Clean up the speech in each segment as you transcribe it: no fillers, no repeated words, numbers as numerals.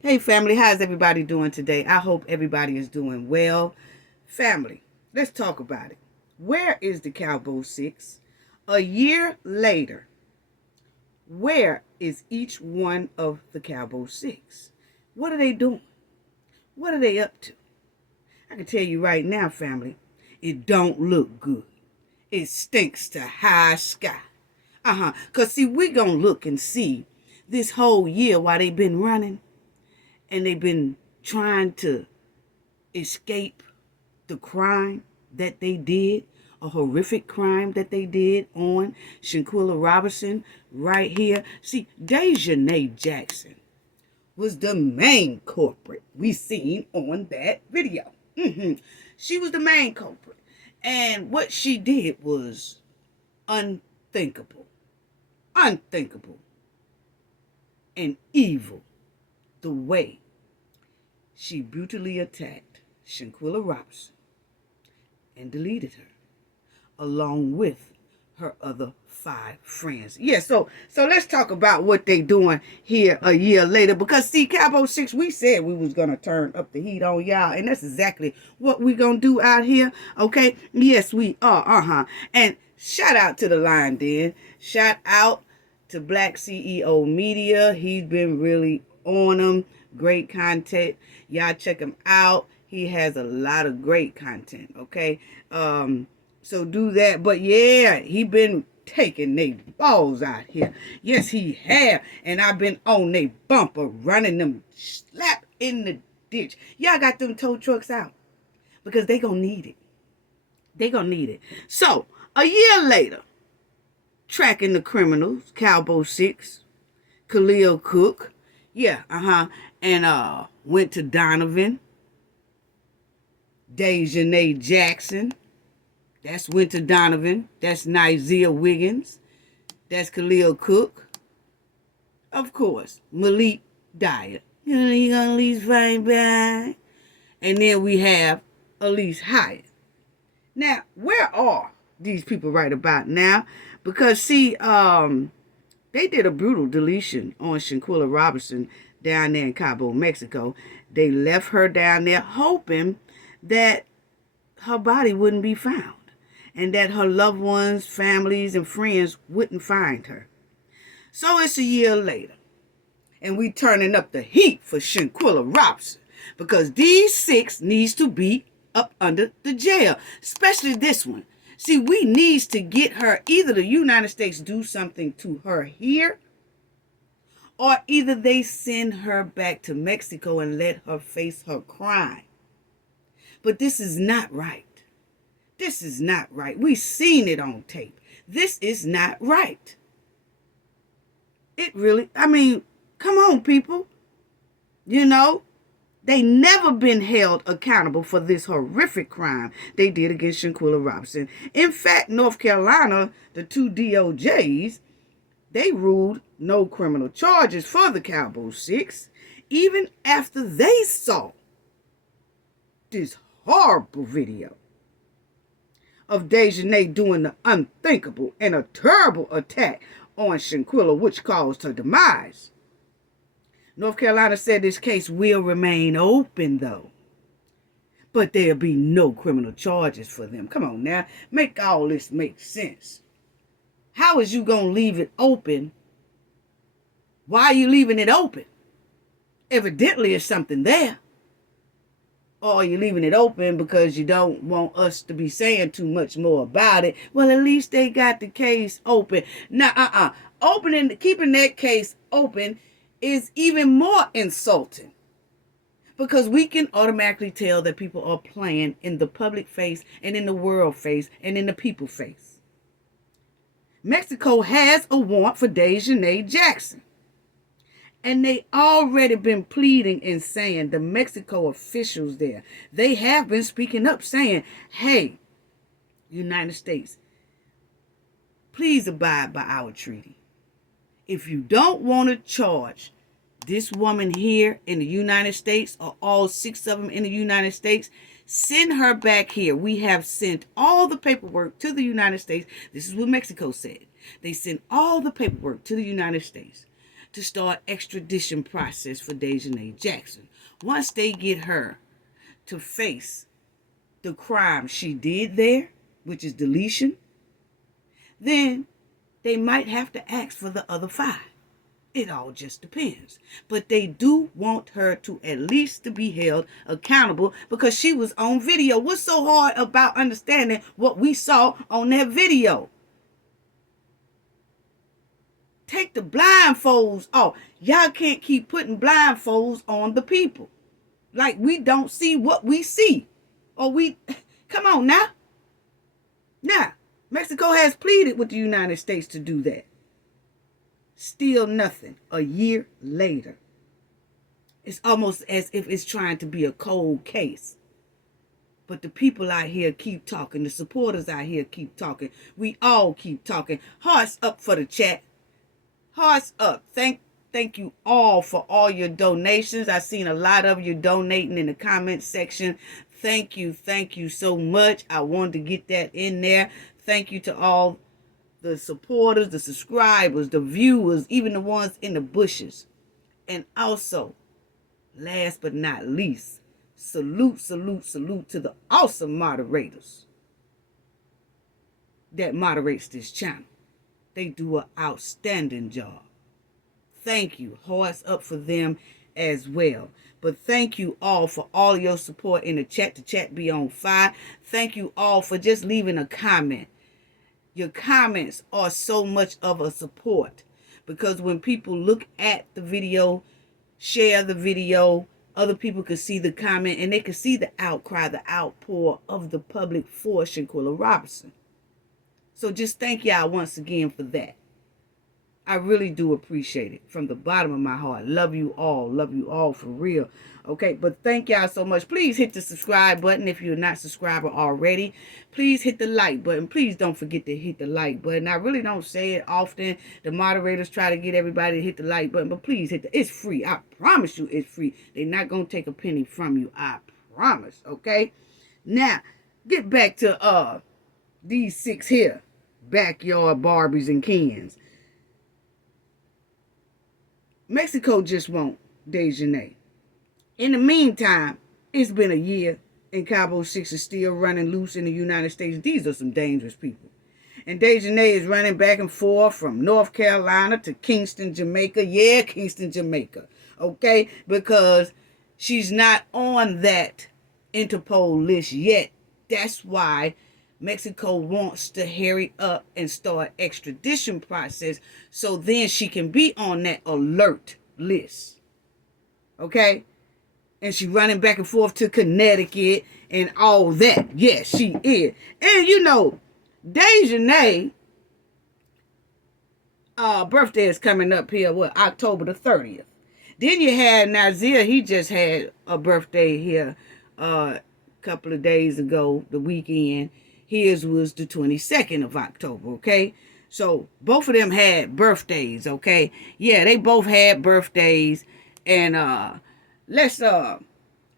Hey family, how's everybody doing today? I hope everybody is doing well. Family, let's talk about it. Where is the Cowboy Six? A year later, where is each one of the Cowboy Six? What are they doing? What are they up to? I can tell you right now, family, it don't look good. It stinks to high sky. Because see, we gonna look and see this whole year while they been running and they've been trying to escape the crime that they did, a horrific crime that they did on Shanquella Robinson right here. See, Dishonesty Jackson was the main culprit we seen on that video. She was the main culprit. And what she did was unthinkable. Unthinkable and evil. The way she brutally attacked Shanquella Robinson and deleted her, along with her other 5 friends. Yeah, so let's talk about what they doing here a year later. Because see, Cowboy 6, we said we was gonna turn up the heat on y'all, and that's exactly what we gonna do out here. Okay, yes we are. And shout out to the Lion Den. Shout out to Black CEO Media. He's been really on them. Great content. Y'all check him out. He has a lot of great content. Okay. So do that. But yeah, he been taking they balls out here. Yes, he have. And I've been on they bumper, running them slap in the ditch. Y'all got them tow trucks out because they gonna need it. They gonna need it. So a year later, tracking the criminals, Cowboy 6, Khalil Cook, yeah, and went to Donovan, Dishonesty Jackson, that's Winter Donovan, that's Nizia Wiggins, that's Khalil Cook, of course, Malik Dyer, you gonna leave fine back, and then we have Elise Hyatt. Now, where are these people right about now? Because see, they did a brutal deletion on Shanquella Robinson down there in Cabo, Mexico. They left her down there hoping that her body wouldn't be found and that her loved ones, families, and friends wouldn't find her. So it's a year later, and we turning up the heat for Shanquella Robinson because these 6 needs to be up under the jail, especially this one. See, we needs to get her, either the United States do something to her here, or either they send her back to Mexico and let her face her crime. But this is not right. This is not right. We seen it on tape. This is not right. It really, come on, people. You know, they never been held accountable for this horrific crime they did against Shanquella Robinson. In fact, North Carolina, the 2 DOJs, they ruled no criminal charges for the Cowboy 6, even after they saw this horrible video of Dishonesty doing the unthinkable and a terrible attack on Shanquella, which caused her demise. North Carolina said this case will remain open, though. But there'll be no criminal charges for them. Come on now. Make all this make sense. How is you going to leave it open? Why are you leaving it open? Evidently, there's something there. Or are you leaving it open because you don't want us to be saying too much more about it? Well, at least they got the case open. Now, keeping that case open is even more insulting because we can automatically tell that people are playing in the public face and in the world face and in the people face. Mexico has a warrant for Dishonesty Jackson. And they already been pleading and saying, the Mexico officials there, they have been speaking up saying, hey, United States, please abide by our treaty. If you don't want to charge this woman here in the United States or all 6 of them in the United States, send her back here. We have sent all the paperwork to the United States. This is what Mexico said. They sent all the paperwork to the United States. to start extradition process for Dishonesty Jackson. Once they get her to face the crime she did there, which is deletion, then they might have to ask for the other 5. It all just depends. But they do want her to at least to be held accountable because she was on video. What's so hard about understanding what we saw on that video? Take the blindfolds off. Y'all can't keep putting blindfolds on the people. Like we don't see what we see. Or come on now. Now, Mexico has pleaded with the United States to do that. Still nothing. A year later. It's almost as if it's trying to be a cold case. But the people out here keep talking. The supporters out here keep talking. We all keep talking. Hearts up for the chat. Hearts up. Thank you all for all your donations. I've seen a lot of you donating in the comment section. Thank you so much. I wanted to get that in there. Thank you to all the supporters, the subscribers, the viewers, even the ones in the bushes. And also, last but not least, salute to the awesome moderators that moderates this channel. They do an outstanding job. Thank you. Hearts up for them as well. But thank you all for all your support in the chat. The chat be on fire. Thank you all for just leaving a comment. Your comments are so much of a support because when people look at the video, share the video, other people can see the comment and they can see the outcry, the outpour of the public for Shanquella Robinson. So just thank y'all once again for that. I really do appreciate it from the bottom of my heart. Love you all for real. Okay, but thank y'all so much. Please hit the subscribe button if you're not subscriber already. Please hit the like button. Please don't forget to hit the like button. I really don't say it often. The moderators try to get everybody to hit the like button, but please hit it's free. I promise you it's free. They're not going to take a penny from you. I promise, okay? Now, get back to these 6 here. Backyard Barbies and Kens. Mexico just want Dishonesty. In the meantime, it's been a year and Cabo 6 is still running loose in the United States. These are some dangerous people. And Dishonesty is running back and forth from North Carolina to Kingston, Jamaica. Yeah, Kingston, Jamaica. Okay? Because she's not on that Interpol list yet. That's why Mexico wants to hurry up and start extradition process so then she can be on that alert list. Okay? And she running back and forth to Connecticut and all that. Yes, she is. And you know, Dishonesty birthday is coming up here, October the 30th. Then you had Nazir, he just had a birthday here a couple of days ago, the weekend. His was the 22nd of October, okay? So, both of them had birthdays, okay? Yeah, they both had birthdays. And, let's,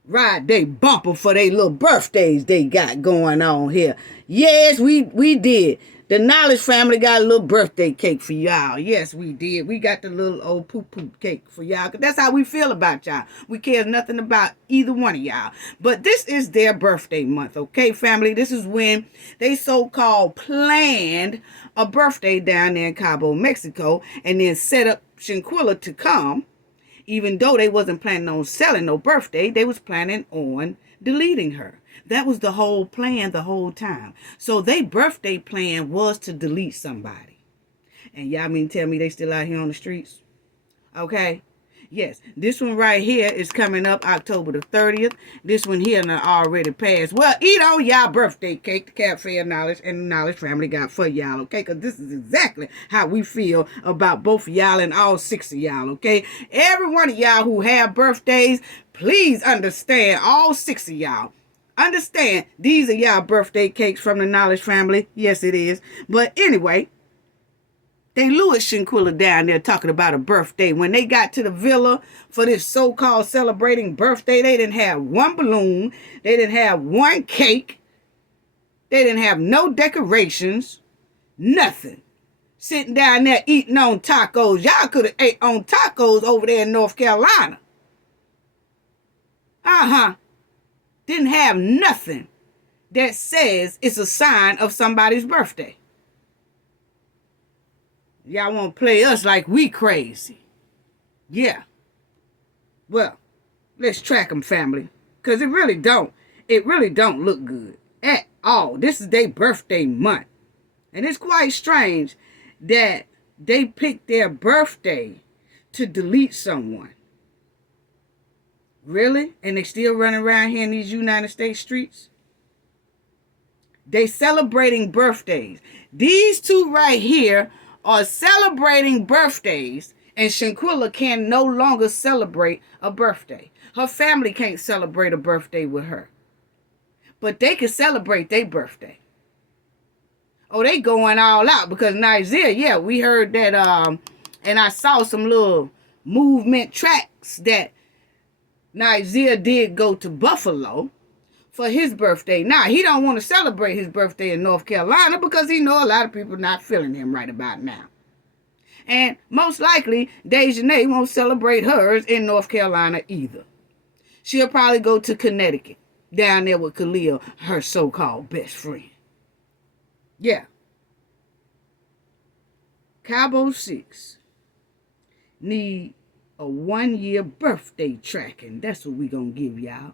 ride they bumper for their little birthdays they got going on here. Yes, we did. The Knowledge family got a little birthday cake for y'all. Yes, we did. We got the little old poop cake for y'all. Because that's how we feel about y'all. We care nothing about either one of y'all. But this is their birthday month, okay, family? This is when they so-called planned a birthday down there in Cabo, Mexico. And then set up Shanquella to come. Even though they wasn't planning on selling no birthday, they was planning on deleting her. That was the whole plan the whole time. So their birthday plan was to delete somebody. And y'all mean tell me they still out here on the streets? Okay? Yes, this one right here is coming up October the 30th. This one here already passed. Well, eat on y'all birthday cake, the Cafe of Knowledge and the Knowledge family got for y'all, okay? Because this is exactly how we feel about both of y'all and all 6 of y'all, okay? Every one of y'all who have birthdays, please understand, all 6 of y'all, understand, these are y'all birthday cakes from the Knowledge family. Yes, it is. But anyway, they lured Shanquella down there talking about a birthday. When they got to the villa for this so-called celebrating birthday, they didn't have one balloon. They didn't have one cake. They didn't have no decorations. Nothing. sitting down there eating on tacos. Y'all could have ate on tacos over there in North Carolina. Didn't have nothing that says it's a sign of somebody's birthday. Y'all want to play us like we crazy. Yeah. Well, let's track them, family. Because it really don't look good at all. This is their birthday month. And it's quite strange that they picked their birthday to delete someone. Really? And they still running around here in these United States streets? They celebrating birthdays. These two right here are celebrating birthdays, and Shanquella can no longer celebrate a birthday. Her family can't celebrate a birthday with her. But they can celebrate their birthday. Oh, they going all out because Nigeria, yeah, we heard that, and I saw some little movement tracks that Nigeria did go to Buffalo for his birthday. Now, he don't want to celebrate his birthday in North Carolina because he know a lot of people not feeling him right about now. And most likely, Dishonesty won't celebrate hers in North Carolina either. She'll probably go to Connecticut, down there with Khalil, her so-called best friend. Yeah. Cabo 6 need a 1-year birthday tracking. That's what we gonna give y'all.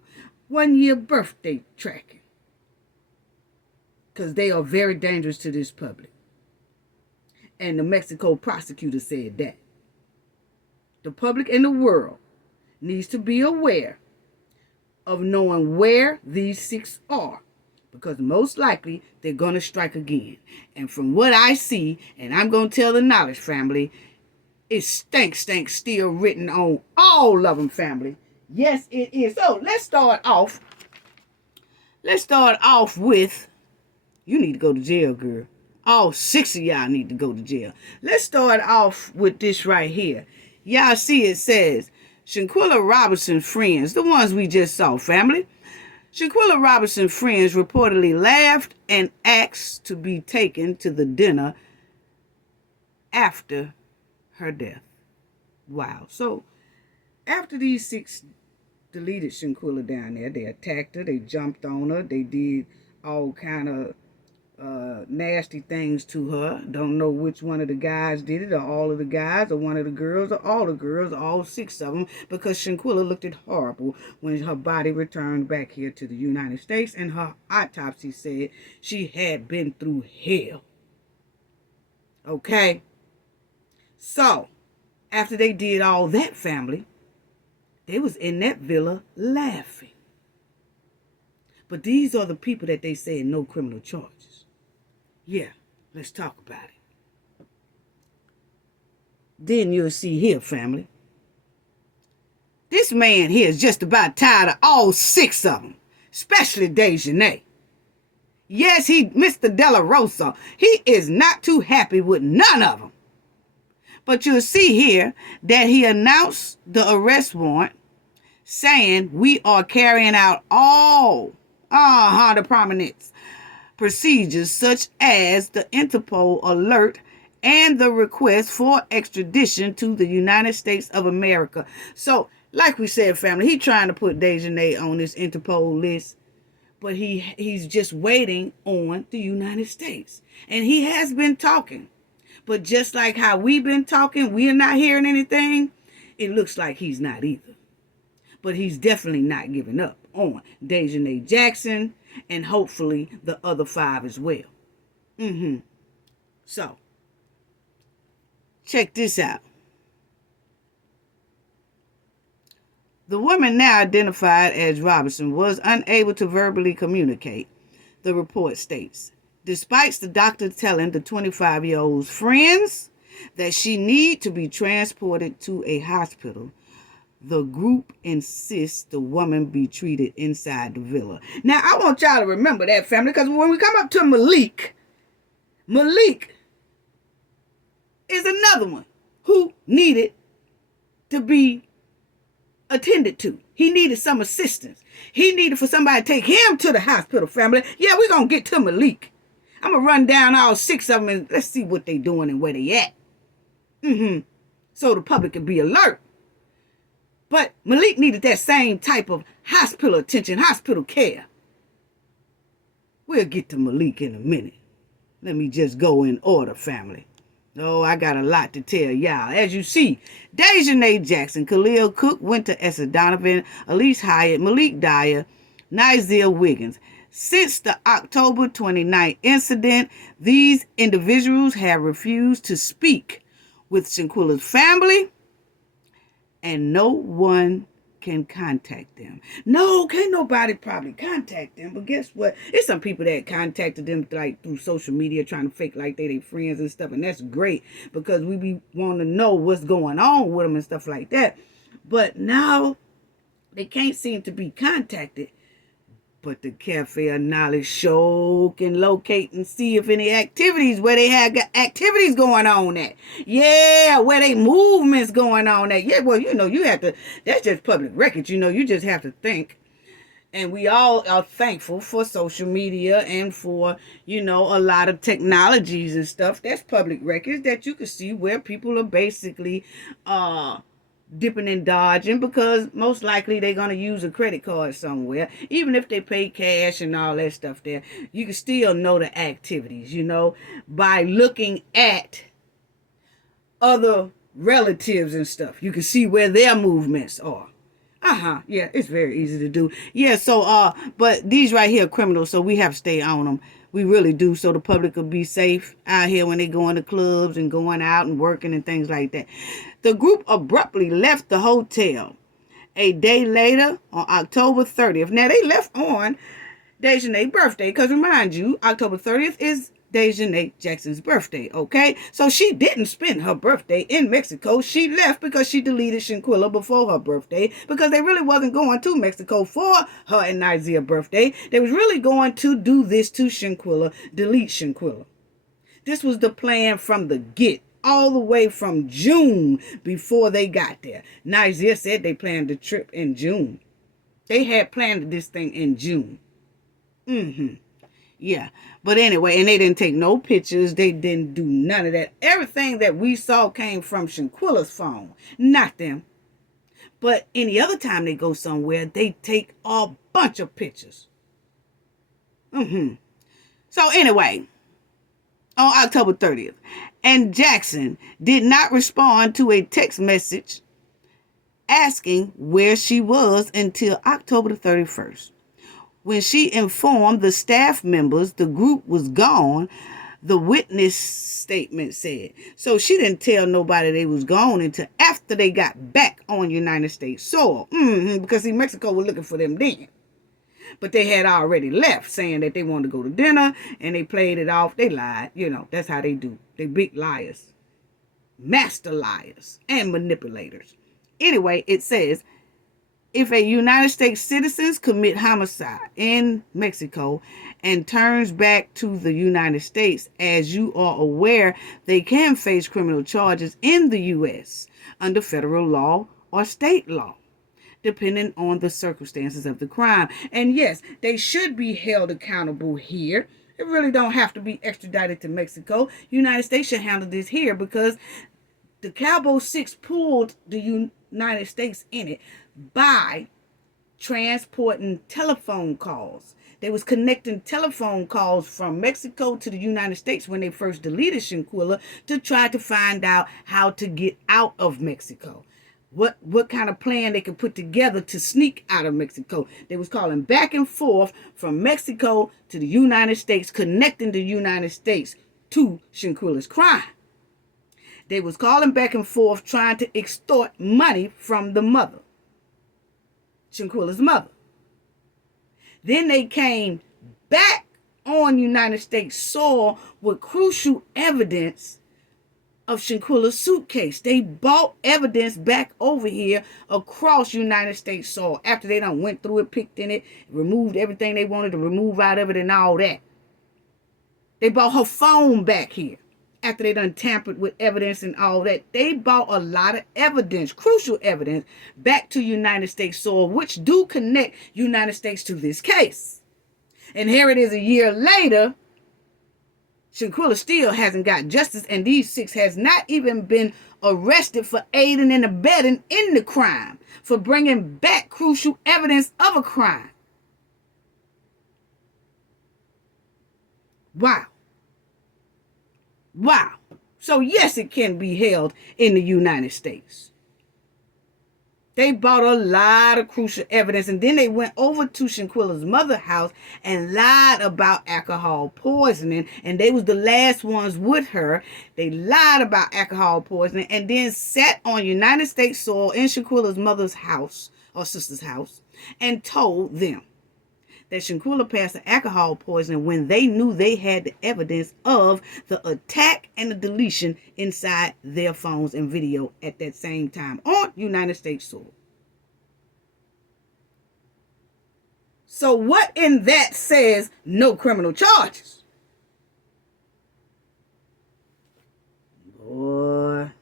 1-year birthday tracking. Because they are very dangerous to this public. And the Mexico prosecutor said that. The public and the world needs to be aware of knowing where these 6 are. Because most likely they're going to strike again. And from what I see, and I'm going to tell the knowledge family, it's stank still written on all of them, family. Yes, it is. So let's start off. Let's start off with, you need to go to jail, girl. All 6 of y'all need to go to jail. Let's start off with this right here. Y'all see it says, Shanquella Robinson friends, the ones we just saw, family. Shanquella Robinson friends reportedly laughed and asked to be taken to the dinner after her death. Wow. So, after these 6 deleted Shanquella down there, they attacked her, they jumped on her, they did all kind of nasty things to her. Don't know which one of the guys did it, or all of the guys, or one of the girls, or all the girls, or all 6 of them, because Shanquella looked horrible when her body returned back here to the United States, and her autopsy said she had been through hell. Okay? So, after they did all that, family, they was in that villa laughing. But these are the people that they say no criminal charges. Yeah, let's talk about it. Then you'll see here, family. This man here is just about tired of all 6 of them, especially Dishonesty. Yes, Mr. Della Rosa, he is not too happy with none of them. But you'll see here that he announced the arrest warrant saying we are carrying out all the prominence procedures such as the Interpol alert and the request for extradition to the United States of America. So, like we said, family, he's trying to put Dishonesty on this Interpol list, but he's just waiting on the United States. And he has been talking. But just like how we've been talking, we're not hearing anything, it looks like he's not either. But he's definitely not giving up on Dishonesty Jackson and hopefully the other 5 as well. So, check this out. The woman now identified as Robinson was unable to verbally communicate, the report states. Despite the doctor telling the 25-year-old's friends that she need to be transported to a hospital, the group insists the woman be treated inside the villa. Now, I want y'all to remember that, family, because when we come up to Malik is another one who needed to be attended to. He needed some assistance. He needed for somebody to take him to the hospital, family. Yeah, we're going to get to Malik. I'm going to run down all 6 of them and let's see what they doing and where they at. So the public can be alert. But Malik needed that same type of hospital attention, hospital care. We'll get to Malik in a minute. Let me just go in order, family. Oh, I got a lot to tell y'all. As you see, Dishonesty Jackson, Khalil Cook, Winter Esther Donovan, Elise Hyatt, Malik Dyer, Nizia Wiggins. Since the October 29th incident, these individuals have refused to speak with Shanquella's family, and no one can contact them. No, can't nobody probably contact them. But guess what? It's some people that contacted them like through social media trying to fake like they friends and stuff. And that's great because we be wanting to know what's going on with them and stuff like that. But now they can't seem to be contacted. But the Cafe of Knowledge show can locate and see if any activities, where they have activities going on at. Yeah, where they movements going on at. Yeah, well, you have to, that's just public record. You just have to think. And we all are thankful for social media and for, a lot of technologies and stuff. That's public records that you can see where people are basically, dipping and dodging, because most likely they're going to use a credit card somewhere. Even if they pay cash and all that stuff there, you can still know the activities, by looking at other relatives and stuff. You can see where their movements are. Yeah, it's very easy to do. Yeah, so, but these right here are criminals, so we have to stay on them. We really do, so the public will be safe out here when they go into clubs and going out and working and things like that. The group abruptly left the hotel a day later on October 30th. Now, they left on Dishonesty's birthday, because remind you, October 30th is Dishonesty Jackson's birthday, okay? So she didn't spend her birthday in Mexico. She left because she deleted Shanquella before her birthday, because they really wasn't going to Mexico for her and Nizia's birthday. They was really going to do this to Shanquella, delete Shanquella. This was the plan from the get, all the way from June before they got there. Nizia said they planned the trip in June. They had planned this thing in June. Yeah, but anyway, and they didn't take no pictures. They didn't do none of that. Everything that we saw came from Shanquella's phone, not them. But any other time they go somewhere, they take a bunch of pictures. So anyway, on October 30th, and Jackson did not respond to a text message asking where she was until October the 31st. When she informed the staff members the group was gone, the witness statement said. So she didn't tell nobody they was gone until after they got back on United States soil. Because see, Mexico was looking for them then. But they had already left, saying that they wanted to go to dinner, and they played it off. They lied. That's how they do. They big liars. Master liars and manipulators. Anyway, it says, if a United States citizen commits homicide in Mexico and turns back to the United States, as you are aware, they can face criminal charges in the U.S. under federal law or state law, depending on the circumstances of the crime. And yes, they should be held accountable here. It really don't have to be extradited to Mexico. United States should handle this here, because the Cabo 6 pulled the United States in it by transporting telephone calls. They was connecting telephone calls from Mexico to the United States when they first deleted Shanquella, to try to find out how to get out of Mexico. What kind of plan they could put together to sneak out of Mexico. They was calling back and forth from Mexico to the United States, connecting the United States to Shanquella's crime. They was calling back and forth trying to extort money from the mother, Shanquella's mother. Then they came back on United States soil with crucial evidence of Shanquella's suitcase. They bought evidence back over here across United States soil after they done went through it, picked in it, removed everything they wanted to remove out of it and all that. They bought her phone back here after they done tampered with evidence and all that. They bought a lot of evidence, crucial evidence, back to United States soil, which do connect United States to this case. And here it is a year later, Shanquella still hasn't got justice, and these 6 has not even been arrested for aiding and abetting in the crime, for bringing back crucial evidence of a crime. Wow. Wow. So yes, it can be held in the United States. They bought a lot of crucial evidence, and then they went over to Shanquella's mother's house and lied about alcohol poisoning, and they was the last ones with her. They lied about alcohol poisoning and then sat on United States soil in Shanquella's mother's house or sister's house and told them that Shanquella passed the alcohol poisoning when they knew they had the evidence of the attack and the deletion inside their phones and video at that same time on United States soil. So what in that says no criminal charges? Boy,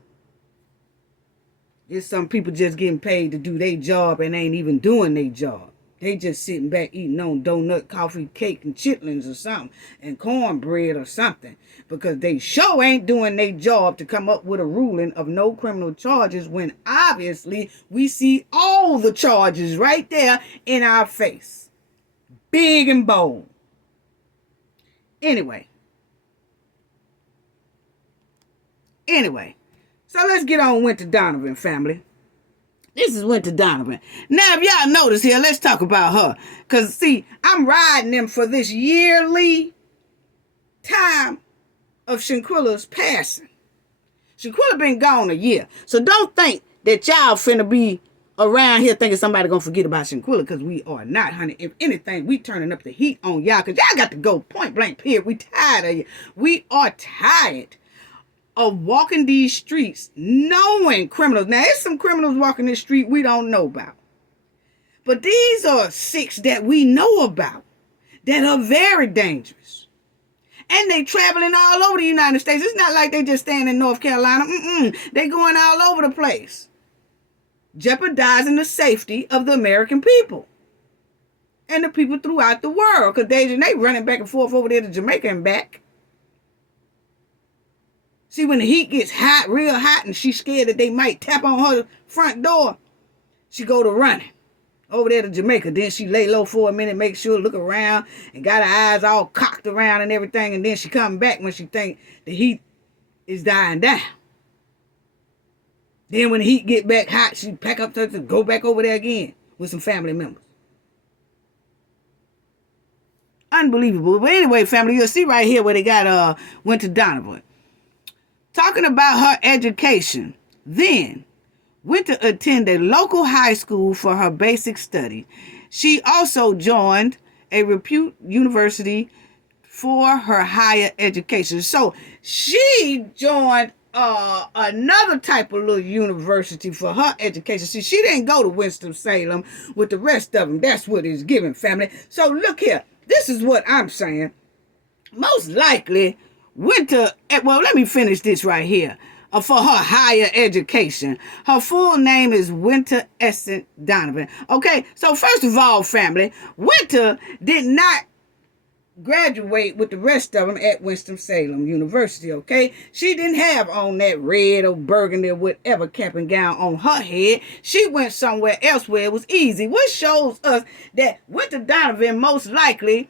there's some people just getting paid to do their job and ain't even doing their job. They just sitting back eating on donut, coffee, cake, and chitlins or something, and cornbread or something, because they sure ain't doing their job to come up with a ruling of no criminal charges when obviously we see all the charges right there in our face. Big and bold. Anyway, so let's get on Winter Donovan, family. This is Winter Donovan. Now, if y'all notice here, let's talk about her. Because, see, I'm riding them for this yearly time of Shanquella's passing. Shanquella been gone a year. So don't think that y'all finna be around here thinking somebody gonna forget about Shanquella, because we are not, honey. If anything, we turning up the heat on y'all, because y'all got to go point blank period. We tired of you. We are tired of walking these streets knowing criminals. Now, there's some criminals walking this street we don't know about. But these are 6 that we know about that are very dangerous. And they traveling all over the United States. It's not like they just staying in North Carolina. They going all over the place, jeopardizing the safety of the American people and the people throughout the world. Because they running back and forth over there to Jamaica and back. See, when the heat gets hot, real hot, and she's scared that they might tap on her front door, she go to running over there to Jamaica. Then she lay low for a minute, make sure, look around, and got her eyes all cocked around and everything. And then she come back when she think the heat is dying down. Then when the heat get back hot, she pack up to go back over there again with some family members. Unbelievable. But anyway, family, you'll see right here where they got Winter Donovan. Talking about her education, then went to attend a local high school for her basic study. She also joined a reputed university for her higher education. So she joined another type of little university for her education. See, she didn't go to Winston-Salem with the rest of them. That's what it's given, family. So look here. This is what I'm saying. Most likely, let me finish this right here. For her higher education. Her full name is Winter Essence Donovan. Okay, so first of all, family, Winter did not graduate with the rest of them at Winston-Salem University, okay? She didn't have on that red or burgundy or whatever cap and gown on her head. She went somewhere else where it was easy, which shows us that Winter Donovan most likely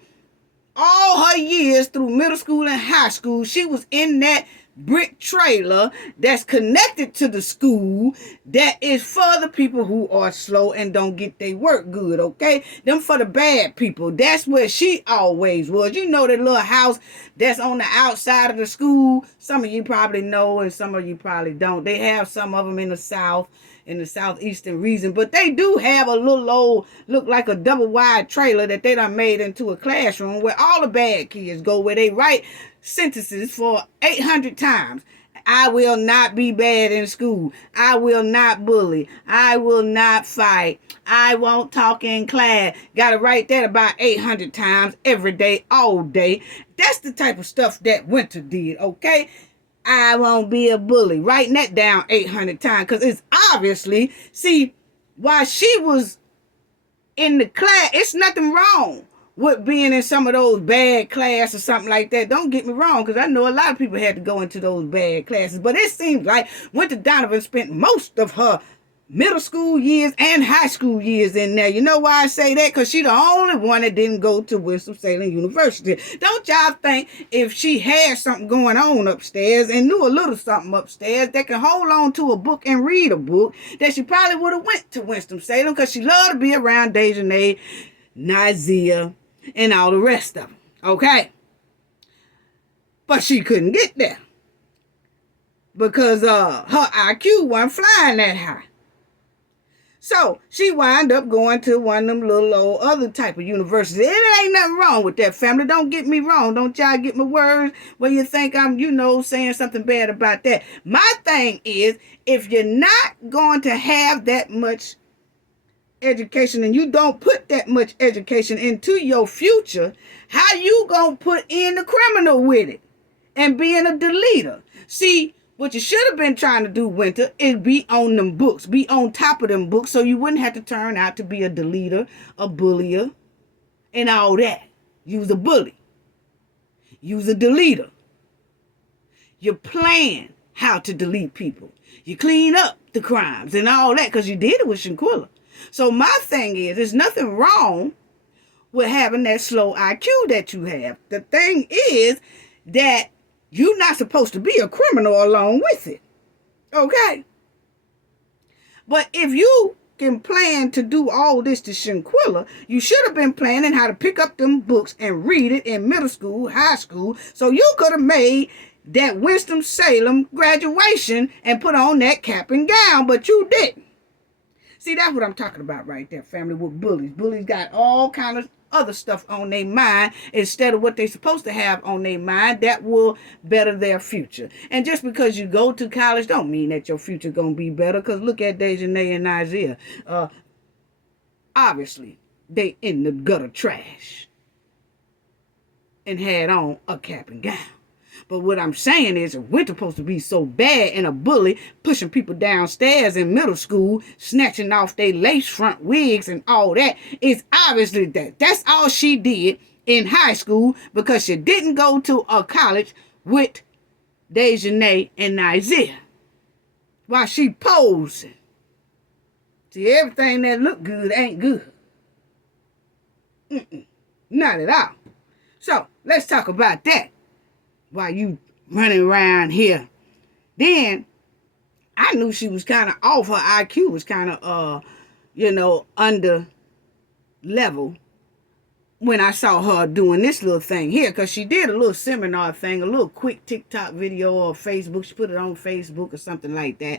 all her years through middle school and high school, she was in that brick trailer that's connected to the school that is for the people who are slow and don't get their work good, okay? Them for the bad people. That's where she always was. You know that little house that's on the outside of the school? Some of you probably know and some of you probably don't. They have some of them in the South, in the southeastern region, but they do have a little old, look like a double wide trailer that they done made into a classroom where all the bad kids go, where they write sentences for 800 times. I will not be bad in school. I will not bully. I will not fight. I won't talk in class. Got to write that about 800 times every day, all day. That's the type of stuff that Winter did, okay? I won't be a bully. Writing that down 800 times, because it's obviously, see, while she was in the class, it's nothing wrong with being in some of those bad classes or something like that. Don't get me wrong, because I know a lot of people had to go into those bad classes. But it seems like Winter Donovan spent most of her middle school years and high school years in there. You know why I say that? Because she the only one that didn't go to Winston-Salem University. Don't y'all think if she had something going on upstairs and knew a little something upstairs that can hold on to a book and read a book, that she probably would have went to Winston-Salem, because she loved to be around Dishonesty, Nizia, and all the rest of them. Okay? But she couldn't get there because her IQ wasn't flying that high. So she wound up going to one of them little old other type of universities. It ain't nothing wrong with that, family. Don't get me wrong. Don't y'all get my words when you think I'm, saying something bad about that. My thing is, if you're not going to have that much education and you don't put that much education into your future, how you gonna put in the criminal with it and being a deleter? See, what you should have been trying to do, Winter, is be on them books. Be on top of them books so you wouldn't have to turn out to be a deleter, a bullier, and all that. You's a bully. You's a deleter. You plan how to delete people. You clean up the crimes and all that because you did it with Shanquella. So my thing is, there's nothing wrong with having that slow IQ that you have. The thing is that you're not supposed to be a criminal along with it. Okay? But if you can plan to do all this to Shanquella, you should have been planning how to pick up them books and read it in middle school, high school, so you could have made that Winston-Salem graduation and put on that cap and gown, but you didn't. See, that's what I'm talking about right there, family, with bullies. Bullies got all kind of other stuff on their mind instead of what they're supposed to have on their mind that will better their future. And just because you go to college don't mean that your future going to be better, because look at Dejanay and Isaiah. Obviously, they in the gutter trash and had on a cap and gown. But what I'm saying is, if we're supposed to be so bad and a bully, pushing people downstairs in middle school, snatching off their lace front wigs and all that, it's obviously that. That's all she did in high school, because she didn't go to a college with Dejanay and Isaiah while she posing. See, everything that look good ain't good. Not at all. So, let's talk about that. While you running around here. Then I knew she was kind of off. Her IQ was kind of under level when I saw her doing this little thing here, because she did a little seminar thing, a little quick TikTok video or Facebook. She put it on Facebook or something like that.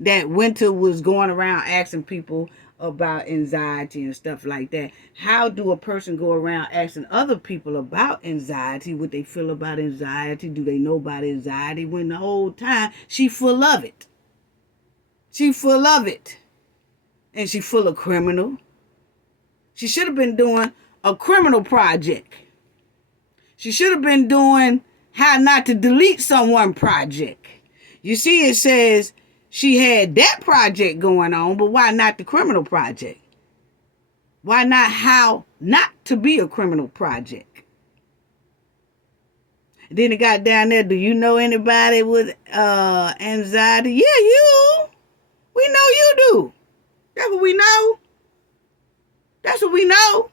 That Winter was going around asking people about anxiety and stuff like that. How do a person go around asking other people about anxiety, what they feel about anxiety? Do they know about anxiety, when the whole time she full of it? She full of it. And she full of criminal. She should have been doing a criminal project. She should have been doing how not to delete someone project. You see, it says she had that project going on, but why not the criminal project? Why not how not to be a criminal project? And then it got down there, do you know anybody with anxiety? Yeah, you. We know you do. That's what we know. That's what we know.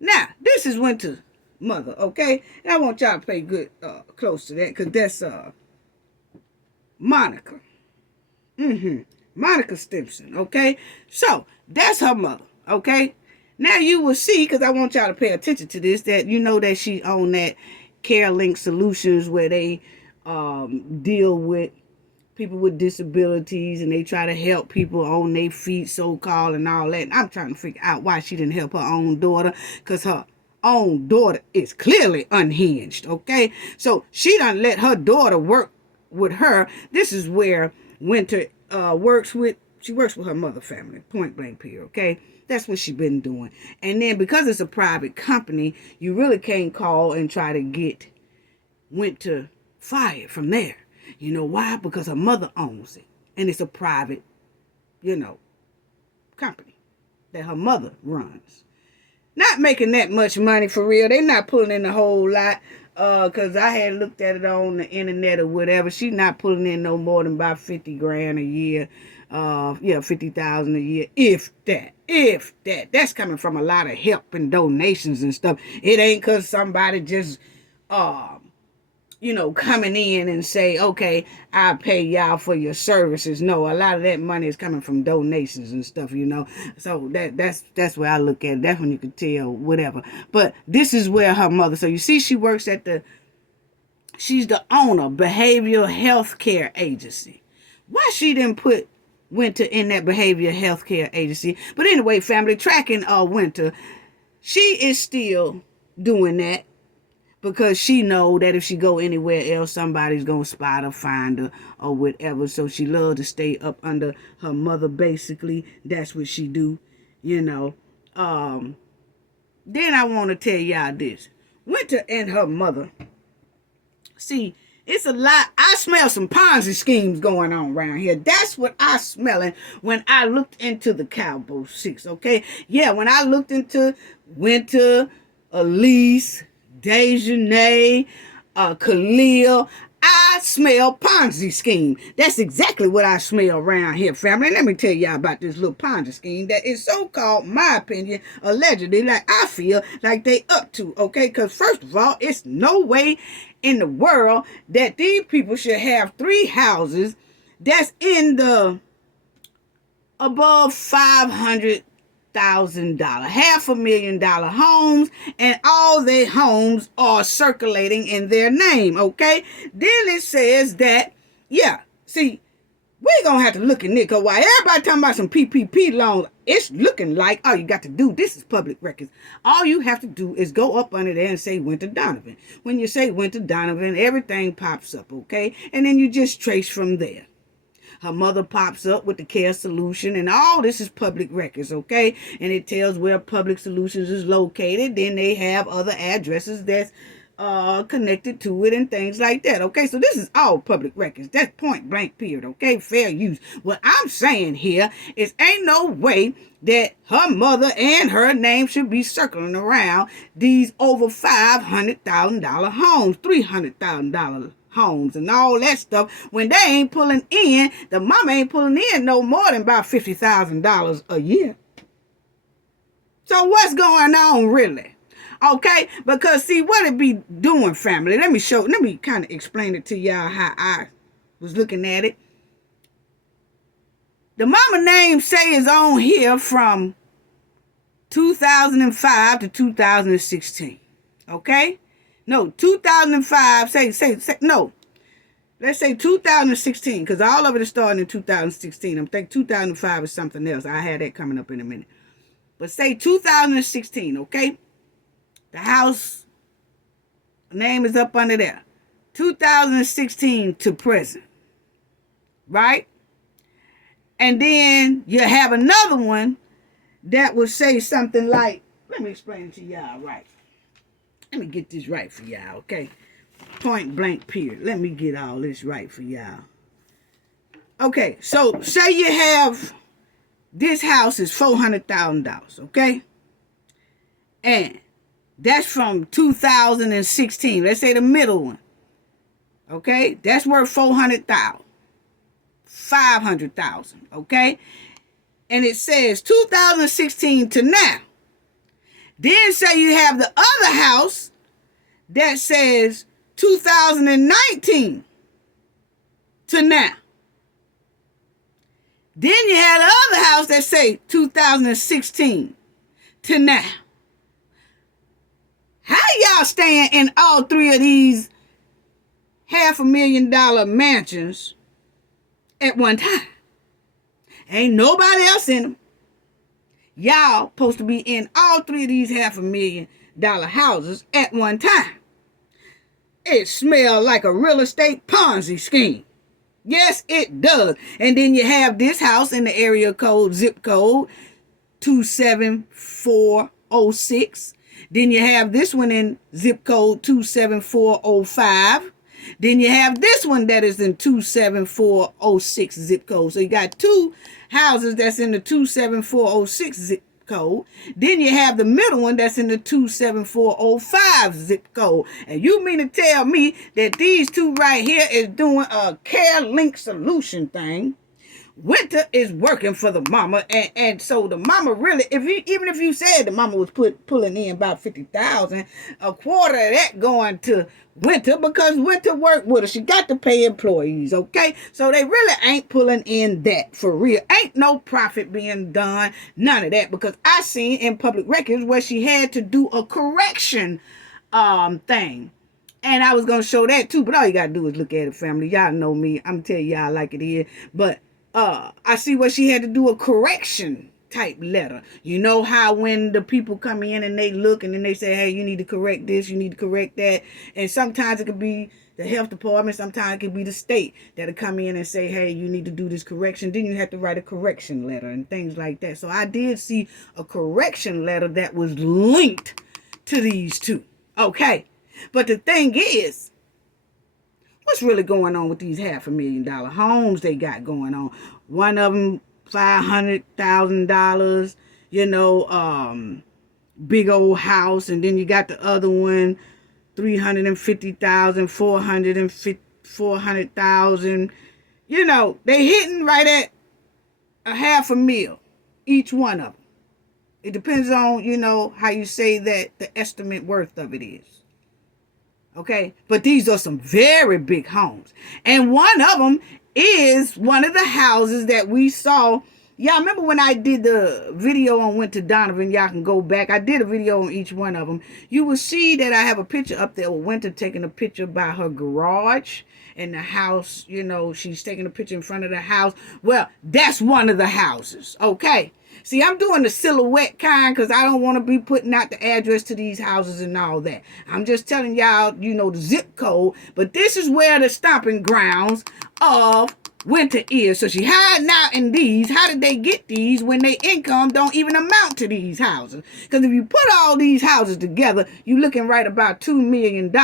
Now, this is Winter's mother, okay? And I want y'all to pay good close to that, because that's Monica. Monica Stimson, okay? So, that's her mother, okay? Now you will see, because I want y'all to pay attention to this, that you know that she on that CareLink Solutions where they deal with people with disabilities and they try to help people on their feet, so-called, and all that. And I'm trying to figure out why she didn't help her own daughter, because her own daughter is clearly unhinged, okay? So she done let her daughter work with her. This is where Winter works with her mother family, point blank period, okay? That's what she's been doing. And then because it's a private company, you really can't call and try to get Winter fired from there. You know why? Because her mother owns it. And it's a private, company that her mother runs. Not making that much money for real. They not pulling in a whole lot. Cause I had looked at it on the internet or whatever. She's not pulling in no more than about 50 grand a year. Yeah, 50,000 a year, if that. That's coming from a lot of help and donations and stuff. It ain't cause somebody just coming in and say, okay, I'll pay y'all for your services. No, a lot of that money is coming from donations and stuff, So that's where I look at it. That's when you can tell whatever. But this is where her mother, so you see she works she's the owner, behavioral health care agency. Why she didn't put Winter in that behavioral health care agency? But anyway, family, tracking Winter, she is still doing that. Because she know that if she go anywhere else, somebody's going to spot her, find her, or whatever. So she love to stay up under her mother, basically. That's what she do, Then I want to tell y'all this. Winter and her mother. See, it's a lot. I smell some Ponzi schemes going on around here. That's what I smelling when I looked into the Cowboy 6, okay? Yeah, when I looked into Winter, Elise, Dishonesty, Khalil, I smell Ponzi scheme. That's exactly what I smell around here, family. Let me tell y'all about this little Ponzi scheme that is so-called, my opinion, allegedly, like I feel like they up to, okay? Because first of all, it's no way in the world that these people should have 3 houses that's in the above $500,000, $500,000 homes, and all their homes are circulating in their name, okay? Then it says that, yeah, see, we're going to have to look at it, because while everybody talking about some PPP loans, it's looking like all you got to do, this is public records. All you have to do is go up under there and say Winter Donovan. When you say Winter Donovan, everything pops up, okay? And then you just trace from there. Her mother pops up with the care solution, and all this is public records, okay? And it tells where Public Solutions is located. Then they have other addresses that's connected to it and things like that, okay? So this is all public records. That's point blank period, okay? Fair use. What I'm saying here is ain't no way that her mother and her name should be circling around these over $500,000 homes, $300,000 homes and all that stuff when they ain't pulling in, the mama ain't pulling in no more than about $50,000 a year. So what's going on really? Okay, because see what it be doing, family. Let me kind of explain it to y'all how I was looking at it. The mama name say is on here from 2005 to 2016. Okay? No, 2005, no. Let's say 2016, because all of it is starting in 2016. I'm thinking 2005 is something else. I had that coming up in a minute. But say 2016, okay? The house name is up under there. 2016 to present. Right? And then you have another one that would say something like, let me explain it to y'all right. Let me get this right for y'all, okay? Point blank period. Let me get all this right for y'all. Okay, so say you have, this house is $400,000, okay? And that's from 2016. Let's say the middle one. Okay? That's worth $400,000. $500,000, okay? And it says 2016 to now. Then say you have the other house that says 2019 to now. Then you have the other house that say 2016 to now. How y'all staying in all 3 of these $500,000 mansions at one time? Ain't nobody else in them. Y'all supposed to be in all 3 of these $500,000 houses at one time. It smells like a real estate Ponzi scheme. Yes, it does. And then you have this house in the area code, zip code 27406. Then you have this one in zip code 27405. Then you have this one that is in 27406 zip code. So you got 2 houses that's in the 27406 zip code. Then you have the middle one that's in the 27405 zip code. And you mean to tell me that these two right here is doing a care link solution thing? Winter is working for the mama, and so the mama really, even if you said the mama was pulling in about 50,000, a quarter of that going to Winter, because Winter worked with her. She got to pay employees, okay? So they really ain't pulling in that for real. Ain't no profit being done, none of that, because I seen in public records where she had to do a correction thing. And I was gonna show that too, but all you gotta do is look at it, family. Y'all know me. I'm telling y'all like it is, but I see where she had to do a correction type letter. You know how when the people come in and they look and then they say, hey, you need to correct this, you need to correct that. And sometimes it could be the health department, sometimes it could be the state that'll come in and say, hey, you need to do this correction. Then you have to write a correction letter and things like that. So I did see a correction letter that was linked to these two. Okay. But the thing is, what's really going on with these $500,000 homes they got going on? One of them, $500,000, big old house. And then you got the other one, $350,000, $400,000. They hitting right at $500,000, each one of them. It depends on, how you say that the estimate worth of it is. Okay, but these are some very big homes. And one of them is one of the houses that we saw. Y'all remember when I did the video on Winter Donovan? Y'all can go back. I did a video on each one of them. You will see that I have a picture up there with Winter taking a picture by her garage and the house. She's taking a picture in front of the house. Well, that's one of the houses. Okay. See, I'm doing the silhouette kind because I don't want to be putting out the address to these houses and all that. I'm just telling y'all, the zip code. But this is where the stomping grounds of Winter is. So she hiding out in these. How did they get these when their income don't even amount to these houses? Because if you put all these houses together, you're looking right about $2 million,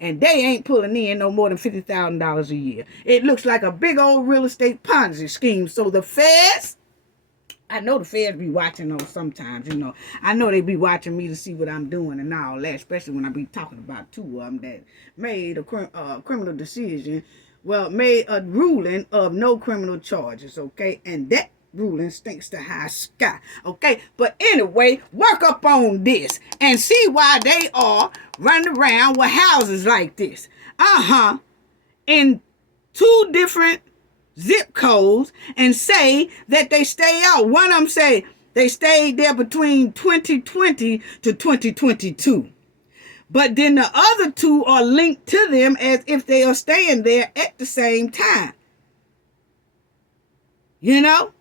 and they ain't pulling in no more than $50,000 a year. It looks like a big old real estate Ponzi scheme. So the feds, I know the feds be watching those sometimes, I know they be watching me to see what I'm doing and all that, especially when I be talking about two of them that made a criminal decision, made a ruling of no criminal charges, okay? And that ruling stinks to high sky, okay? But anyway, work up on this and see why they are running around with houses like this. In two different zip codes and say that they stay out. One of them say they stayed there between 2020 to 2022. But then the other two are linked to them as if they are staying there at the same time. Then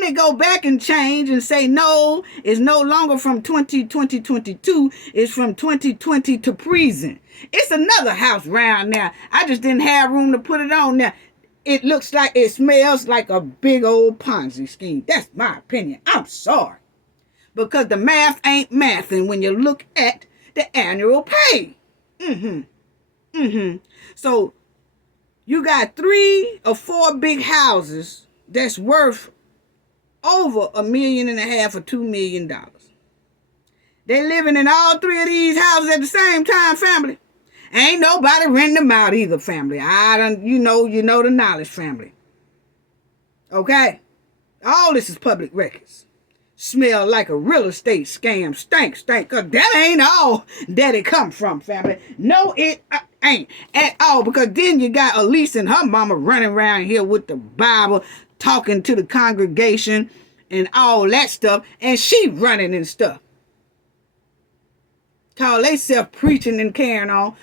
they go back and change and say, no, it's no longer from 2022. It's from 2020 to present. It's another house round now. I just didn't have room to put it on there. It smells like a big old Ponzi scheme. That's my opinion. I'm sorry. Because the math ain't mathing when you look at the annual pay. So you got 3 or 4 big houses that's worth over $1.5 million or $2 million. They living in all 3 of these houses at the same time, family. Ain't nobody renting them out either, family. You know the knowledge, family. Okay? All this is public records. Smell like a real estate scam. Stink. Because that ain't all that it come from, family. No, it ain't at all. Because then you got Elise and her mama running around here with the Bible, talking to the congregation and all that stuff, and she running and stuff. Call they self preaching and carrying on,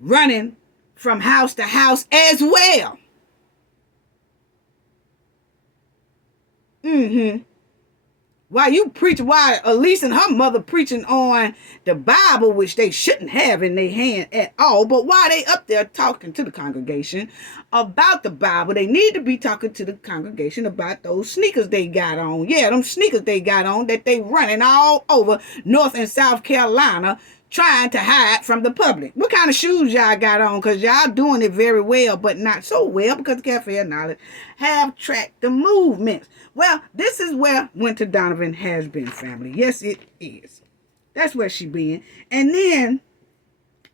running from house to house as well. While Elise and her mother preaching on the Bible, which they shouldn't have in their hand at all, but while they up there talking to the congregation about the Bible, they need to be talking to the congregation about those sneakers they got on. Yeah, them sneakers they got on that they running all over North and South Carolina trying to hide from the public. What kind of shoes y'all got on? Because y'all doing it very well, but not so well, because Cafe of Knowledge have tracked the movements. Well, this is where Winter Donovan has been, family. Yes, it is. That's where she been. And then,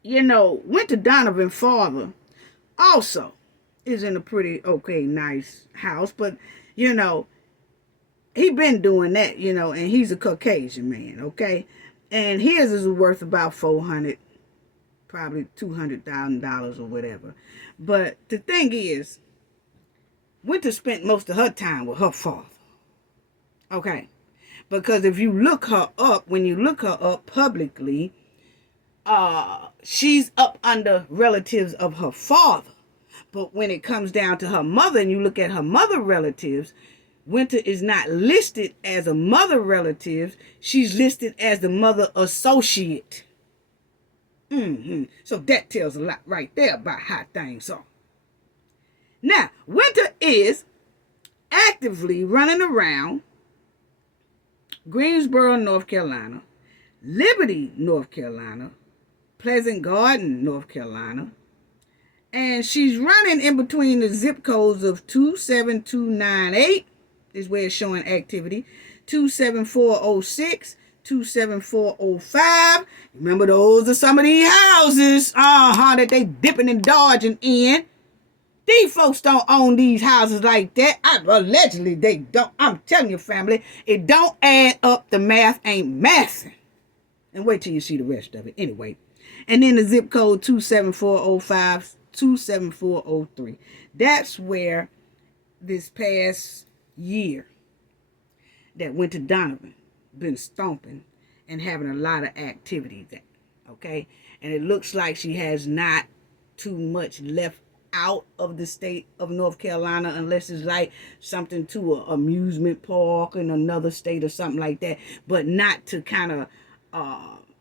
Winter Donovan father also is in a pretty okay, nice house. But, he been doing that, and he's a Caucasian man, okay? And his is worth about $400,000, probably $200,000 or whatever. But the thing is, Winter spent most of her time with her father, okay? Because if you look her up, when you look her up publicly, she's up under relatives of her father. But when it comes down to her mother, and you look at her mother relatives, Winter is not listed as a mother relative. She's listed as the mother associate. So that tells a lot right there about how things are. Now, Winter is actively running around Greensboro, North Carolina, Liberty, North Carolina, Pleasant Garden, North Carolina, and she's running in between the zip codes of 27298, is where it's showing activity, 27406, 27405. Remember, those are some of these houses, that they dipping and dodging in. These folks don't own these houses like that. Allegedly, they don't. I'm telling you, family, it don't add up. The math ain't mathing. And wait till you see the rest of it. Anyway, and then the zip code 27405, 27403. That's where this past year that Winter Donovan been stomping and having a lot of activity there. Okay? And it looks like she has not too much left out of the state of North Carolina, unless it's like something to an amusement park in another state or something like that, but not to kind of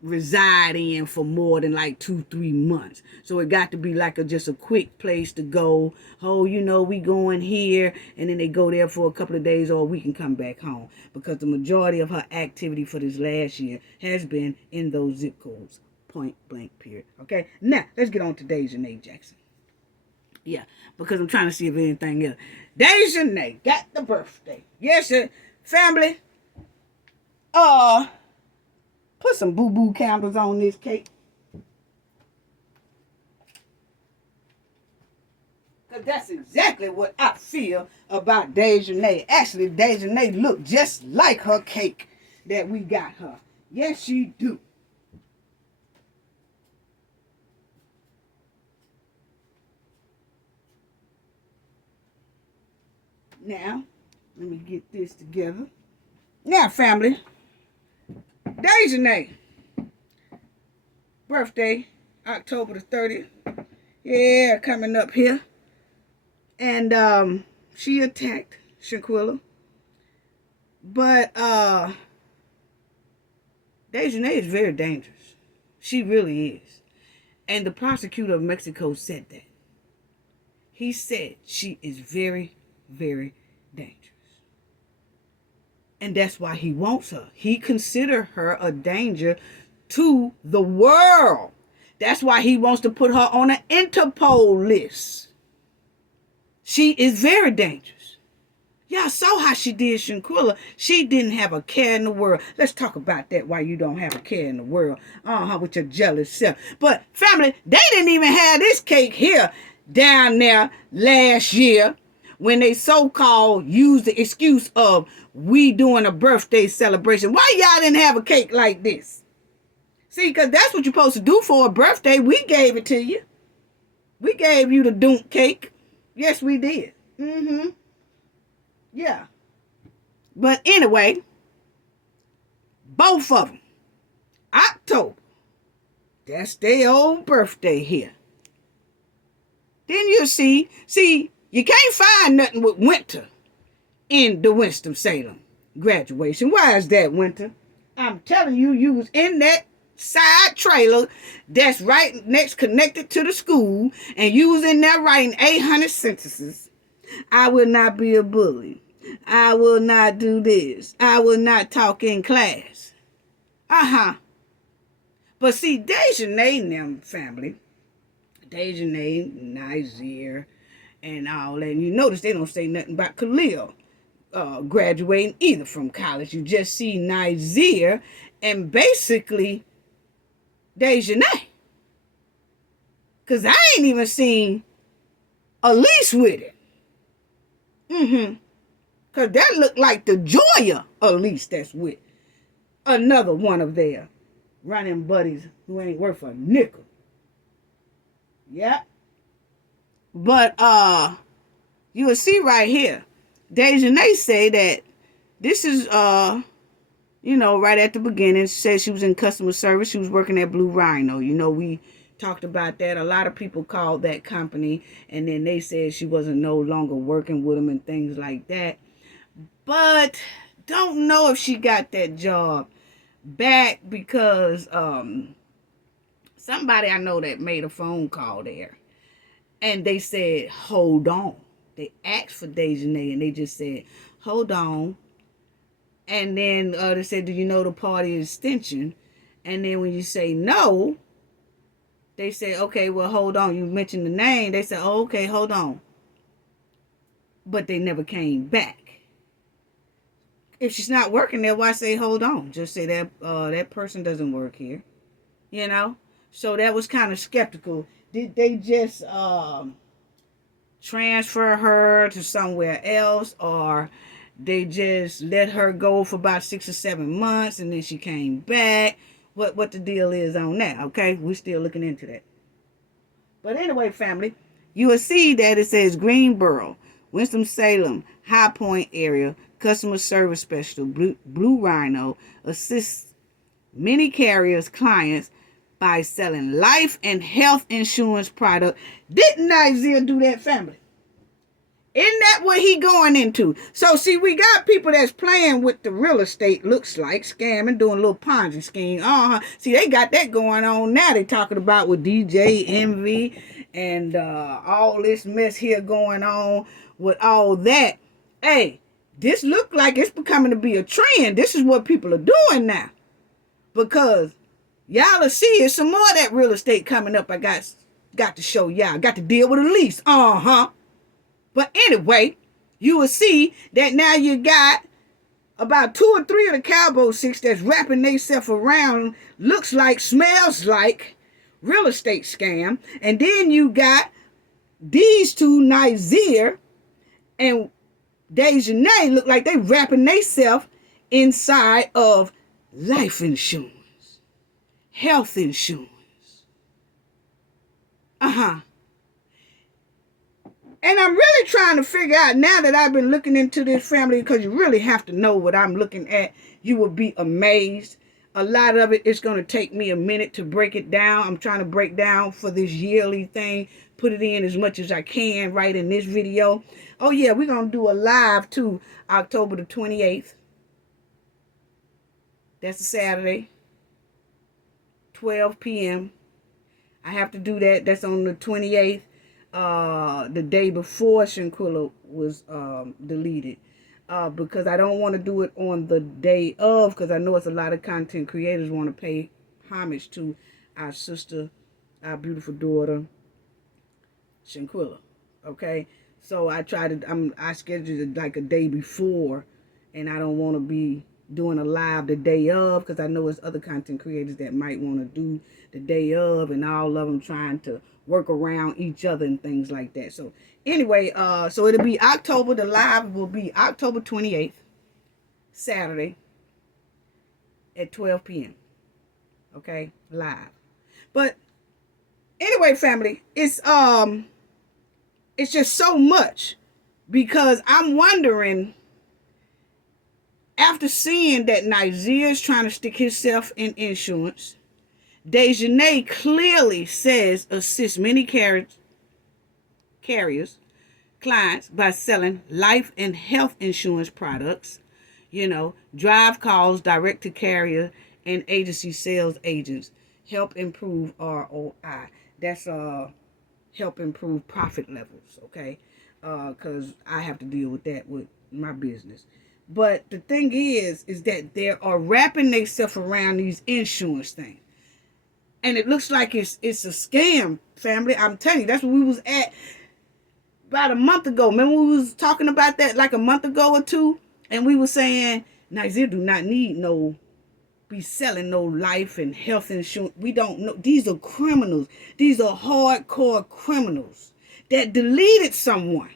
reside in for more than like 2-3 months. So it got to be like just a quick place to go. Oh, we going here, and then they go there for a couple of days, or we can come back home, because the majority of her activity for this last year has been in those zip codes, point blank period. Okay, now let's get on to Dejanay Jackson. Yeah, because I'm trying to see if anything else. Dejanay got the birthday. Yes, sir. Family, put some boo-boo candles on this cake. Because that's exactly what I feel about Dejanay. Actually, Dejanay look just like her cake that we got her. Yes, she do. Now, let me get this together. Now, family, Dejanay birthday, October the 30th. Yeah, coming up here. And she attacked Shanquella. But Dejanay is very dangerous. She really is. And the prosecutor of Mexico said that. He said she is very, very dangerous. And that's why he wants her. He considers her a danger to the world. That's why he wants to put her on an Interpol list. She is very dangerous. Y'all saw how she did Shanquella. She didn't have a care in the world. Let's talk about that, why you don't have a care in the world. With your jealous self. But family, they didn't even have this cake here down there last year, when they so-called used the excuse of we doing a birthday celebration. Why y'all didn't have a cake like this? See, because that's what you're supposed to do for a birthday. We gave it to you. We gave you the dunk cake. Yes, we did. Yeah. But anyway, both of them, October, that's their old birthday here. Then you see, you can't find nothing with Winter in the Winston-Salem graduation. Why is that, Winter? I'm telling you, you was in that side trailer that's right next, connected to the school, and you was in there writing 800 sentences. I will not be a bully. I will not do this. I will not talk in class. But see, Dejanay and them family, Dejanay, Nazir, and all that. And you notice they don't say nothing about Khalil graduating either from college. You just see Nazir and basically Dejanay. Because I ain't even seen Elise with it. Because that looked like the Joya Elise that's with another one of their running buddies who ain't worth a nickel. Yeah. But you will see right here, Dejanay say that this is right at the beginning, she said she was in customer service. She was working at Blue Rhino. We talked about that. A lot of people called that company, and then they said she wasn't no longer working with them and things like that. But don't know if she got that job back because somebody I know that made a phone call there, and they said, hold on. They asked for Dejanay, and they just said, hold on. And then they said, do you know the party extension? And then when you say no, they say, okay, well, hold on. You mentioned the name. They said, oh, okay, hold on. But they never came back. If she's not working there, why say hold on? Just say that person doesn't work here. So that was kind of skeptical. Did they just transfer her to somewhere else, or they just let her go for about 6 or 7 months and then she came back? What the deal is on that? Okay, we're still looking into that. But anyway, family, you will see that it says Greenboro, Winston-Salem, High Point area customer service specialist Blue Rhino assists many carriers clients by selling life and health insurance product. Didn't Isaiah do that, family? Isn't that what he going into? So, see, we got people that's playing with the real estate, looks like, scamming, doing a little Ponzi scheme. See, they got that going on now. They talking about with DJ Envy and all this mess here going on with all that. Hey, this look like it's becoming to be a trend. This is what people are doing now. Because y'all will see it's some more of that real estate coming up. I got to show y'all. Got to deal with a lease. But anyway, you will see that now you got about 2 or 3 of the cowboy six that's wrapping themselves around, looks like, smells like, real estate scam. And then you got these two, Nazir and Dejanay, look like they wrapping themselves inside of life insurance, health insurance. And I'm really trying to figure out, now that I've been looking into this family, because you really have to know what I'm looking at. You will be amazed. A lot of it is going to take me a minute to break it down. I'm trying to break down for this yearly thing, put it in as much as I can right in this video. Oh, yeah, we're going to do a live, too, October the 28th. That's a Saturday, 12 p.m. I have to do that. That's on the 28th. The day before Shanquella was deleted, because I don't want to do it on the day of, because I know it's a lot of content creators want to pay homage to our sister, our beautiful daughter, Shanquella. Okay, so I scheduled it like a day before, and I don't want to be doing a live the day of, because I know it's other content creators that might want to do the day of, and all of them trying to work around each other and things like that. So anyway, so it'll be October, the live will be October 28th, Saturday at 12 p.m. Okay, live. But anyway, family, it's just so much, because I'm wondering, after seeing that Nazir is trying to stick himself in insurance, Dejanay clearly says assists many carriers, clients, by selling life and health insurance products, drive calls direct to carrier and agency sales agents, help improve ROI. That's help improve profit levels, okay? Because I have to deal with that with my business. But the thing is that they are wrapping themselves around these insurance things. And it looks like it's a scam, family. I'm telling you, that's what we was at about a month ago. Remember we was talking about that like a month ago or two? And we were saying, Nigeria do not need no, be selling no life and health insurance. We don't know. These are criminals. These are hardcore criminals that deleted someone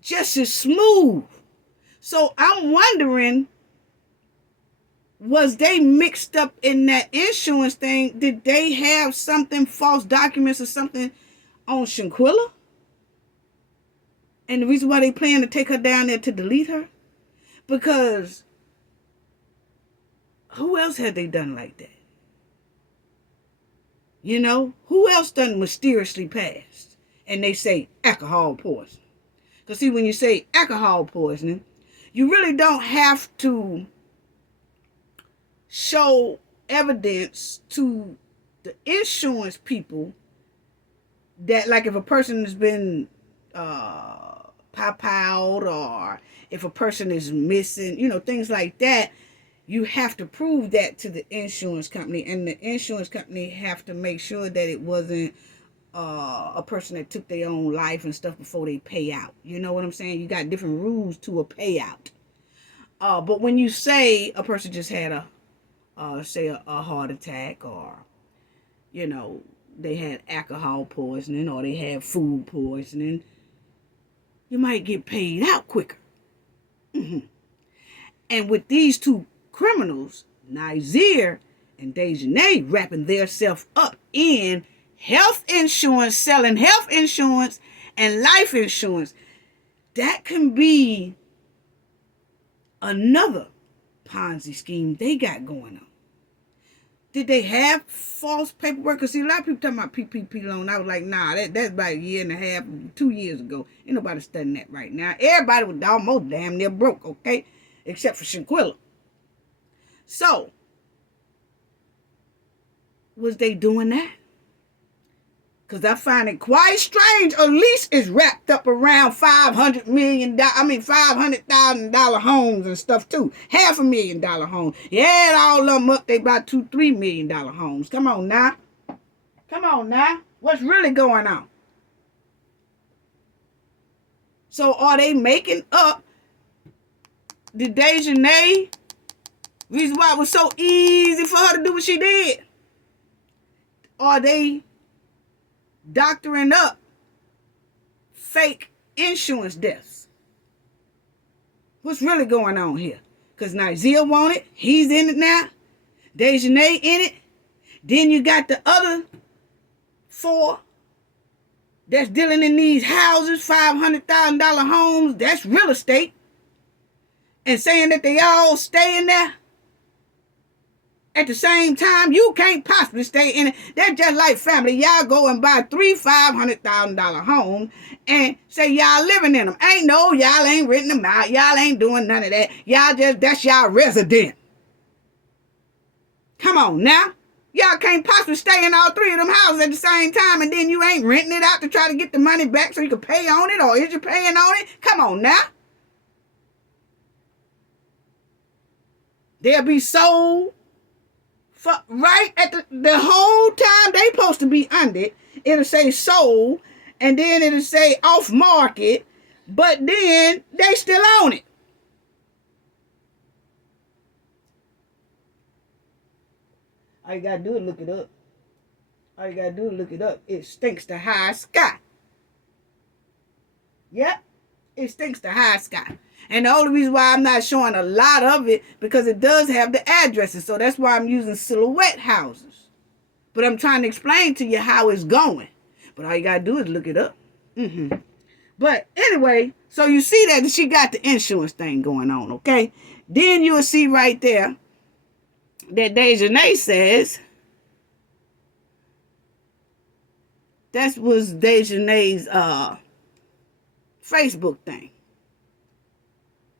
just as smooth. So I'm wondering, was they mixed up in that insurance thing? Did they have something, false documents or something on Shanquella? And the reason why they plan to take her down there to delete her? Because who else had they done like that? You know, who else done mysteriously passed? And they say alcohol poisoning. Because see, when you say alcohol poisoning, you really don't have to show evidence to the insurance people that, like, if a person has been pop out, or if a person is missing, you know, things like that, you have to prove that to the insurance company, and the insurance company have to make sure that it wasn't a person that took their own life and stuff before they pay out. You know what I'm saying? You got different rules to a payout. But when you say a person just had a heart attack, or, you know, they had alcohol poisoning, or they had food poisoning, you might get paid out quicker. Mm-hmm. And with these two criminals, Nizer and Dejanay, wrapping theirself up in health insurance, selling health insurance and life insurance, that can be another Ponzi scheme they got going on. Did they have false paperwork? Because see, a lot of people talking about PPP loan. I was like, nah, that's about a year and a half, 2 years ago. Ain't nobody studying that right now. Everybody was almost damn near broke, okay? Except for Shanquella. So, was they doing that? Because I find it quite strange. A lease is wrapped up around $500,000, $500,000 homes and stuff too. $500,000 homes. You add all of them up, they about $2-3 million homes. Come on now. Come on now. What's really going on? So are they making up the Dejanay reason why it was so easy for her to do what she did? Are they doctoring up fake insurance deaths? What's really going on here? Because Nizer want it. He's in it now. Dejanay in it. Then you got the other 4 that's dealing in these houses, $500,000 homes. That's real estate. And saying that they all stay in there. At the same time, you can't possibly stay in it. They're just like family. Y'all go and buy 3 $500,000 homes and say y'all living in them. Y'all ain't renting them out. Y'all ain't doing none of that. That's y'all resident. Come on now. Y'all can't possibly stay in all 3 of them houses at the same time, and then you ain't renting it out to try to get the money back so you can pay on it, or is you paying on it? Come on now. They'll be sold for right at the whole time they supposed to be under it. It'll say sold, and then it'll say off market, but then they still own it. All you gotta do is look it up. All you gotta do is look it up. It stinks to high sky. Yep, it stinks to high sky. And the only reason why I'm not showing a lot of it, because it does have the addresses. So that's why I'm using silhouette houses. But I'm trying to explain to you how it's going. But all you got to do is look it up. But anyway, so you see that she got the insurance thing going on, okay? Then you'll see right there that Dejanay says, that was Dejanay's Facebook thing.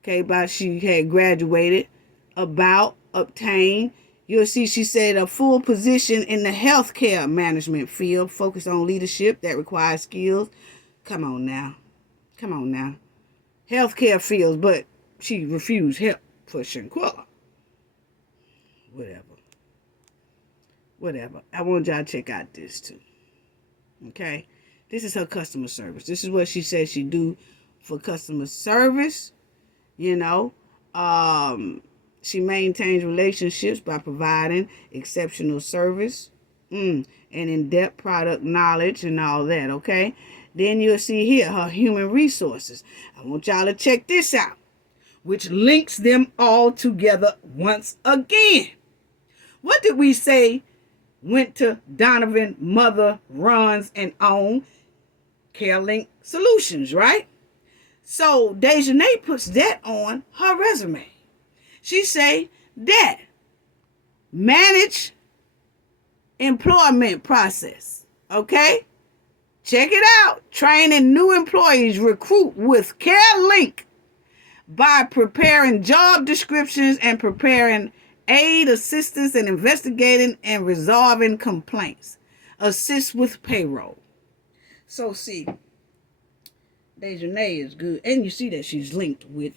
Okay, about she had graduated, about, obtained. You'll see she said a full position in the healthcare management field, focused on leadership that requires skills. Come on now. Come on now. Healthcare fields, but she refused help for Shanquella. Whatever. whatever. I want y'all to check out this too. Okay? This is her customer service. This is what she says she do for customer service. You know, she maintains relationships by providing exceptional service and in-depth product knowledge and all that, okay? Then you'll see here her human resources. I want y'all to check this out, which links them all together once again. What did we say Winter Donovan mother runs and owns? CareLink Solutions, right? So Dishonesty puts that on her resume. She say that manage employment process. Okay? Check it out. Training new employees, recruit with CareLink by preparing job descriptions and preparing aid, assistance, and investigating and resolving complaints. Assist with payroll. So see, Dishonesty is good. And you see that she's linked with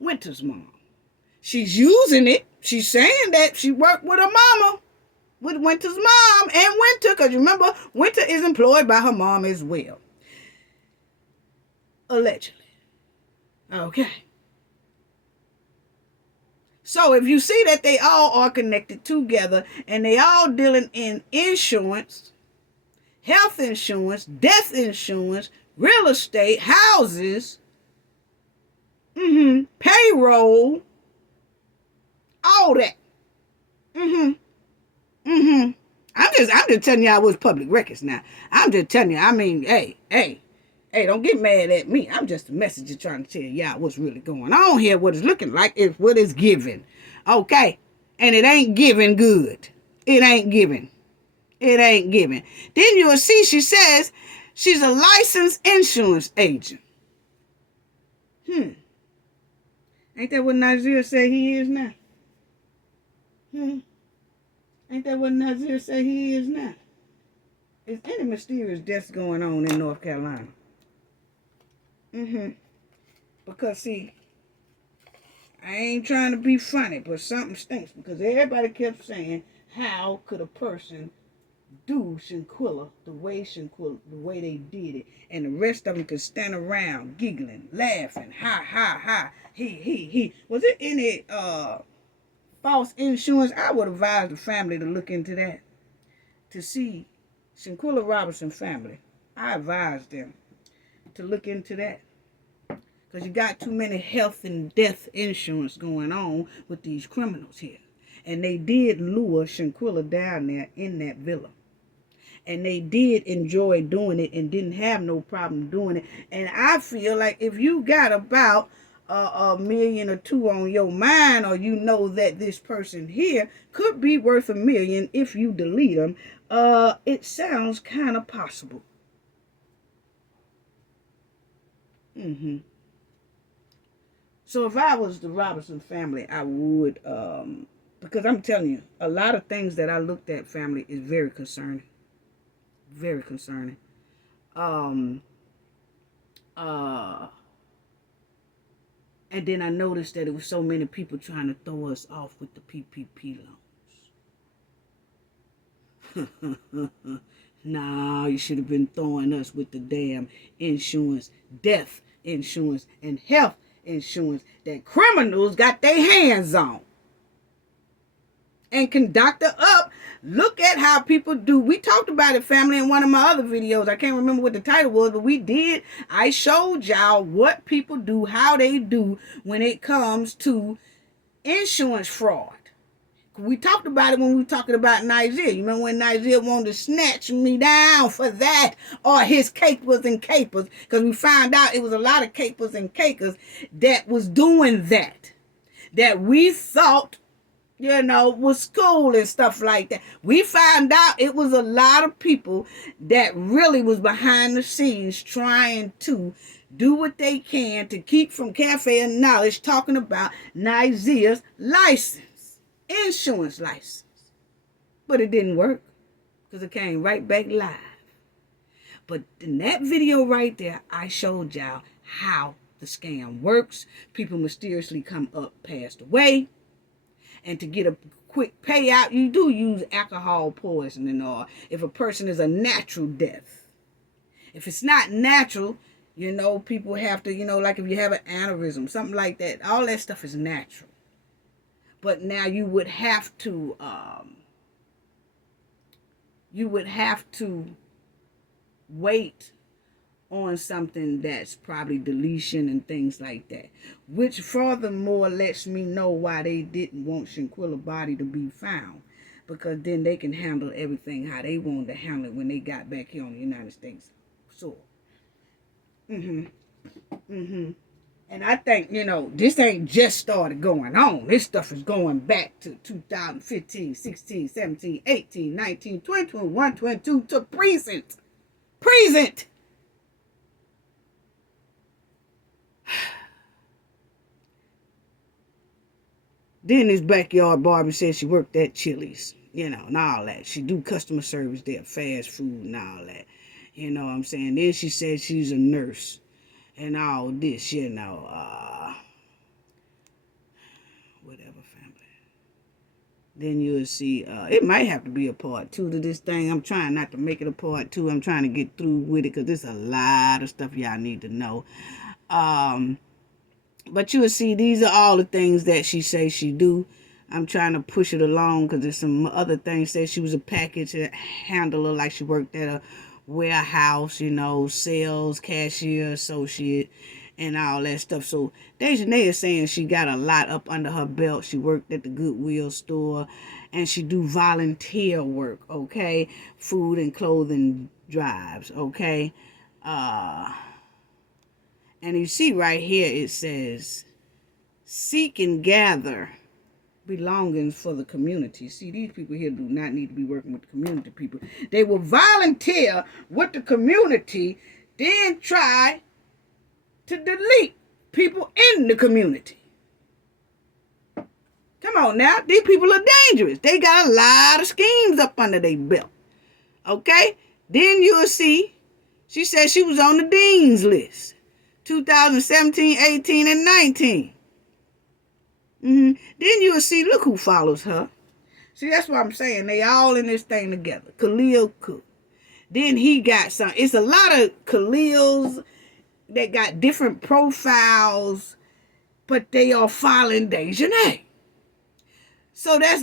Winter's mom. She's using it. She's saying that she worked with her mama, with Winter's mom and Winter, because remember, Winter is employed by her mom as well. Allegedly. Okay. So if you see that they all are connected together and they all dealing in insurance, health insurance, death insurance, real estate, houses, payroll, all that. I'm just telling y'all what's public records now. I'm just telling you, I mean, hey, don't get mad at me. I'm just a messenger trying to tell y'all what's really going on here. What it's looking like is what it's giving. Okay? And it ain't giving good. It ain't giving. It ain't giving. Then you'll see she says she's a licensed insurance agent. Ain't that what Nazir said he is now? Ain't that what Nazir said he is now? Is any mysterious deaths going on in North Carolina? Because see, I ain't trying to be funny, but something stinks. Because everybody kept saying, how could a person do Shanquella the way they did it, and the rest of them could stand around giggling, laughing, ha ha ha, he. Was it any false insurance? I would advise the family to look into that, to see Shanquella Robinson family. I advise them to look into that, because you got too many health and death insurance going on with these criminals here. And they did lure Shanquella down there in that villa. And they did enjoy doing it and didn't have no problem doing it. And I feel like if you got about $1 million or $2 million on your mind, or you know that this person here could be worth $1 million if you delete them, it sounds kind of possible. So if I was the Robinson family, I would, because I'm telling you, a lot of things that I looked at, family, is very concerning. Very concerning. And then I noticed that it was so many people trying to throw us off with the PPP loans. Nah, you should have been throwing us with the damn insurance, death insurance, and health insurance that criminals got their hands on. And can doctor up. Look at how people do. We talked about it, family, in one of my other videos. I can't remember what the title was, but we did. I showed y'all what people do, how they do when it comes to insurance fraud. We talked about it when we were talking about Nigeria. You remember when Nigeria wanted to snatch me down for that, or his capers and capers, because we found out it was a lot of capers and cakers that was doing that we thought, was cool and stuff like that. We found out it was a lot of people that really was behind the scenes trying to do what they can to keep from Cafe and Knowledge talking about Nigeria's license, insurance license. But it didn't work, because it came right back live. But in that video right there, I showed y'all how the scam works. People mysteriously come up, passed away. And to get a quick payout, you do use alcohol poisoning, or if a person is a natural death. If it's not natural, people have to, like if you have an aneurysm, something like that, all that stuff is natural. But now you would have to wait on something that's probably deletion and things like that, which furthermore lets me know why they didn't want Shanquella's body to be found, because then they can handle everything how they wanted to handle it when they got back here on the United States soil. And I think, this ain't just started going on. This stuff is going back to 2015, 16, 17, 18, 19, 20, 21, 22 to present. Then this backyard Barbie said she worked at Chili's, and all that. She do customer service there, fast food and all that. You know what I'm saying? Then she said she's a nurse and all this, whatever, family. Then you'll see, it might have to be a part 2 to this thing. I'm trying not to make it a part 2. I'm trying to get through with it because there's a lot of stuff y'all need to know. But you'll see, these are all the things that she says she do. I'm trying to push it along because there's some other things. Said she was a package handler, like she worked at a warehouse, sales, cashier, associate, and all that stuff. So Dejanay is saying she got a lot up under her belt. She worked at the Goodwill store, and she do volunteer work, okay? Food and clothing drives, okay? And you see right here, it says, seek and gather belongings for the community. See, these people here do not need to be working with the community people. They will volunteer with the community, then try to delete people in the community. Come on now, these people are dangerous. They got a lot of schemes up under their belt. Okay? Then you'll see, she said she was on the dean's list. 2017, 18, and 19. Then you'll see, look who follows her. See, that's what I'm saying. They all in this thing together. Khalil Cook. Then he got some. It's a lot of Khalils that got different profiles, but they are following Dejanay. So that's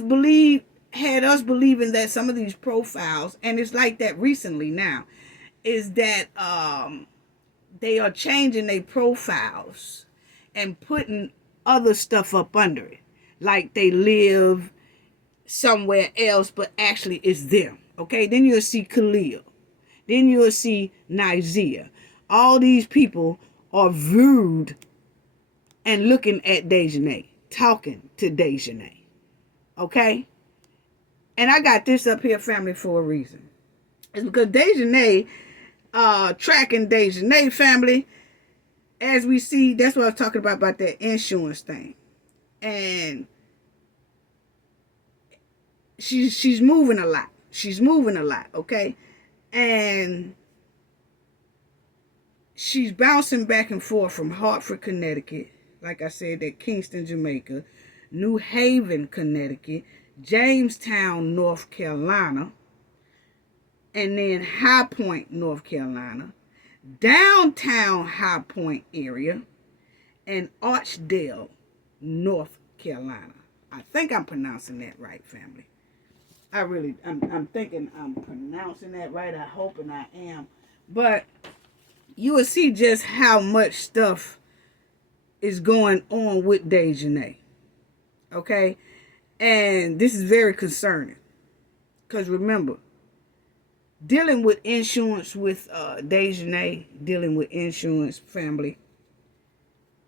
had us believing that some of these profiles, and it's like that recently now, is that they are changing their profiles and putting other stuff up under it. Like they live somewhere else, but actually it's them. Okay, then you'll see Khalil. Then you'll see Nizia. All these people are viewed and looking at Dejanay, talking to Dejanay. Okay? And I got this up here, family, for a reason. It's because Dejanay, tracking Dejanay, family, as we see, that's what I was talking about that insurance thing. And she's moving a lot. She's moving a lot, okay? And she's bouncing back and forth from Hartford, Connecticut, like I said, that Kingston, Jamaica, New Haven, Connecticut, Jamestown, North Carolina, and then High Point, North Carolina, downtown High Point area, and Archdale, North Carolina. I think I'm pronouncing that right, family. I'm thinking I'm pronouncing that right. I hope and I am. But you will see just how much stuff is going on with Dejanay. Okay? And this is very concerning. Because remember, dealing with insurance with Dejanay, dealing with insurance family,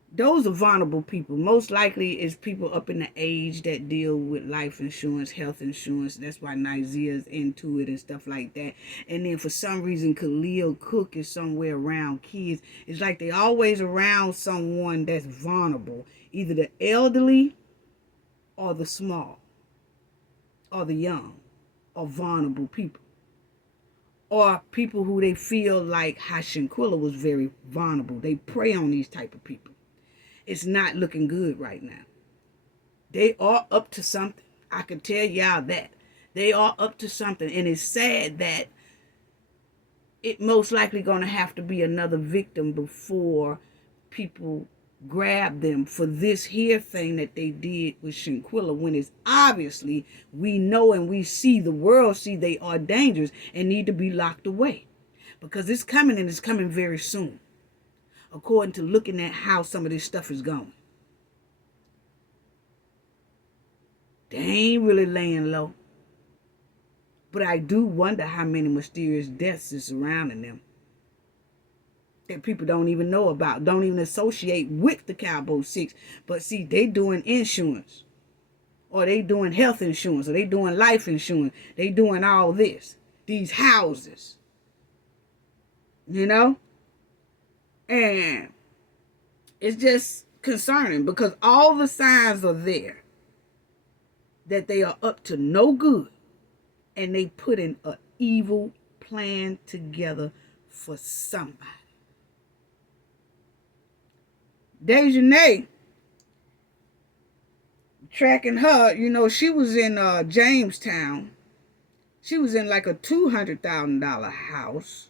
those are vulnerable people. Most likely is people up in the age that deal with life insurance, health insurance. That's why Nizia's into it and stuff like that. And then for some reason, Khalil Cook is somewhere around kids. It's like they always around someone that's vulnerable. Either the elderly or the small or the young or vulnerable people. Or people who they feel like Shanquella was very vulnerable. They prey on these type of people. It's not looking good right now. They are up to something. I can tell y'all that. They are up to something. And it's sad that it most likely going to have to be another victim before people grab them for this here thing that they did with Shanquella, when it's obviously we know and we see, the world see, they are dangerous and need to be locked away. Because it's coming, and it's coming very soon, according to looking at how some of this stuff is going. They ain't really laying low. But I do wonder how many mysterious deaths is surrounding them that people don't even know about, don't even associate with the Cowboy Six. But see, they doing insurance, or they doing health insurance, or they doing life insurance. They doing all this, these houses, you know? And it's just concerning, because all the signs are there that they are up to no good. And they put an evil plan together for somebody. Dishonesty, tracking her, you know, she was in Jamestown. She was in like a $200,000 house.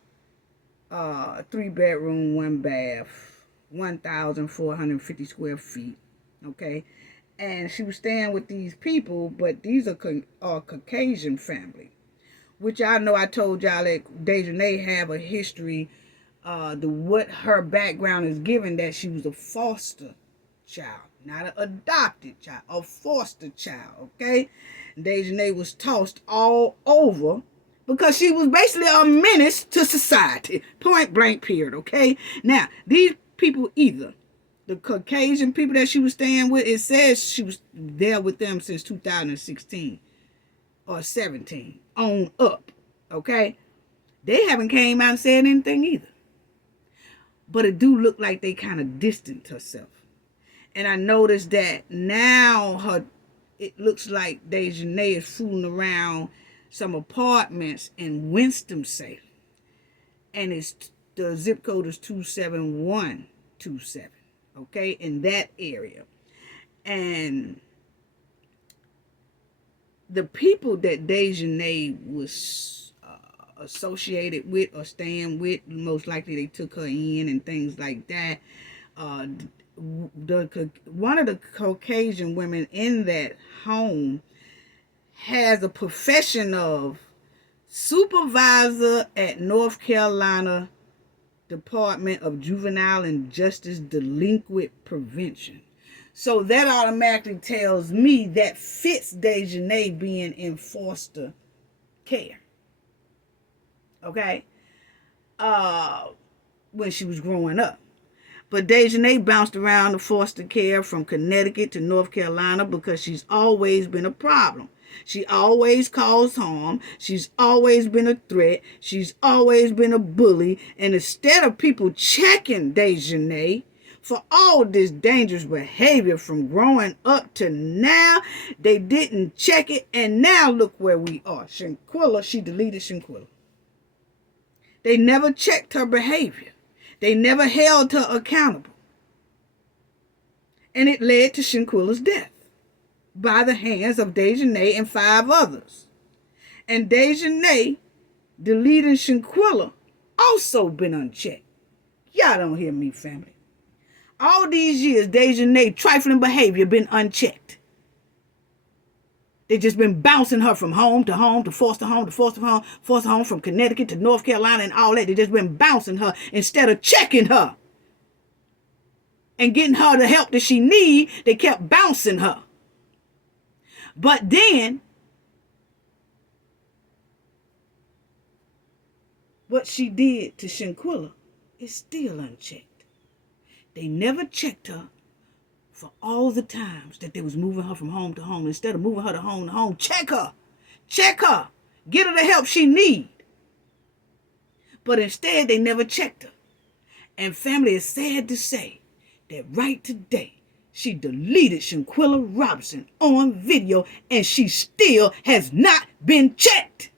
3-bedroom, 1 bath, 1,450 square feet. Okay. And she was staying with these people, but these are Caucasian family, which I know I told y'all that Dishonesty have a history, what her background is given, that she was a foster child, not an adopted child, a foster child, okay? Dishonesty was tossed all over because she was basically a menace to society, point blank period, okay? Now, these people either, the Caucasian people that she was staying with, it says she was there with them since 2016 or 17 on up, okay? They haven't came out and said anything either. But it do look like they kind of distanced herself. And I noticed that now it looks like Dishonesty is fooling around some apartments in Winston-Salem. And the zip code is 27127. Okay, in that area. And the people that Dishonesty was associated with or staying with, most likely they took her in and things like that. One of the Caucasian women in that home has a profession of supervisor at North Carolina Department of Juvenile and Justice Delinquent Prevention. So that automatically tells me that fits Dishonesty being in foster care. Okay? When she was growing up. But Dishonesty bounced around the foster care from Connecticut to North Carolina because she's always been a problem. She always caused harm. She's always been a threat. She's always been a bully. And instead of people checking Dishonesty for all this dangerous behavior from growing up to now, they didn't check it. And now look where we are. Shanquella, she deleted Shanquella. They never checked her behavior. They never held her accountable. And it led to Shanquella's death by the hands of Dishonesty and 5 others. And Dishonesty deleting Shanquella also been unchecked. Y'all don't hear me, family. All these years, Dishonesty trifling behavior been unchecked. They just been bouncing her from home to home to foster home to foster home from Connecticut to North Carolina and all that. They just been bouncing her instead of checking her and getting her the help that she need. They kept bouncing her. But then, what she did to Shanquella is still unchecked. They never checked her for all the times that they was moving her from home to home. Instead of moving her to home, check her. Check her. Get her the help she need. But instead, they never checked her. And family, is sad to say that right today, she deleted Shanquella Robinson on video, and she still has not been checked.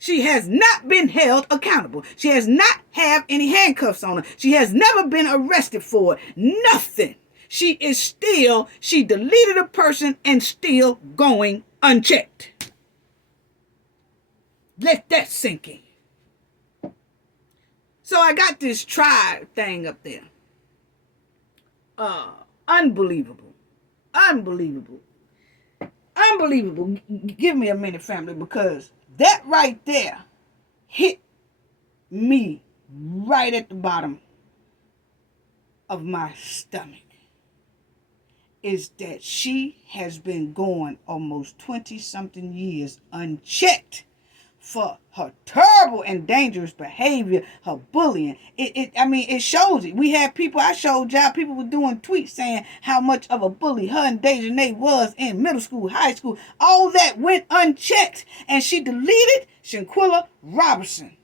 She has not been held accountable. She has not have any handcuffs on her. She has never been arrested for it. Nothing. She deleted a person and still going unchecked. Let that sink in. So I got this tribe thing up there. Unbelievable. Unbelievable. Unbelievable. Give me a minute, family, because that right there hit me right at the bottom of my stomach. Is that she has been going almost 20-something years unchecked for her terrible and dangerous behavior, her bullying. It shows it. We had people, I showed y'all, people were doing tweets saying how much of a bully her and Dejanay was in middle school, high school. All that went unchecked. And she deleted Shanquella Robertson.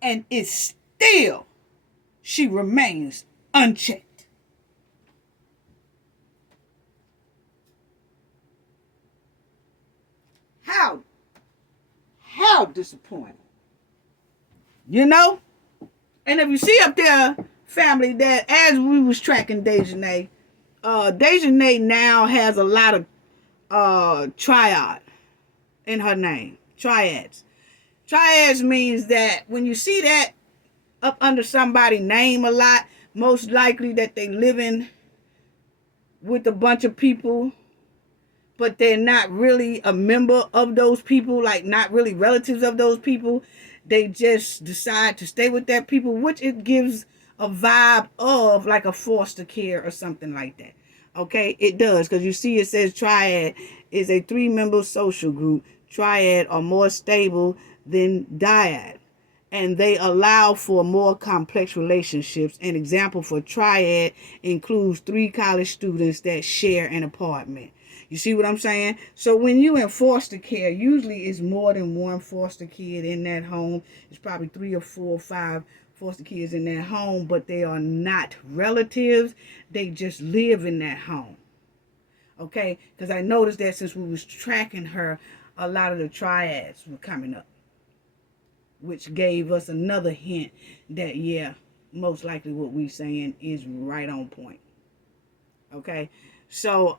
And it's still, she remains unchecked. How disappointing. You know? And if you see up there, family, that as we was tracking Dejanay, Dejanay now has a lot of triad in her name. Triads. Triads means that when you see that up under somebody's name a lot, most likely that they living with a bunch of people, but they're not really a member of those people, like not really relatives of those people. They just decide to stay with that people, which it gives a vibe of like a foster care or something like that. Okay, it does, because you see it says triad is a 3-member social group. Triad are more stable than dyad, and they allow for more complex relationships. An example for triad includes 3 college students that share an apartment. You see what I'm saying? So when you in foster care, usually it's more than one foster kid in that home. It's probably 3 or 4 or 5 foster kids in that home, but they are not relatives. They just live in that home. Okay? Because I noticed that since we was tracking her, a lot of the triads were coming up, which gave us another hint that, yeah, most likely what we saying is right on point. Okay? So,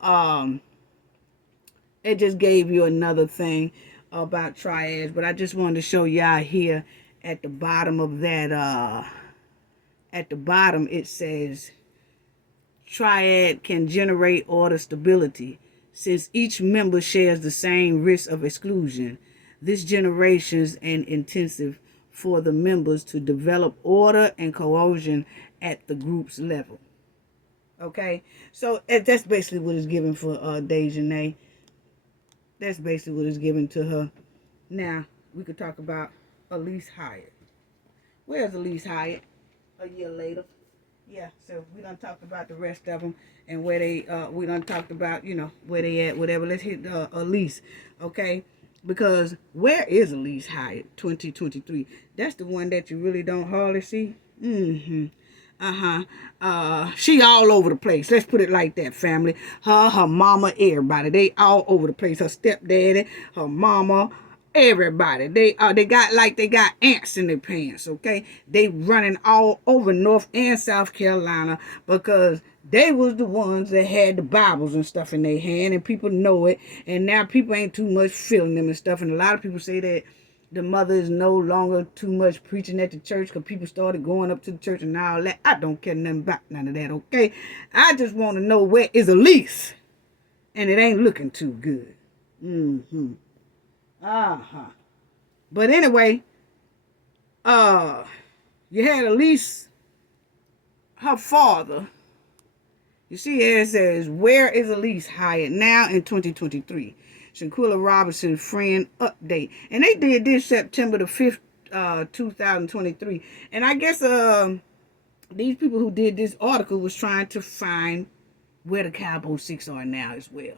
it just gave you another thing about triads, but I just wanted to show y'all here at the bottom of that, at the bottom it says, triad can generate order stability. Since each member shares the same risk of exclusion, this generations an intensive for the members to develop order and cohesion at the group's level. Okay, so that's basically what it's given for Dejanay. That's basically what is given to her. Now, we could talk about Elise Hyatt. Where's Elise Hyatt? A year later. Yeah, so we done talked about the rest of them and where they, we done talked about, where they at, whatever. Let's hit Elise, okay? Because where is Elise Hyatt 2023? That's the one that you really don't hardly see. She all over the place. Let's put it like that, family. Her mama, everybody. They all over the place. Her stepdaddy, her mama, everybody. They got ants in their pants, okay? They running all over North and South Carolina because they was the ones that had the Bibles and stuff in their hand, and people know it. And now people ain't too much feeling them and stuff. And a lot of people say that the mother is no longer too much preaching at the church because people started going up to the church and all that. I don't care nothing about none of that, okay? I just want to know where is Elise. And it ain't looking too good. But anyway, you had Elise, her father. You see here it says, where is Elise Hyatt now in 2023? Shanquella Robinson friend update. And they did this September the 5th, 2023. And I guess these people who did this article was trying to find where the Cowboy 6 are now as well.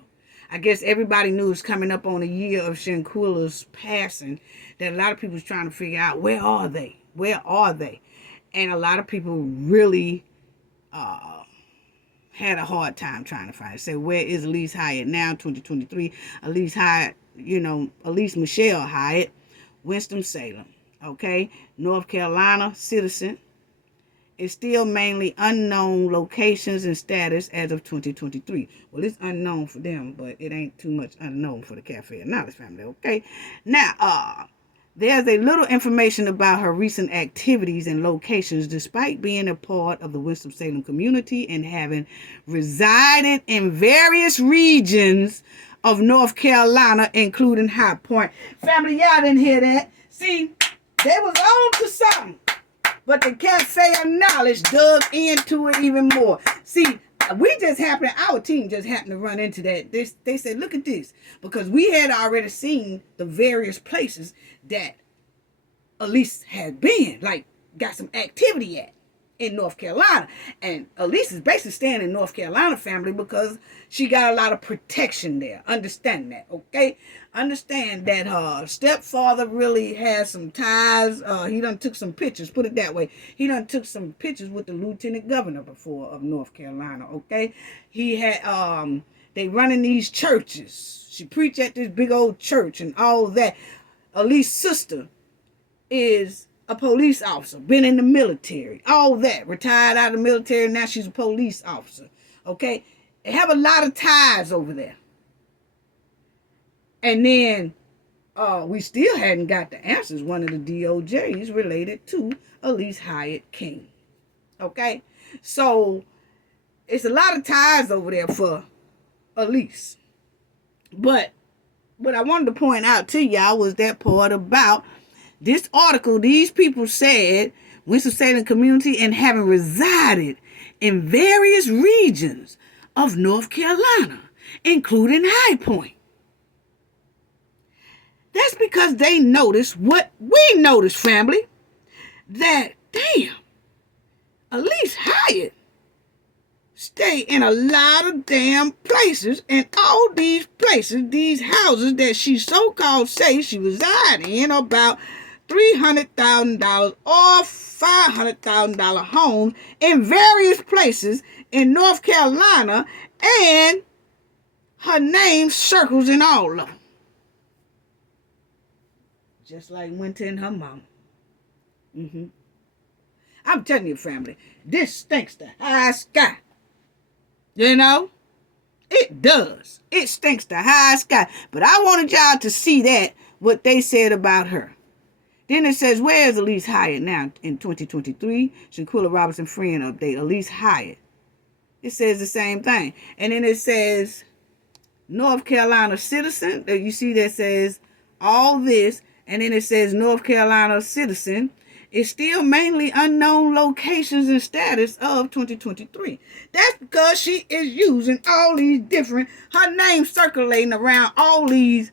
I guess everybody knew it's coming up on a year of Shanquella's passing, that a lot of people was trying to figure out, where are they? Where are they? And a lot of people really had a hard time trying to find it. Say, where is Elise Hyatt now, 2023? Elise Hyatt, Elise Michelle Hyatt, Winston-Salem, okay? North Carolina citizen. It's still mainly unknown locations and status as of 2023. Well, it's unknown for them, but it ain't too much unknown for the Cafe of Knowledge family, okay? Now, there's a little information about her recent activities and locations despite being a part of the Winston-Salem community and having resided in various regions of North Carolina, including High Point. Family, y'all didn't hear that. See, they was on to something. But the Cafe of Knowledge dug into it even more. See, our team just happened to run into that. They said, look at this. Because we had already seen the various places that Elise had been, like, got some activity at in North Carolina. And Elise is basically staying in North Carolina, family, because she got a lot of protection there. Understand that, okay? Understand that her stepfather really has some ties. He done took some pictures, put it that way. He done took some pictures with the lieutenant governor before of North Carolina, okay? He had, they running these churches. She preached at this big old church and all that. Elise's sister is a police officer, been in the military, all that, retired out of the military, now she's a police officer, okay? They have a lot of ties over there. And then we still hadn't got the answers. One of the DOJs related to Elise Hyatt King, okay? So it's a lot of ties over there for Elise. But what I wanted to point out to y'all was that part about this article. These people said Winston-Salem community and having resided in various regions of North Carolina, including High Point. That's because they noticed what we noticed, family, that, damn, Elise Hyatt stay in a lot of damn places, and all these places, these houses that she so-called say she reside in, about $300,000 or $500,000 homes in various places in North Carolina, and her name circles in all of them. Just like Winter and her mama. I'm telling you, family, this stinks to high sky. You know? It does. It stinks to high sky. But I wanted y'all to see that, what they said about her. Then it says, where is Elise Hyatt now in 2023? Shanquella Robinson friend update. Elise Hyatt. It says the same thing. And then it says, North Carolina citizen. You see that says all this. And then it says North Carolina citizen. It's still mainly unknown locations and status of 2023. That's because she is using all these different, her name circulating around all these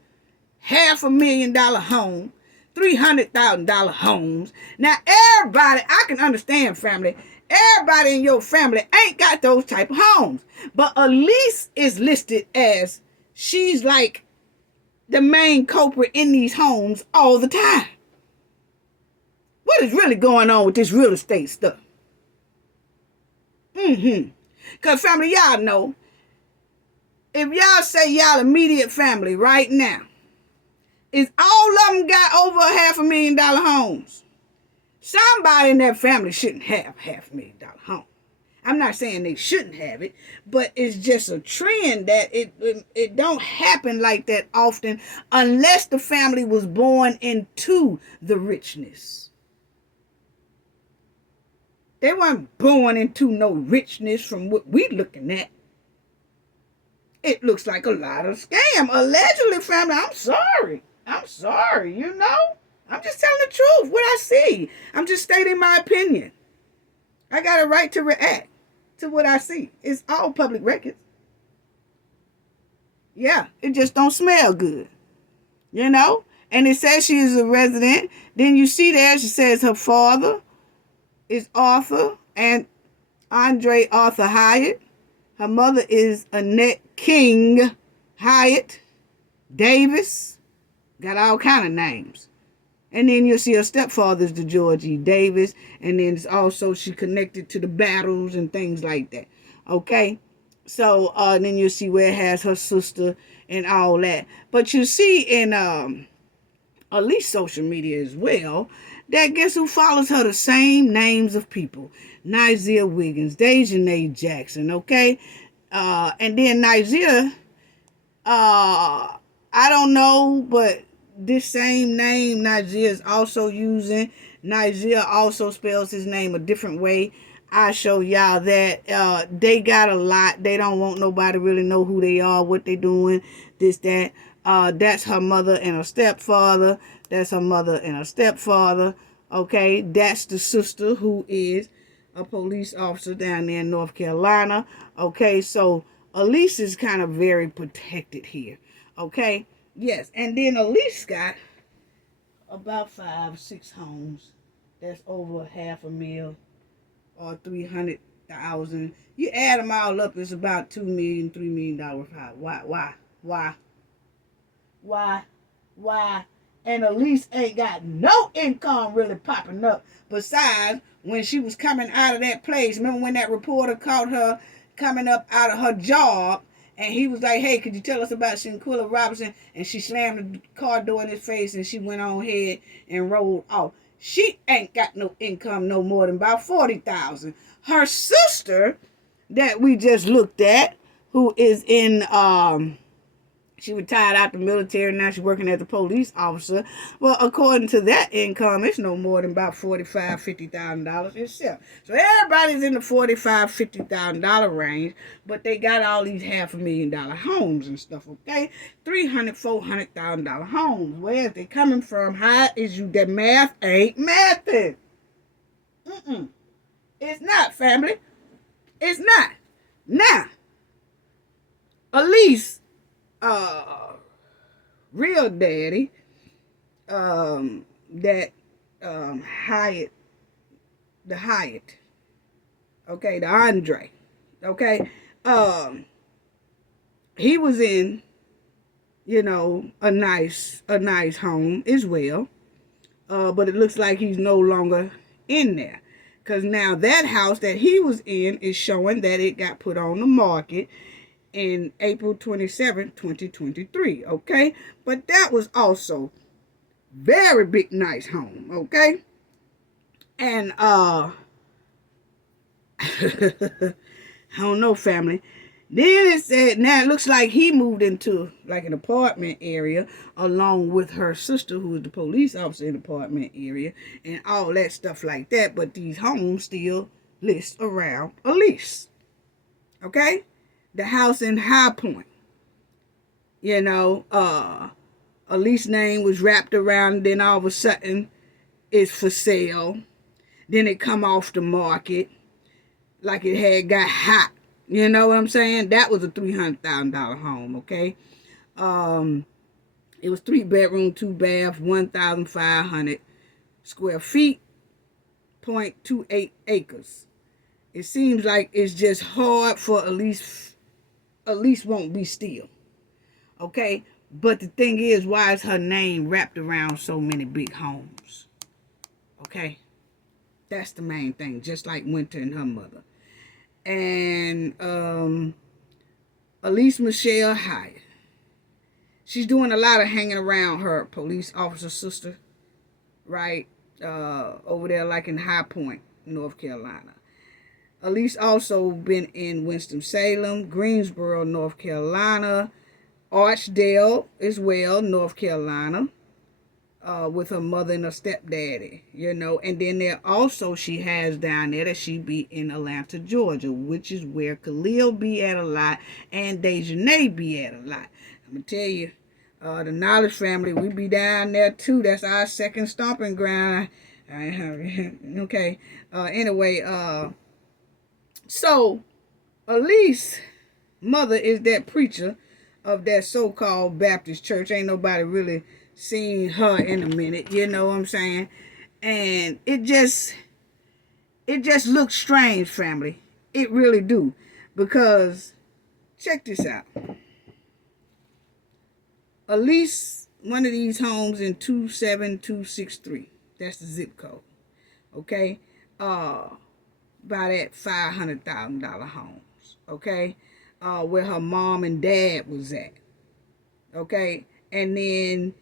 $500,000 homes, $300,000 homes. Now, everybody, I can understand, family, everybody in your family ain't got those type of homes. But Elise is listed as she's like the main culprit in these homes all the time. What is really going on with this real estate stuff? Because, family, y'all know, if y'all say y'all immediate family right now, is all of them got over $500,000 homes, somebody in that family shouldn't have $500,000 home. I'm not saying they shouldn't have it, but it's just a trend that it don't happen like that often unless the family was born into the richness. They weren't born into no richness from what we looking at. It looks like a lot of scam. Allegedly, family, I'm sorry, you know? I'm just telling the truth, what I see. I'm just stating my opinion. I got a right to react to what I see. It's all public records. Yeah, it just don't smell good. You know? And it says she is a resident. Then you see there, she says her father is Arthur and Andre Arthur Hyatt. Her mother is Annette King Hyatt Davis. Got all kind of names. And then you'll see her stepfather's the George E. Davis. And then it's also she connected to the battles and things like that. Okay? So then you'll see where it has her sister and all that. But you see in at least social media as well that guess who follows her? The same names of people. Nizia Wiggins, Dejanay Jackson, okay? And then Nizia, I don't know, but this same name Nizia is also using. Nizia also spells his name a different way. I show y'all that they got a lot. They don't want nobody really know who they are, what they doing, this, that. That's her mother and her stepfather. That's her mother and her stepfather. Okay, that's the sister who is a police officer down there in North Carolina. Okay, so Elise is kind of very protected here. Okay, yes, and then Elise got about 5-6 homes. That's over $500,000 or 300,000. You add them all up, it's about $2 million, $3 million. Why? Why? And Elise ain't got no income really popping up. Besides, when she was coming out of that place, remember when that reporter caught her coming up out of her job, and he was like, hey, could you tell us about Shanquella Robinson? And she slammed the car door in his face, and she went on ahead and rolled off. She ain't got no income no more than about 40,000. Her sister that we just looked at, who is in she retired out the military. Now she's working as a police officer. Well, according to that income, it's no more than about $45,000-$50,000 itself. So everybody's in the $45,000-$50,000 range, but they got all these $500,000 homes and stuff. Okay, $300,000-$400,000 homes. Where's they coming from? How is you that math ain't mathing? It's not, family. It's not. Now, Elise, real daddy, that Hyatt, okay, the Andre, okay, he was in, a nice home as well, but it looks like he's no longer in there, because now that house that he was in is showing that it got put on the market in April 27, 2023, okay? But that was also very big, nice home, okay? And, I don't know, family. Then it said, now it looks like he moved into, like, an apartment area along with her sister, who is the police officer in the apartment area, and all that stuff like that, but these homes still list around a lease, okay? The house in High Point, a lease name was wrapped around, then all of a sudden it's for sale. Then it come off the market like it had got hot. You know what I'm saying? That was a $300,000 home, okay? It was 3 bedroom, 2 bath, 1,500 square feet, 0.28 acres. It seems like it's just hard for Elise won't be still. Okay? But the thing is, why is her name wrapped around so many big homes? Okay? That's the main thing, just like Winter and her mother. And Elise Michelle Hyatt. She's doing a lot of hanging around her police officer sister, right? Over there like in High Point, North Carolina. Elise also been in Winston-Salem, Greensboro, North Carolina, Archdale as well, North Carolina, with her mother and her stepdaddy, and then there also she has down there that she be in Atlanta, Georgia, which is where Khalil be at a lot and Dejanay be at a lot. I'm going to tell you, the Knowledge family, we be down there too. That's our second stomping ground. Okay. Anyway, so Elise mother is that preacher of that so-called Baptist church. Ain't nobody really seen her in a minute, you know what I'm saying? And it just looks strange, family. It really do. Because check this out. Elise, one of these homes in 27263. That's the zip code. Okay? By that $500,000 homes. Okay? Where her mom and dad was at. Okay? And then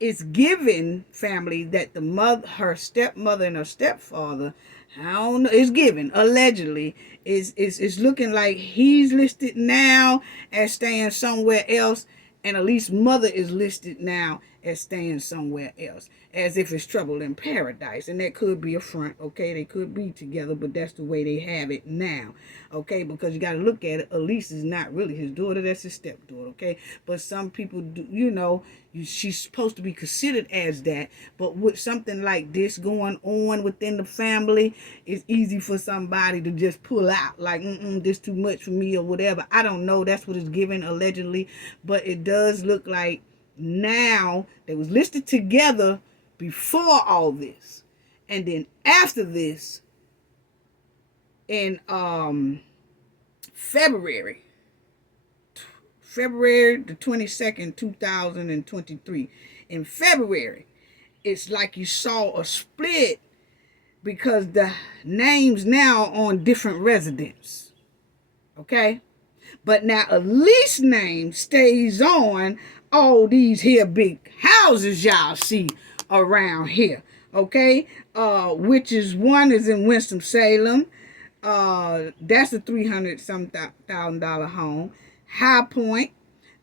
it's given, family, that the mother, her stepmother and her stepfather, I don't know, it's given, allegedly, is looking like he's listed now as staying somewhere else, and at least mother is listed now as staying somewhere else, as if it's trouble in paradise. And that could be a front, okay? They could be together, but that's the way they have it now, okay? Because you got to look at it. Elise is not really his daughter. That's his stepdaughter, okay? But some people do, she's supposed to be considered as that. But with something like this going on within the family, it's easy for somebody to just pull out, like, this too much for me or whatever. I don't know. That's what it's given, allegedly. But it does look like now they was listed together before all this, and then after this, in February the 22nd, 2023, in February, it's like you saw a split because the names now on different residents, okay? But now Elise's name stays on all these here big houses y'all see around here, okay? Which is one is in Winston-Salem. That's a $300,000 home. High Point,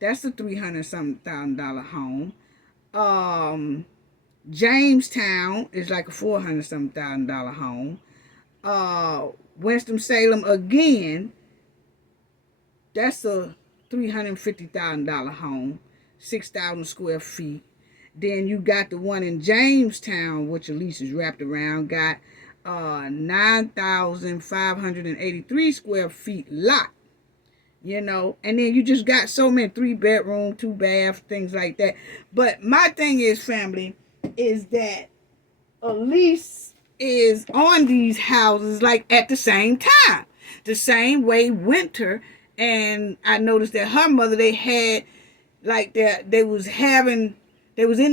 that's a $300,000 home. Jamestown is like a $400,000 home. Winston-Salem again, that's a $350,000 home, 6,000 square feet. Then you got the one in Jamestown, which Elise is wrapped around, got 9,583 square feet lot. And then you just got so many 3-bedroom, 2-bath, things like that. But my thing is, family, is that Elise is on these houses like at the same time, the same way Winter. And I noticed that her mother, they had like that they was in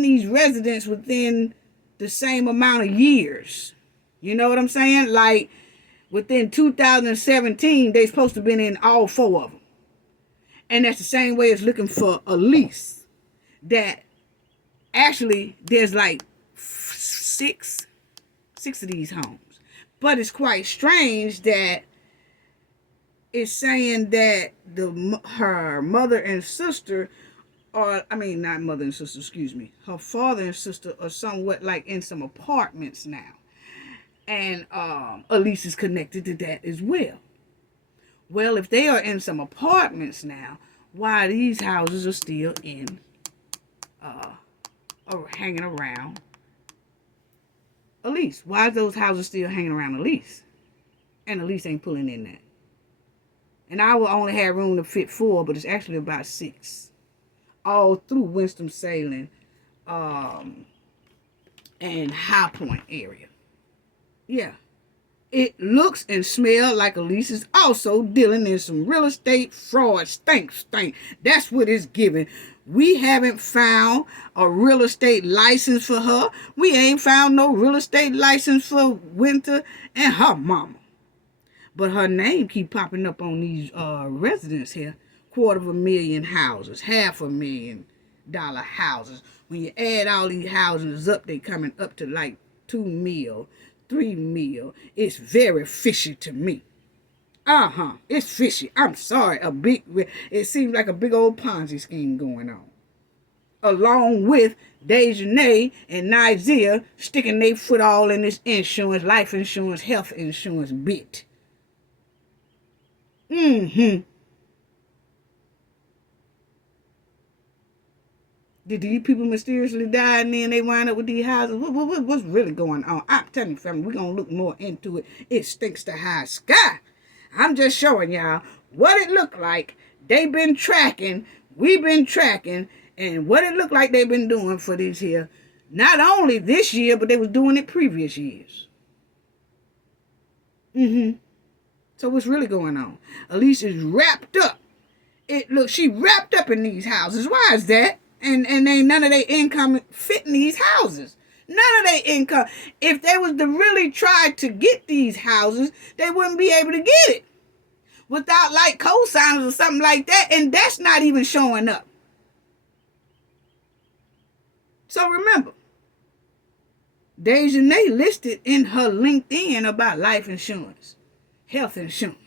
these residents within the same amount of years. You know what I'm saying? Like within 2017, they supposed to have been in all 4 of them. And that's the same way it's looking for Elise. That actually there's like six of these homes. But it's quite strange that it's saying that her mother and sister not mother and sister, excuse me. Her father and sister are somewhat like in some apartments now. And Elise is connected to that as well. Well, if they are in some apartments now, why these houses are still in, or hanging around Elise? Why are those houses still hanging around Elise? And Elise ain't pulling in that. And I will only have room to fit 4, but it's actually about 6. All through Winston-Salem, and High Point area. Yeah. It looks and smells like Elise is also dealing in some real estate fraud. Stink. That's what it's giving. We haven't found a real estate license for her. We ain't found no real estate license for Winter and her mama. But her name keep popping up on these residents here. $250,000 houses, $500,000 houses. When you add all these houses up, they coming up to like $2 million. $3 million. It's very fishy to me. It's fishy. I'm sorry. It seems like a big old Ponzi scheme going on. Along with Dishonesty and Nizia sticking their foot all in this insurance, life insurance, health insurance bit. Did these people mysteriously die and then they wind up with these houses? What's really going on? I'm telling you, family, we're going to look more into it. It stinks to high sky. I'm just showing y'all what it looked like. They've been tracking. We've been tracking. And what it looked like they've been doing for this here. Not only this year, but they was doing it previous years. So what's really going on? Elise is wrapped up. She wrapped up in these houses. Why is that? And ain't none of their income fitting these houses. None of their income. If they was to really try to get these houses, they wouldn't be able to get it without like co-signers or something like that. And that's not even showing up. So remember, Dejanay listed in her LinkedIn about life insurance, health insurance.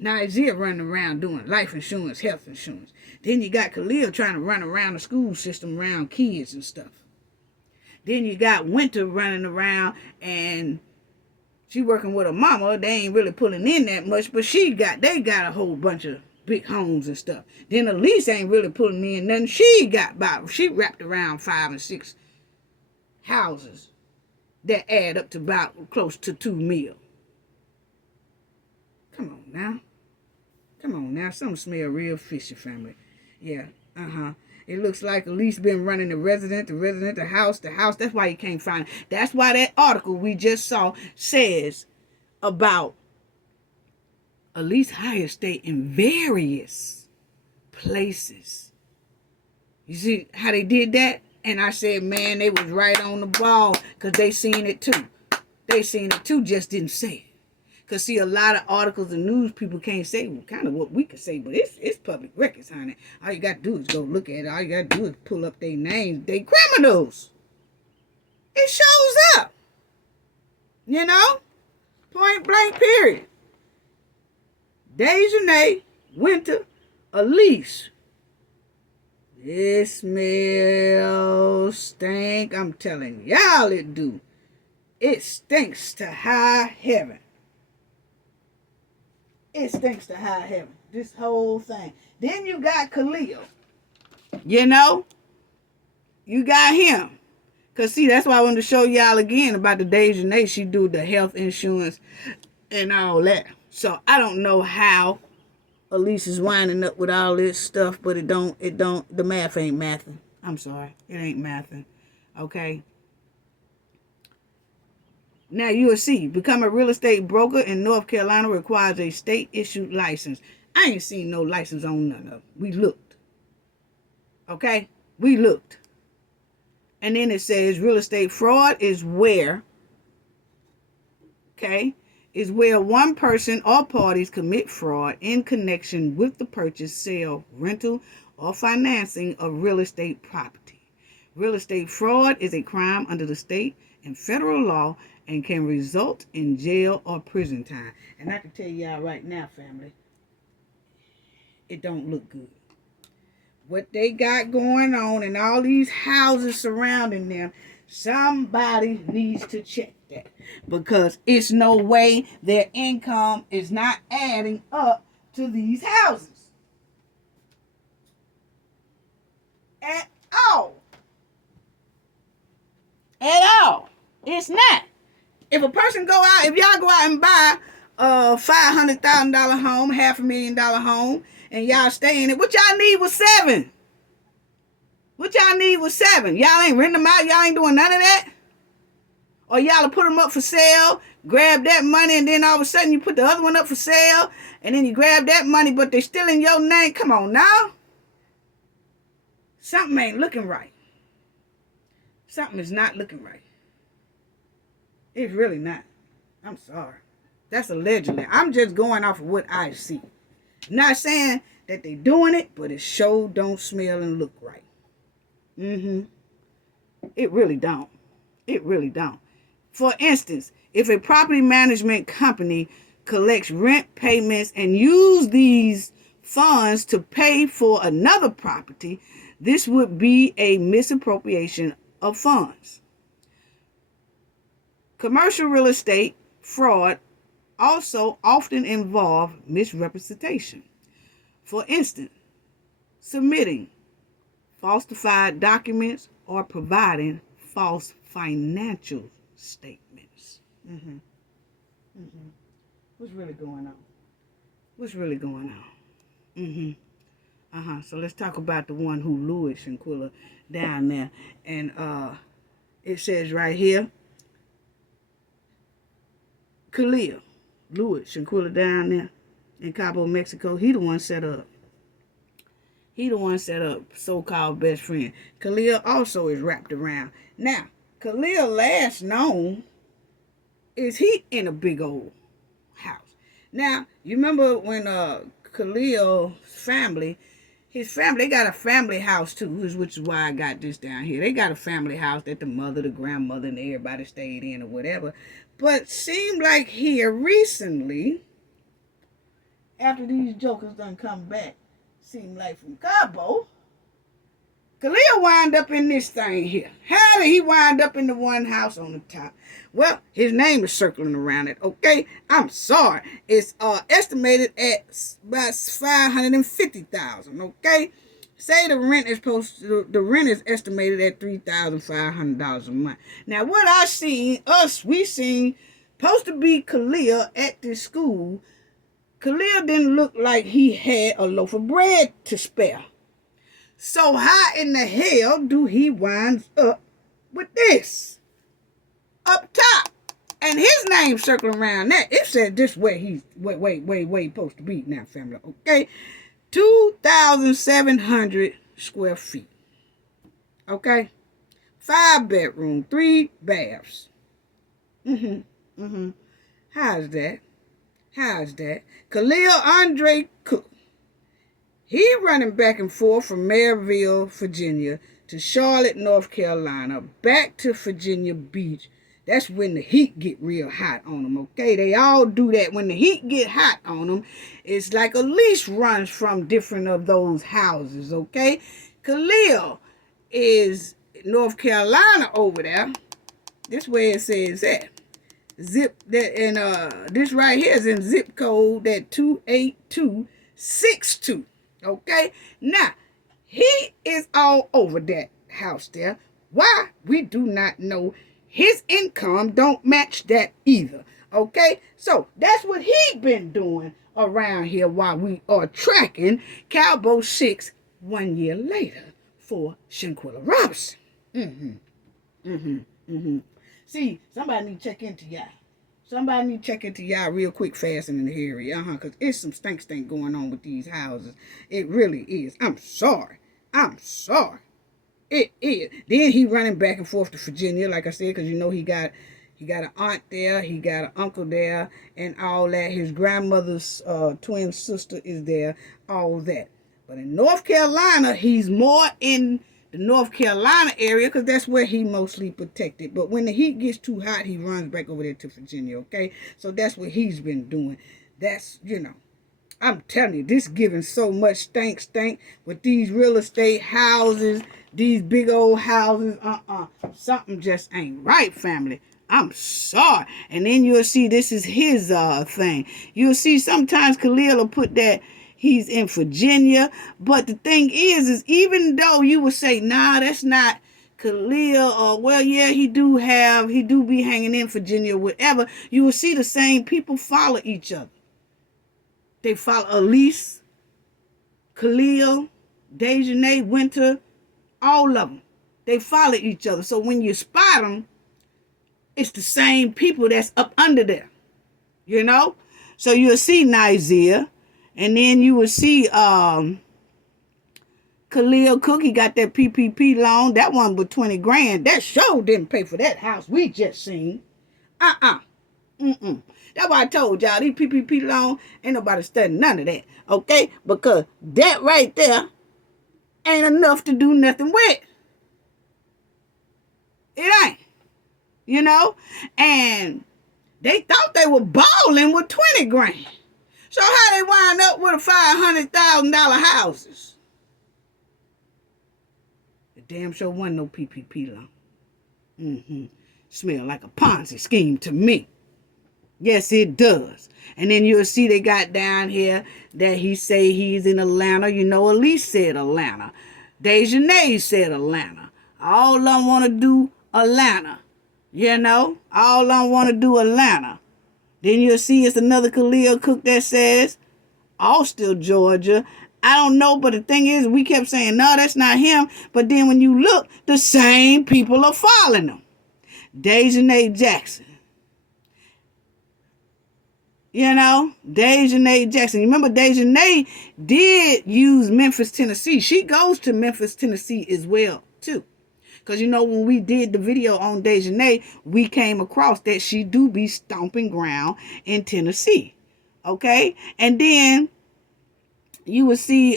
Nizia running around doing life insurance, health insurance. Then you got Khalil trying to run around the school system around kids and stuff. Then you got Winter running around and she working with her mama. They ain't really pulling in that much, but they got a whole bunch of big homes and stuff. Then Elise ain't really pulling in nothing. She wrapped around 5 and 6 houses that add up to about close to 2 mil. Come on now. Something smell real fishy, family. Yeah, It looks like Elise been running the house. That's why you can't find it. That's why that article we just saw says about Elise hired stay in various places. You see how they did that? And I said, man, they was right on the ball because they seen it too. Just didn't say it. Because, see, a lot of articles and news people can't say kind of what we can say, but it's public records, honey. All you got to do is go look at it. All you got to do is pull up their names. They criminals. It shows up. You know? Point blank, period. Dejanay, Winter, Elise. This smell stink. I'm telling y'all it do. It stinks to high heaven. It stinks to high heaven. This whole thing. Then you got Khalil. You know? You got him. Because, see, that's why I wanted to show y'all again about the Dejanay. She do the health insurance and all that. So, I don't know how Elise is winding up with all this stuff, but the math ain't mathing. I'm sorry. It ain't mathing. Okay? Now, you will see, become a real estate broker in North Carolina requires a state-issued license. I ain't seen no license on none of them. We looked. Okay? We looked. And then it says real estate fraud is where, is where one person or parties commit fraud in connection with the purchase, sale, rental, or financing of real estate property. Real estate fraud is a crime under the state and federal law and can result in jail or prison time. And I can tell y'all right now, family, it don't look good. What they got going on and all these houses surrounding them, somebody needs to check that. Because it's no way their income is not adding up to these houses. At all. At all. It's not. If y'all go out and buy a $500,000 home, $500,000 home, and y'all stay in it, what y'all need was 7. Y'all ain't renting them out. Y'all ain't doing none of that. Or y'all will put them up for sale, grab that money, and then all of a sudden you put the other one up for sale, and then you grab that money, but they still in your name. Come on now. Something ain't looking right. Something is not looking right. It's really not. I'm sorry. That's allegedly. I'm just going off of what I see. Not saying that they doing it, but it sure don't smell and look right. It really don't. For instance, if a property management company collects rent payments and use these funds to pay for another property, this would be a misappropriation of funds. Commercial real estate fraud also often involve misrepresentation. For instance, submitting falsified documents or providing false financial statements. What's really going on? So let's talk about the one who lured Shanquella down there. And it says right here, Khalil lured Shanquella down there in Cabo, Mexico. He the one set up. So-called best friend. Khalil also is wrapped around. Now, Khalil last known is he in a big old house. Now, you remember when Khalil's family His family, they got a family house too, which is why I got this down here. They got a family house that the mother, the grandmother, and everybody stayed in or whatever. But seemed like here recently, after these jokers done come back, seemed like from Cabo, Khalil wind up in this thing here. How did he wind up in the one house on the top? Well, his name is circling around it, okay? I'm sorry. It's estimated at about $550,000, okay? Say the rent is estimated at $3,500 a month. Now, what we seen, supposed to be Khalil at this school. Khalil didn't look like he had a loaf of bread to spare. So how in the hell do he wind up with this up top? And his name circling around that. It said this where he's way supposed to be now, family. Okay, 2,700 square feet. Okay, 5 bedroom, 3 baths. How's that? Khalil Andre Cook. He running back and forth from Maryville, Virginia, to Charlotte, North Carolina, back to Virginia Beach. That's when the heat get real hot on them, okay? They all do that. When the heat get hot on them, it's like a leash runs from different of those houses, okay? Khalil is North Carolina over there. This where it says that. Zip that, and this right here is in zip code that 28262. Okay, now he is all over that house there. Why? We do not know. His income don't match that either. Okay, so that's what he been doing around here while we are tracking Cowboy 6 1 year later for Shanquella Robinson. See, somebody need to check into y'all. Somebody need to check into y'all real quick, fast and in the area, because it's some stink going on with these houses. It really is. I'm sorry. It is. Then he running back and forth to Virginia, like I said, because you know he got an aunt there, he got an uncle there, and all that. His grandmother's twin sister is there, all that. But in North Carolina, he's more in the North Carolina area because that's where he mostly protected. But when the heat gets too hot, he runs back over there to Virginia, okay? So that's what he's been doing. That's, I'm telling you, this giving so much stank with these real estate houses, these big old houses. Something just ain't right, family. I'm sorry. And then you'll see this is his thing. You'll see sometimes Khalil will put that he's in Virginia. But the thing is even though you would say, nah, that's not Khalil, or well, yeah, he do be hanging in Virginia, whatever, you will see the same people follow each other. They follow Elise, Khalil, Dejanay, Winter, all of them. They follow each other. So when you spot them, it's the same people that's up under there. So you'll see Nizia, and then you will see Khalil Cook. He got that PPP loan. That one with 20 grand. That sure didn't pay for that house we just seen. That's why I told y'all, these PPP loans, ain't nobody studying none of that, okay? Because that right there ain't enough to do nothing with. It ain't, And they thought they were balling with 20 grand. So how they wind up with a $500,000 houses? The damn sure wasn't no PPP loan. Smell like a Ponzi scheme to me. Yes, it does. And then you'll see they got down here that he say he's in Atlanta. Elise said Atlanta. Dejanay said Atlanta. All of them want to do Atlanta. All of them want to do Atlanta. Then you'll see it's another Khalil Cook that says Austin, Georgia. I don't know, but the thing is, we kept saying, no, that's not him. But then when you look, the same people are following him. Dejanay Jackson. Dejanay Jackson. You remember Dejanay did use Memphis, Tennessee. She goes to Memphis, Tennessee as well, too. Because, when we did the video on Dejanay, we came across that she do be stomping ground in Tennessee. Okay? And then you would see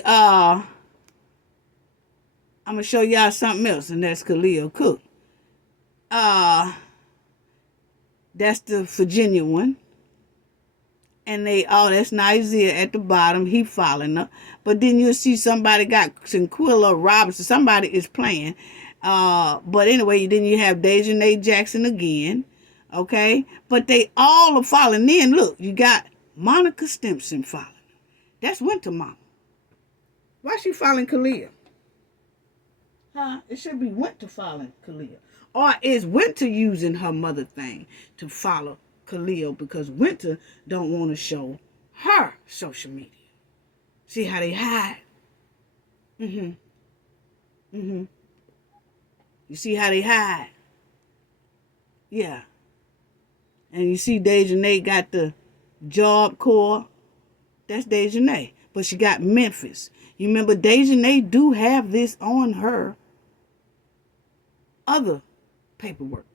I'm going to show y'all something else, and that's Khalil Cook. That's the Virginia one. And that's Nigeria at the bottom. He following her. But then you'll see somebody got Shanquella Robinson. Somebody is playing. But anyway, then you have Dejanay Jackson again. Okay? But they all are following. Then look, you got Monica Stimson following. That's Winter Mama. Why she following Khalil? Huh? It should be Winter following Khalil. Or is Winter using her mother thing to follow Khalil because Winter don't want to show her social media? See how they hide? You see how they hide? Yeah. And you see Dejanay got the Job Corps. That's Dejanay. But she got Memphis. You remember Dejanay do have this on her other paperwork.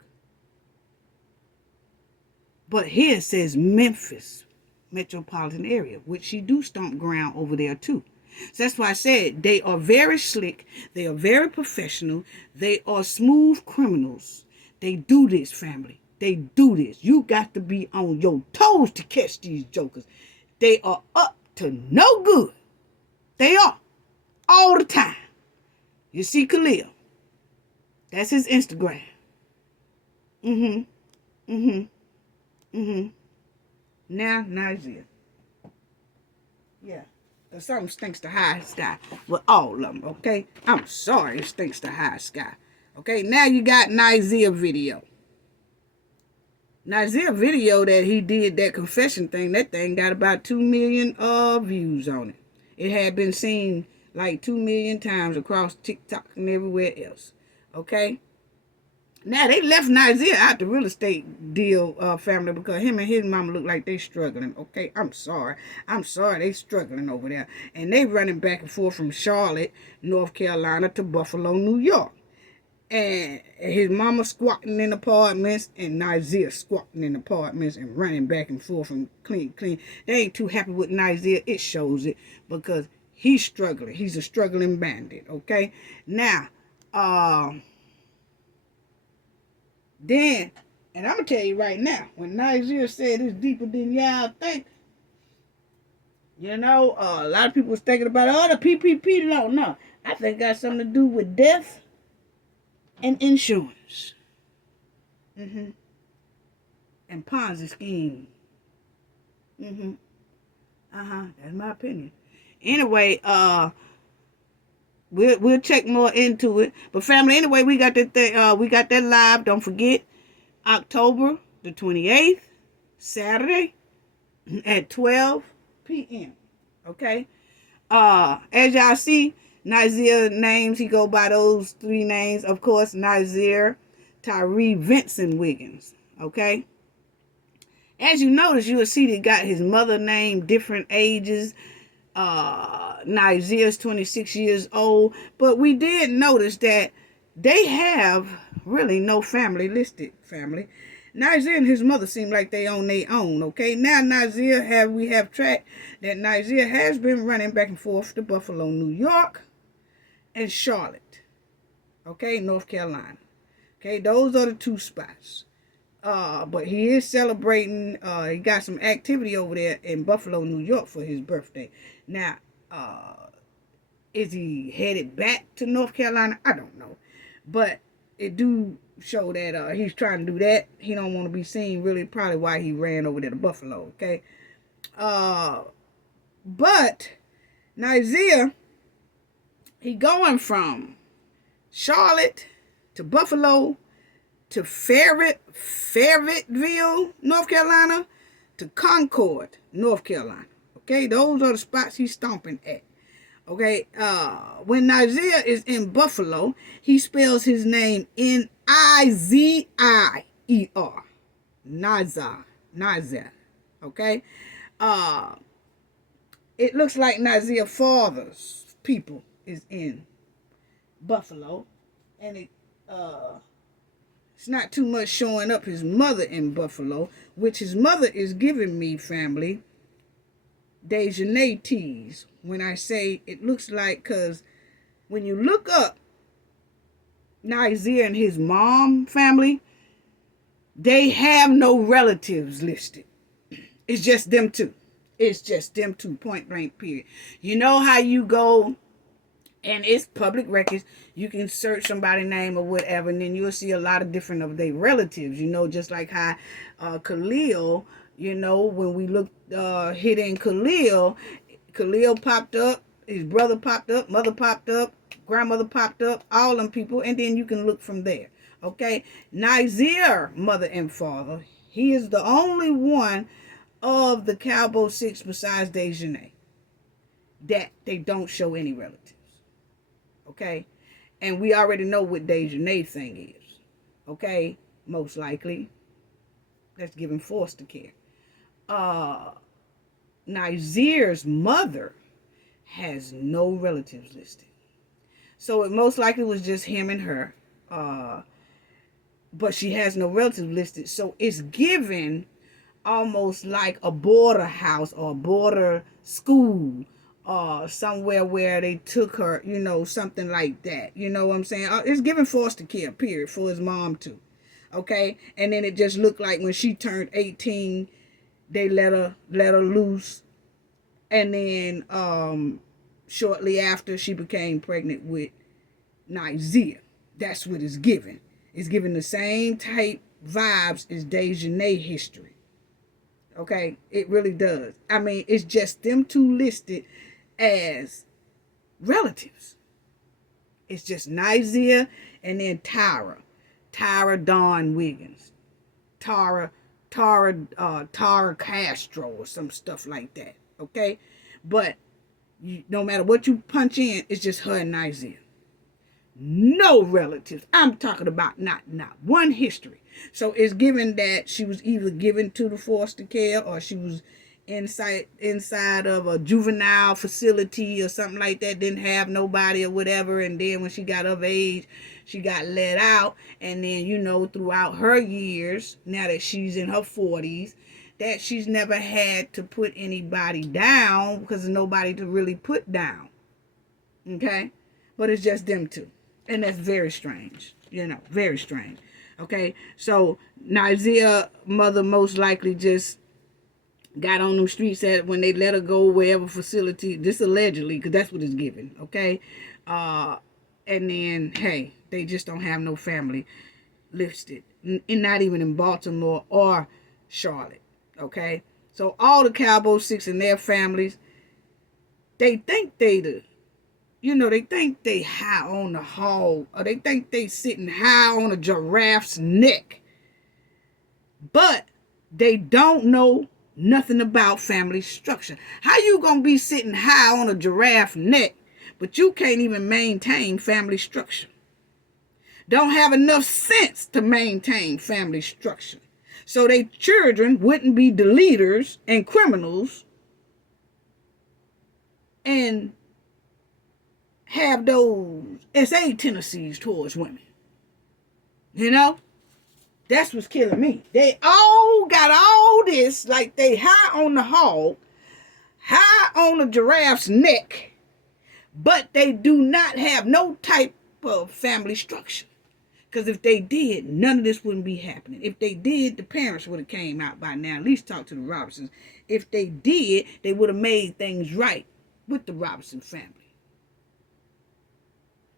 But here it says Memphis metropolitan area, which she do stomp ground over there too. So that's why I said they are very slick. They are very professional. They are smooth criminals. They do this, family. They do this. You got to be on your toes to catch these jokers. They are up to no good. They are. All the time. You see Khalil. That's his Instagram. Now, Nigeria. Yeah. Something stinks to high sky with all of them, okay? I'm sorry it stinks to high sky. Okay, now you got Nigeria video. Nigeria video that he did that confession thing, that thing got about 2 million views on it. It had been seen like 2 million times across TikTok and everywhere else. Okay? Now, they left Nigeria out the real estate deal, family, because him and his mama look like they struggling, okay? I'm sorry. They struggling over there. And they running back and forth from Charlotte, North Carolina, to Buffalo, New York. And his mama squatting in apartments, and Nigeria squatting in apartments and running back and forth from clean. They ain't too happy with Nigeria. It shows it, because he's struggling. He's a struggling bandit, okay? Now, then, and I'm going to tell you right now, when Nigeria said it's deeper than y'all think, you know, a lot of people was thinking about, the PPP loan. No, I think it got something to do with death and insurance. And Ponzi scheme. That's my opinion. Anyway, We'll check more into it. But family, anyway, we got that thing, we got that live. Don't forget, October the 28th, Saturday at 12 p.m. Okay? As y'all see, Nigeria names, he go by those 3 names. Of course, Nigeria Tyree Vincent Wiggins. Okay? As you notice, you will see they got his mother name, different ages. Nigeria's 26 years old, but we did notice that they have really no family listed, family. Nigeria and his mother seem like they on their own, okay? Now we have tracked that Nigeria has been running back and forth to Buffalo, New York, and Charlotte, okay, North Carolina. Okay, those are the 2 spots. But he is celebrating, he got some activity over there in Buffalo, New York for his birthday. Now, is he headed back to North Carolina? I don't know. But it do show that he's trying to do that. He don't want to be seen, really, probably why he ran over there to Buffalo, okay? But Nigeria, he going from Charlotte to Buffalo to Fayetteville, North Carolina, to Concord, North Carolina. Okay, those are the spots he's stomping at. Okay, when Nigeria is in Buffalo, he spells his name Nizier. Nizier. Okay, it looks like Nigeria's father's people is in Buffalo, and it's not too much showing up his mother in Buffalo, which his mother is giving me, family, Dejanay tease when I say it looks like, because when you look up Nizer and his mom family, they have no relatives listed. It's just them two. It's just them two, point blank, period. You know how you go and it's public records. You can search somebody's name or whatever, and then you'll see a lot of different of their relatives. Just like how Khalil. When we looked hit in Khalil popped up, his brother popped up, mother popped up, grandmother popped up, all them people, and then you can look from there. Okay, Nizer, mother and father, he is the only one of the Cowboy Six besides Dejanay that they don't show any relatives. Okay, and we already know what Dejanay thing is. Okay, most likely that's giving foster care. Nizer's mother has no relatives listed. So it most likely was just him and her. But she has no relatives listed. So it's given almost like a border house or a border school or somewhere where they took her, something like that. You know what I'm saying? It's giving foster care, period, for his mom too. Okay? And then it just looked like when she turned 18, they let her loose. And then shortly after, she became pregnant with Nizer. That's what it's giving. It's giving the same type vibes as Dejanay history. Okay? It really does. I mean, it's just them two listed as relatives. It's just Nizer and then Tara. Tara Dawn Wiggins. Tara Castro or some stuff like that. Okay? But no matter what you punch in, it's just her and Nizer. No relatives. I'm talking about not one history. So it's given that she was either given to the foster care or she was inside of a juvenile facility or something like that, didn't have nobody or whatever, and then when she got of age, she got let out. And then throughout her years, now that she's in her 40s, that she's never had to put anybody down because there's nobody to really put down. Okay? But it's just them two. And that's very strange. Very strange. Okay? So Nizer mother most likely just got on them streets when they let her go wherever facility, this allegedly, because that's what it's given. Okay? And then, hey, they just don't have no family listed. And not even in Baltimore or Charlotte. Okay? So all the Cowboy Six and their families, they think they think they high on the hog, or they think they sitting high on a giraffe's neck. But they don't know nothing about family structure. How you gonna be sitting high on a giraffe neck, but you can't even maintain family structure? Don't have enough sense to maintain family structure. So they children wouldn't be the leaders and criminals and have those SA tendencies towards women. That's what's killing me. They all got all this, like they high on the hog, high on a giraffe's neck, but they do not have no type of family structure. Because if they did, none of this wouldn't be happening. If they did, the parents would have came out by now. At least talk to the Robinsons. If they did, they would have made things right with the Robinson family.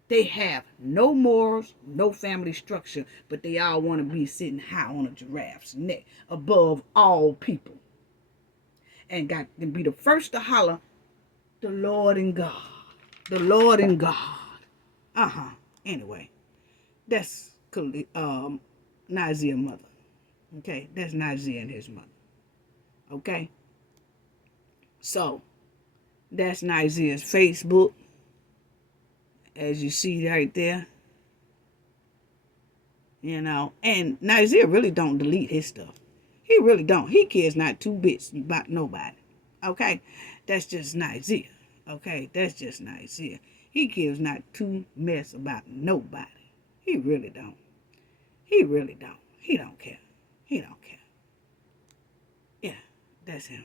They have no morals, no family structure, but they all want to be sitting high on a giraffe's neck above all people. And got to be the first to holler, the Lord and God. The Lord and God. Anyway, that's Nizer's mother. Okay, that's Nizer and his mother. Okay? So, that's Nizer's Facebook. As you see right there. And Nizer really don't delete his stuff. He really don't. He cares not two bits about nobody. Okay? That's just Nizer. Okay? That's just Nizer. He cares not two mess about nobody. He really don't. He really don't. He don't care. He don't care. Yeah, that's him.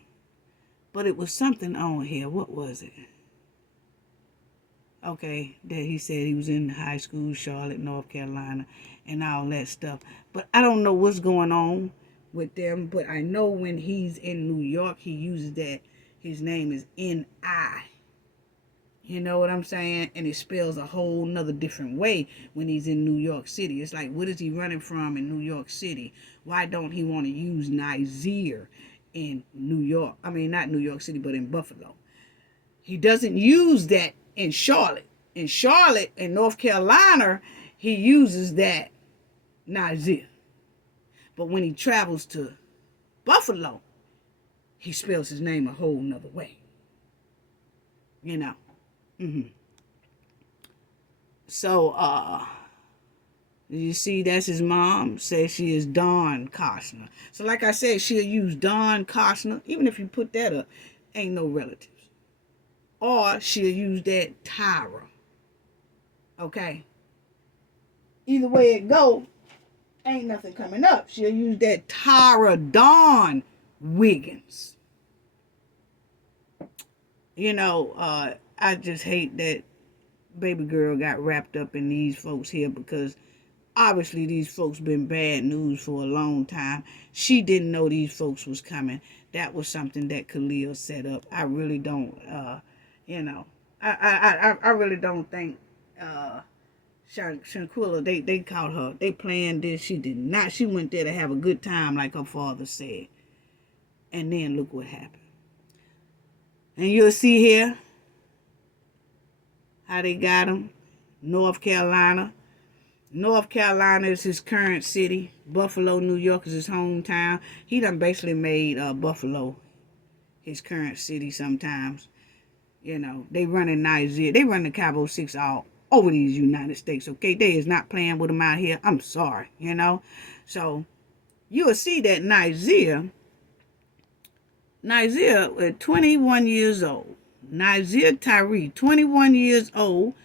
But it was something on here. What was it? Okay, that he said he was in high school, Charlotte, North Carolina, and all that stuff. But I don't know what's going on with them. But I know when he's in New York, he uses that. His name is N.I. You know what I'm saying? And it spells a whole nother different way when he's in New York City. It's like, what is he running from in New York City? Why don't he want to use Nizer in New York? I mean, not New York City, but in Buffalo. He doesn't use that in Charlotte. In Charlotte, in North Carolina, he uses that Nizer. But when he travels to Buffalo, he spells his name a whole nother way. You know. So, you see, that's his mom. Says she is Dawn Costner. So, like I said, she'll use Dawn Costner. Even if you put that up, ain't no relatives. Or she'll use that Tyra. Okay? Either way it go, ain't nothing coming up. She'll use that Tyra Dawn Wiggins. You know, I just hate that baby girl got wrapped up in these folks here, because obviously these folks been bad news for a long time. She didn't know these folks was coming. That was something that Khalil set up. I really don't, I really don't think Shanquella, they caught her. They planned this. She did not. She went there to have a good time, like her father said. And then look what happened. And you'll see here how they got him. North Carolina. North Carolina is his current city. Buffalo, New York is his hometown. He done basically made Buffalo his current city sometimes. You know, they running Nizer. They run the Cabo 6 all over these United States, okay? They is not playing with them out here. I'm sorry, you know? So, you'll see that Nizer at 21 years old. Nizer Tyree, 21 years old,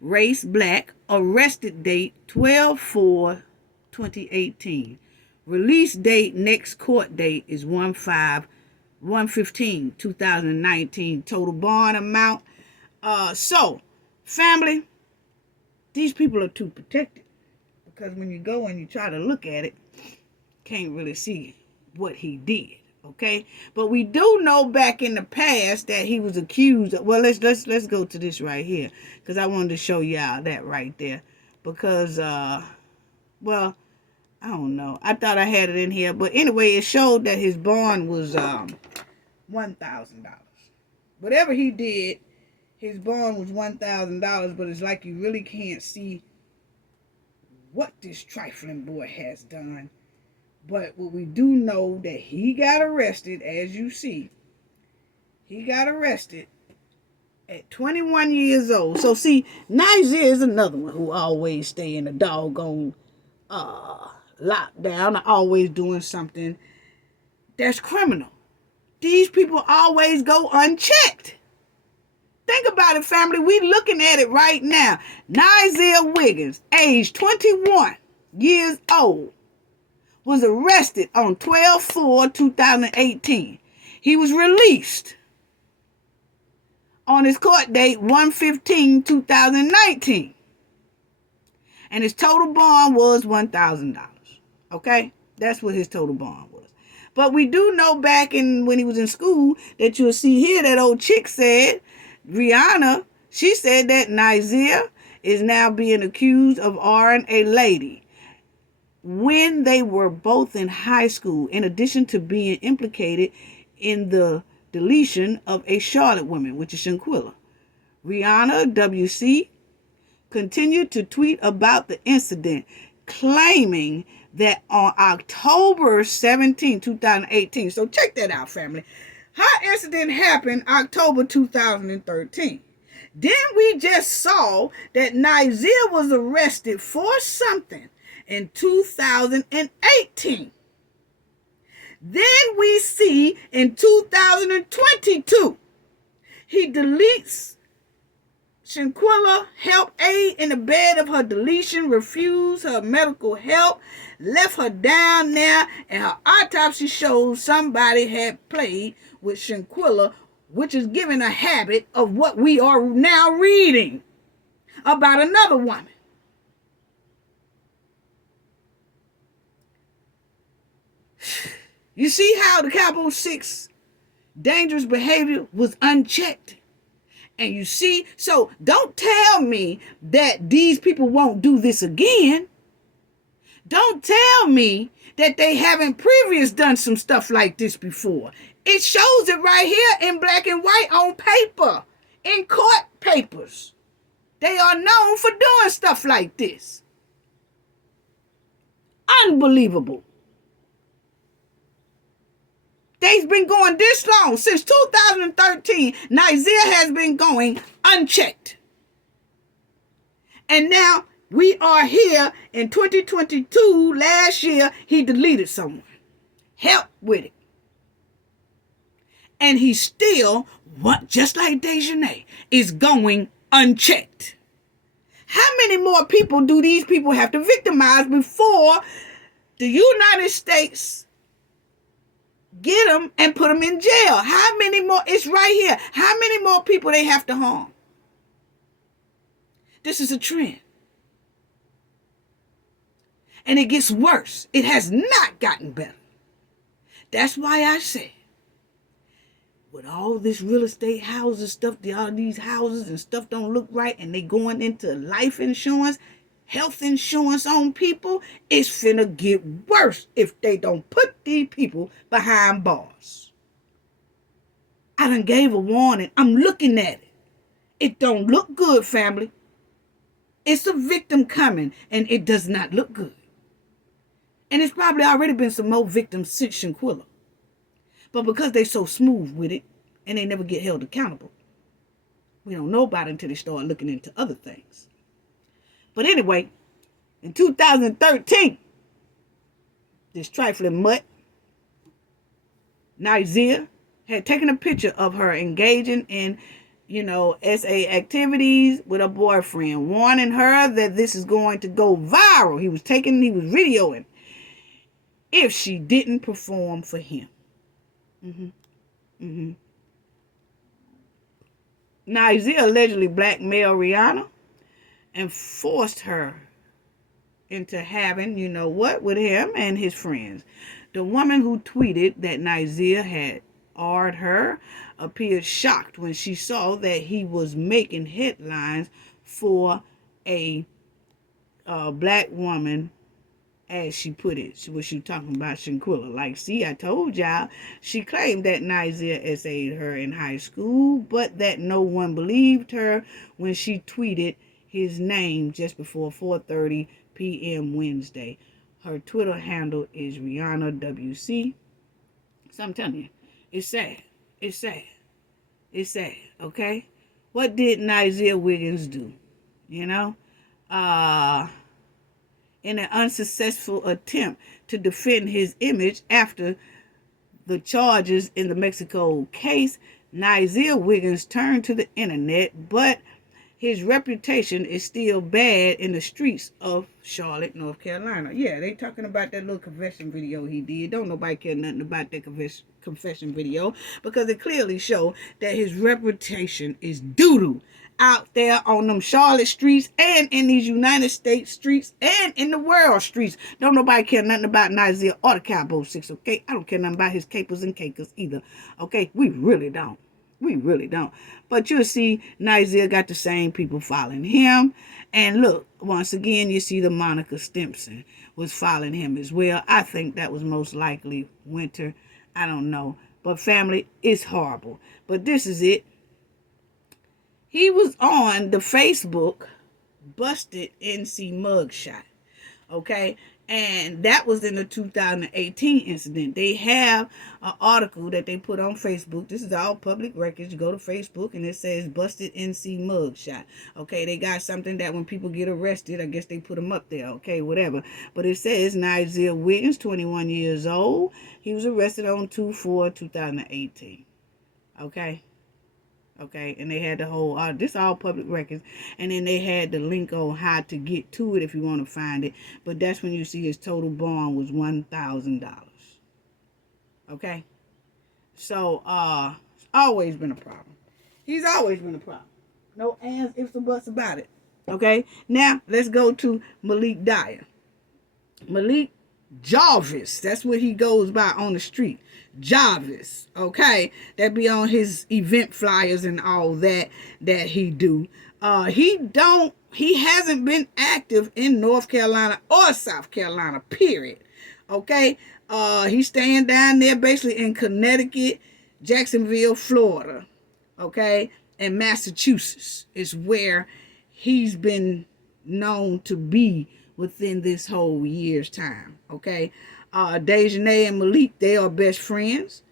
race black, arrested date 12/4/2018. Release date, next court date is 1/15/2019. Total bond amount. So, family, these people are too protected, because when you go and you try to look at it, can't really see what he did. Okay, but we do know back in the past that he was accused of, well, let's go to this right here, because I wanted to show y'all that right there, because well, I don't know, I thought I had it in here, but anyway, it showed that his bond was $1,000. Whatever he did, his bond was $1,000, but it's like you really can't see what this trifling boy has done. But what we do know, that he got arrested, as you see. He got arrested at 21 years old. So see, Nizer is another one who always stay in a doggone lockdown, always doing something that's criminal. These people always go unchecked. Think about it, family. We looking at it right now. Nizer Wiggins, age 21 years old, was arrested on 12/4/2018. He was released on his court date 1/15/2019. And his total bond was $1,000. Okay? That's what his total bond was. But we do know back when he was in school, that you'll see here that old chick said, Rihanna, she said that Nizer is now being accused of R a lady when they were both in high school, in addition to being implicated in the deletion of a Charlotte woman, which is Shanquella. Rihanna WC continued to tweet about the incident, claiming that on October 17, 2018. So check that out, family. Her incident happened October 2013. Then we just saw that Nizer was arrested for something in 2018. Then we see in 2022, he deletes Shanquella, help aid in the bed of her deletion, refused her medical help, left her down there, and her autopsy shows somebody had played with Shanquella, which is giving a habit of what we are now reading. about another woman. You see how the Cabo 6 dangerous behavior was unchecked? And you see, so don't tell me that these people won't do this again. Don't tell me that they haven't previous done some stuff like this before. It shows it right here in black and white on paper, in court papers. They are known for doing stuff like this. Unbelievable. They've been going this long. Since 2013, Nigeria has been going unchecked. And now we are here in 2022. Last year, he deleted someone. Help with it. And he still, just like Dishonesty, is going unchecked. How many more people do these people have to victimize before the United States get them and put them in jail? How many more? It's right here. How many more people they have to harm? This is a trend. And it gets worse. It has not gotten better. That's why I say, with all this real estate houses stuff, all these houses and stuff don't look right, and they going into life insurance, health insurance on people, it's finna get worse if they don't put these people behind bars. I done gave a warning. I'm looking at it. It don't look good, family. It's a victim coming, and it does not look good. And it's probably already been some more victims since Shanquella. But because they so smooth with it, and they never get held accountable, we don't know about it until they start looking into other things. But anyway, in 2013, this trifling mutt, Nigeria, had taken a picture of her engaging in, SA activities with a boyfriend, warning her that this is going to go viral. He was videoing if she didn't perform for him. Nigeria allegedly blackmailed Rihanna and forced her into having, with him and his friends. The woman who tweeted that Nigeria had awed her appeared shocked when she saw that he was making headlines for a black woman, as she put it. She was talking about Shanquella. Like, see, I told y'all. She claimed that Nigeria essayed her in high school, but that no one believed her when she tweeted his name just before 4:30 p.m. Wednesday. Her Twitter handle is Rihanna WC. So I'm telling you, it's sad. It's sad. It's sad, okay? What did Nigeria Wiggins do? In an unsuccessful attempt to defend his image after the charges in the Mexico case, Nigeria Wiggins turned to the internet, but his reputation is still bad in the streets of Charlotte, North Carolina. Yeah, they talking about that little confession video he did. Don't nobody care nothing about that confession video, because it clearly show that his reputation is doo-doo out there on them Charlotte streets and in these United States streets and in the world streets. Don't nobody care nothing about Nigeria or the Cabo 6, okay? I don't care nothing about his capers and cakers either, okay? We really don't. We really don't. But you'll see Nigeria got the same people following him. And look, once again, you see the Monica Stimpson was following him as well. I think that was most likely Winter. I don't know. But family, it's horrible. But this is it. He was on the Facebook Busted NC mugshot. Okay? And that was in the 2018 incident. They have an article that they put on Facebook. This is all public records. You go to Facebook and it says Busted NC mugshot. Okay, they got something that when people get arrested, I guess they put them up there. Okay, whatever. But it says Nigeria Wiggins, 21 years old. He was arrested on 2/4/2018. Okay. Okay, and they had the whole, this all public records, and then they had the link on how to get to it if you want to find it, but that's when you see his total bond was $1,000. Okay, so, it's always been a problem. He's always been a problem. No ands, ifs, or buts about it. Okay, now let's go to Malik Dyer. Malik Jarvis, that's what he goes by on the street. Jarvis, okay, that be on his event flyers and all that he do. He hasn't been active in North Carolina or South Carolina, period. Okay, he's staying down there basically in Connecticut, Jacksonville, Florida, okay, and Massachusetts is where he's been known to be within this whole year's time. Okay, Dejanay and Malik, they are best friends.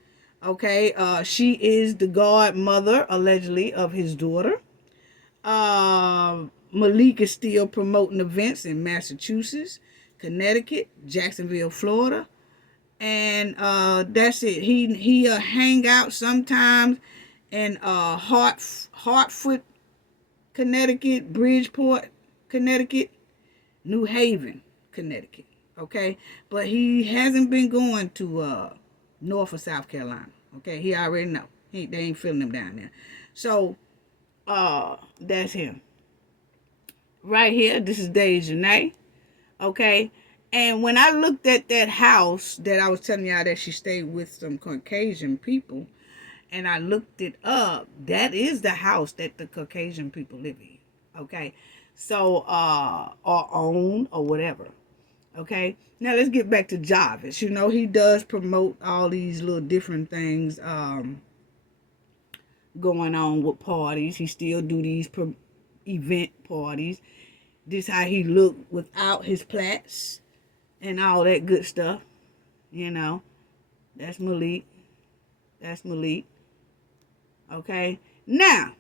Okay, she is the godmother allegedly of his daughter. Malik is still promoting events in Massachusetts, Connecticut, Jacksonville, Florida, and that's it. He'll hang out sometimes in Hartford, Connecticut, Bridgeport, Connecticut, New Haven, Connecticut. Okay, but he hasn't been going to North or South Carolina. Okay, he already know. They ain't feeling him down there. So that's him. Right here, this is Dejanay. Okay, and when I looked at that house that I was telling y'all that she stayed with some Caucasian people, and I looked it up, that is the house that the Caucasian people live in. Okay, so or own or whatever. Okay, now let's get back to Jarvis. You know, he does promote all these little different things going on with parties. He still do these event parties. This how he look without his plaits and all that good stuff. You know, that's Malik. That's Malik. Okay, now,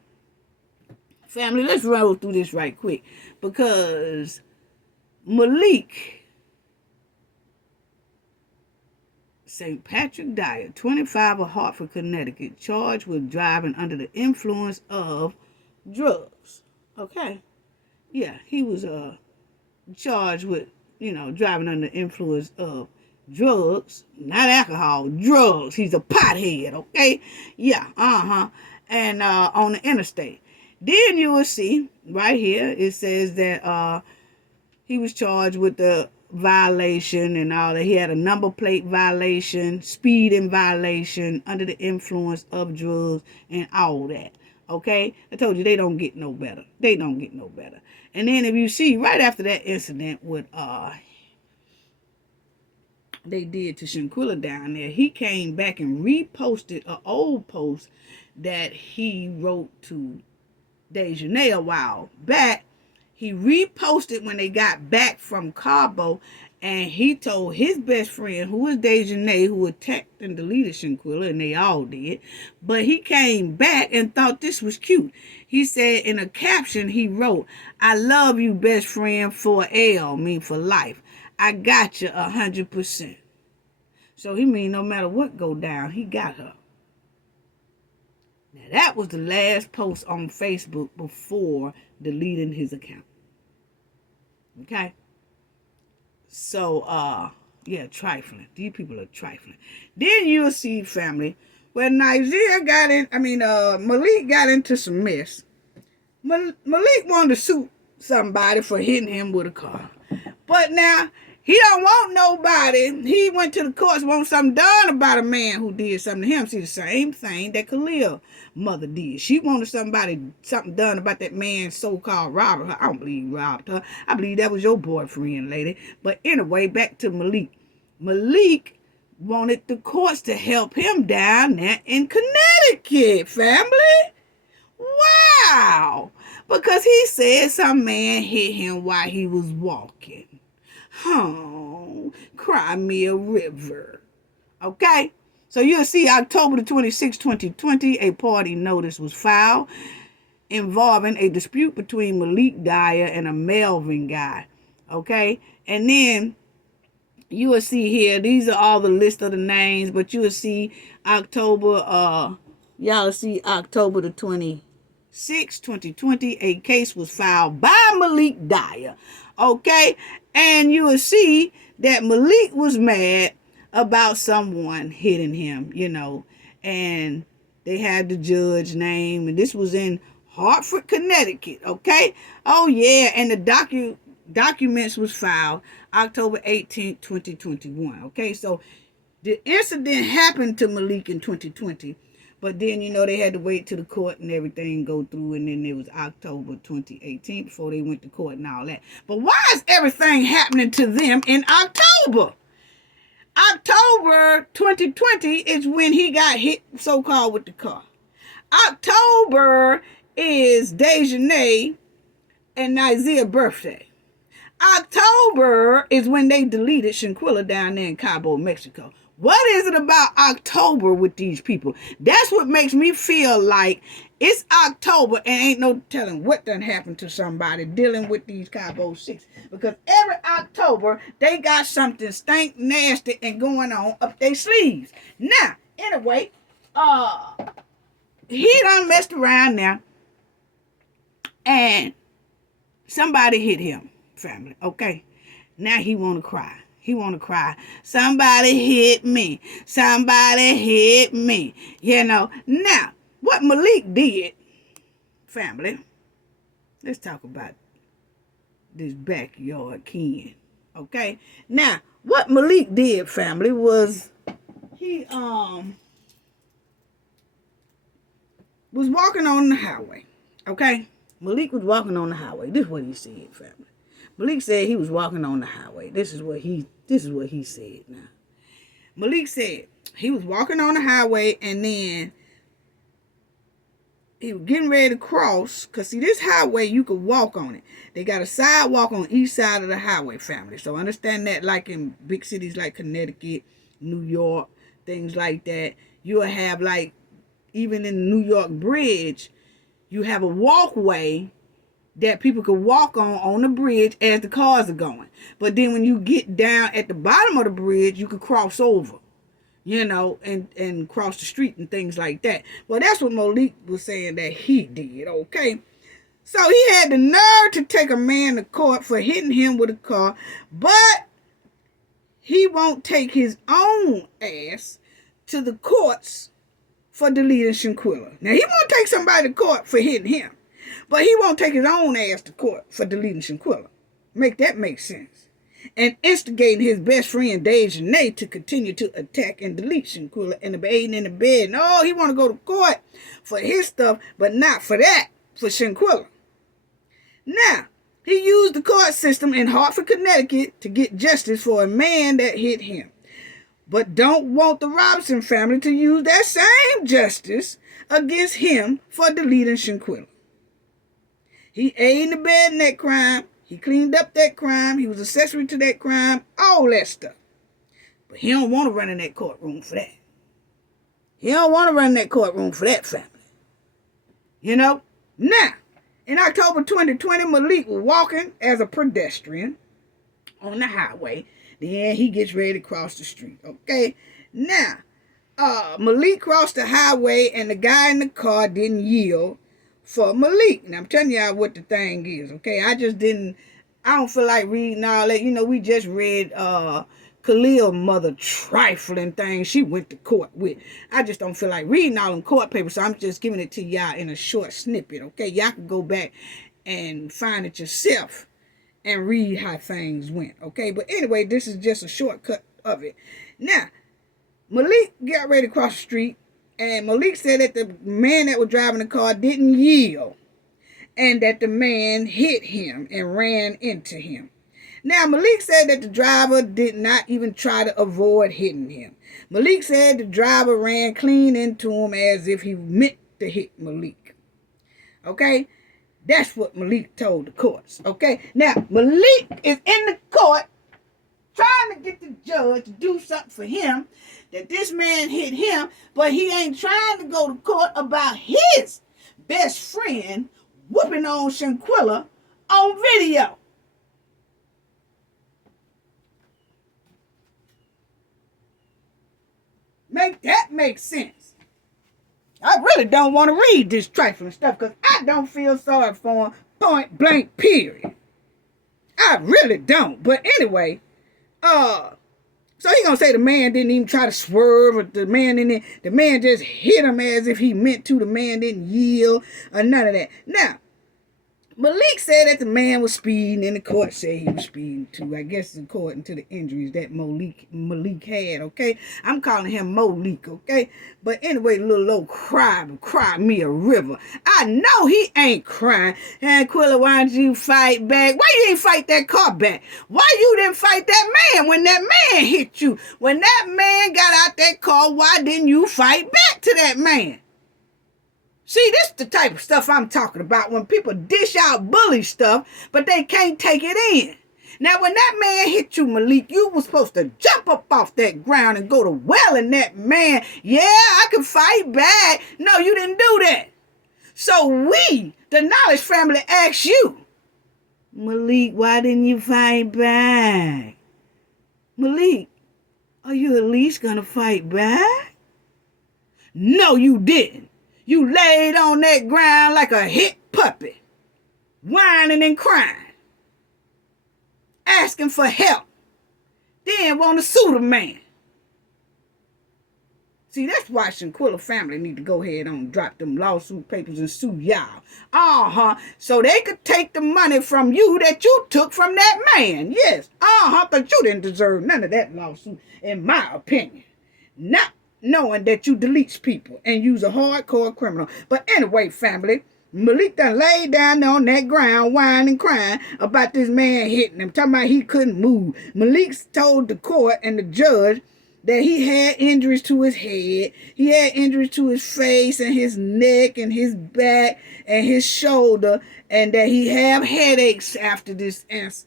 family, let's roll through this right quick because Malik St. Patrick Dyer, 25 of Hartford, Connecticut, charged with driving under the influence of drugs. Okay, yeah, he was charged with driving under the influence of drugs, not alcohol, drugs. He's a pothead. Okay, yeah, and on the interstate. Then you will see right here it says that he was charged with the violation and all that. He had a number plate violation, speeding violation, under the influence of drugs and all that. Okay, I told you they don't get no better. They don't get no better. And then if you see right after that incident with they did to Shanquella down there, he came back and reposted an old post that he wrote to Dejanay a while back. He reposted when they got back from Cabo, and he told his best friend, who was Dejanay, who attacked and deleted Shanquella, and they all did. But he came back and thought this was cute. He said in a caption, he wrote, "I love you, best friend, for for life. I got you 100%. So he mean no matter what go down, he got her. Now that was the last post on Facebook before deleting his account. Okay? So, yeah, trifling. These people are trifling. Then you'll see, family, where Malik got into some mess. Malik wanted to sue somebody for hitting him with a car. But now, he don't want nobody. He went to the courts, want something done about a man who did something to him. See, the same thing that Khalil's mother did. She wanted something done about that man so-called robbed her. I don't believe he robbed her. I believe that was your boyfriend, lady. But anyway, back to Malik. Malik wanted the courts to help him down there in Connecticut, family. Wow. Because he said some man hit him while he was walking. Oh, cry me a river. Okay? So you'll see October the 26th, 2020, a party notice was filed involving a dispute between Malik Dyer and a Melvin guy. Okay? And then you will see here, these are all the list of the names, but you will see October the 26th, 2020, a case was filed by Malik Dyer. Okay? And you will see that Malik was mad about someone hitting him, and they had the judge name, and this was in Hartford, Connecticut. Okay. Oh yeah, and the documents was filed October 18th, 2021. Okay, so the incident happened to Malik in 2020, but then they had to wait till the court and everything go through, and then it was October 2018 before they went to court and all that. But why is everything happening to them in October? October 2020 is when he got hit, so-called, with the car. October is Dejanay and Nizia's birthday. October is when they deleted Shanquella down there in Cabo, Mexico. What is it about October with these people? That's what makes me feel like it's October and ain't no telling what done happened to somebody dealing with these Cabo 6. Because every October, they got something stank, nasty, and going on up their sleeves. Now, anyway, he done messed around now, and somebody hit him, family, okay? Now he want to cry. He want to cry. Somebody hit me. Somebody hit me. Now, what Malik did, family, let's talk about this backyard kin, okay? Now, what Malik did, family, was he was walking on the highway, okay? Malik was walking on the highway. This is what he said, family. Malik said he was walking on the highway. This is what he said now. Malik said he was walking on the highway, and then he was getting ready to cross. Because, see, this highway, you could walk on it. They got a sidewalk on each side of the highway, family. So understand that, like in big cities like Connecticut, New York, things like that. You'll have, like, even in the New York Bridge, you have a walkway that people could walk on the bridge as the cars are going. But then when you get down at the bottom of the bridge, you could cross over, and cross the street and things like that. Well, that's what Malik was saying that he did, okay? So he had the nerve to take a man to court for hitting him with a car, but he won't take his own ass to the courts for deleting Shanquella. Now, he won't take somebody to court for hitting him, but he won't take his own ass to court for deleting Shanquella. Make that make sense. And instigating his best friend, Dejanay, to continue to attack and delete Shanquella and aiding in the bed. No, he want to go to court for his stuff, but not for that, for Shanquella. Now, he used the court system in Hartford, Connecticut to get justice for a man that hit him, but don't want the Robinson family to use that same justice against him for deleting Shanquella. He aided and abetted in that crime. He cleaned up that crime. He was accessory to that crime. All that stuff. But he don't want to run in that courtroom for that. He don't want to run in that courtroom for that family. Now, in October 2020, Malik was walking as a pedestrian on the highway. Then he gets ready to cross the street. Okay? Now, Malik crossed the highway, and the guy in the car didn't yield for Malik. And I'm telling y'all what the thing is, okay? I don't feel like reading all that. We just read Khalil's mother trifling things she went to court with. I just don't feel like reading all them court papers, so I'm just giving it to y'all in a short snippet, okay? Y'all can go back and find it yourself and read how things went, okay? But anyway, this is just a shortcut of it. Now, Malik got ready to cross the street, and Malik said that the man that was driving the car didn't yield, and that the man hit him and ran into him. Now, Malik said that the driver did not even try to avoid hitting him. Malik said the driver ran clean into him as if he meant to hit Malik. Okay? That's what Malik told the courts. Okay? Now, Malik is in the court trying to get the judge to do something for him, that this man hit him, but he ain't trying to go to court about his best friend whooping on Shanquella on video. Make that make sense. I really don't want to read this trifling stuff because I don't feel sorry for him, point blank, period. I really don't. But anyway, So he gonna say the man didn't even try to swerve, or the man just hit him as if he meant to. The man didn't yield or none of that. Now, Malik said that the man was speeding, and the court said he was speeding too. I guess according to the injuries that Malik had, okay? I'm calling him Malik, okay? But anyway, little old cry me a river. I know he ain't crying. Shanquella, why don't you fight back? Why you ain't fight that car back? Why you didn't fight that man when that man hit you? When that man got out that car, why didn't you fight back to that man? See, this is the type of stuff I'm talking about, when people dish out bully stuff, but they can't take it in. Now, when that man hit you, Malik, you was supposed to jump up off that ground and go to wailing that man. Yeah, I can fight back. No, you didn't do that. So we, the Knowledge family, ask you, Malik, why didn't you fight back? Malik, are you at least going to fight back? No, you didn't. You laid on that ground like a hit puppy, whining and crying, asking for help, then want to sue the man. See, that's why Shanquella family need to go ahead and drop them lawsuit papers and sue y'all. So they could take the money from you that you took from that man. Yes, because you didn't deserve none of that lawsuit, in my opinion. Not knowing that you deletes people and you's a hardcore criminal. But anyway, family, Malik done laid down on that ground, whining and crying about this man hitting him, talking about he couldn't move. Malik told the court and the judge that he had injuries to his head, he had injuries to his face and his neck and his back and his shoulder, and that he have headaches after this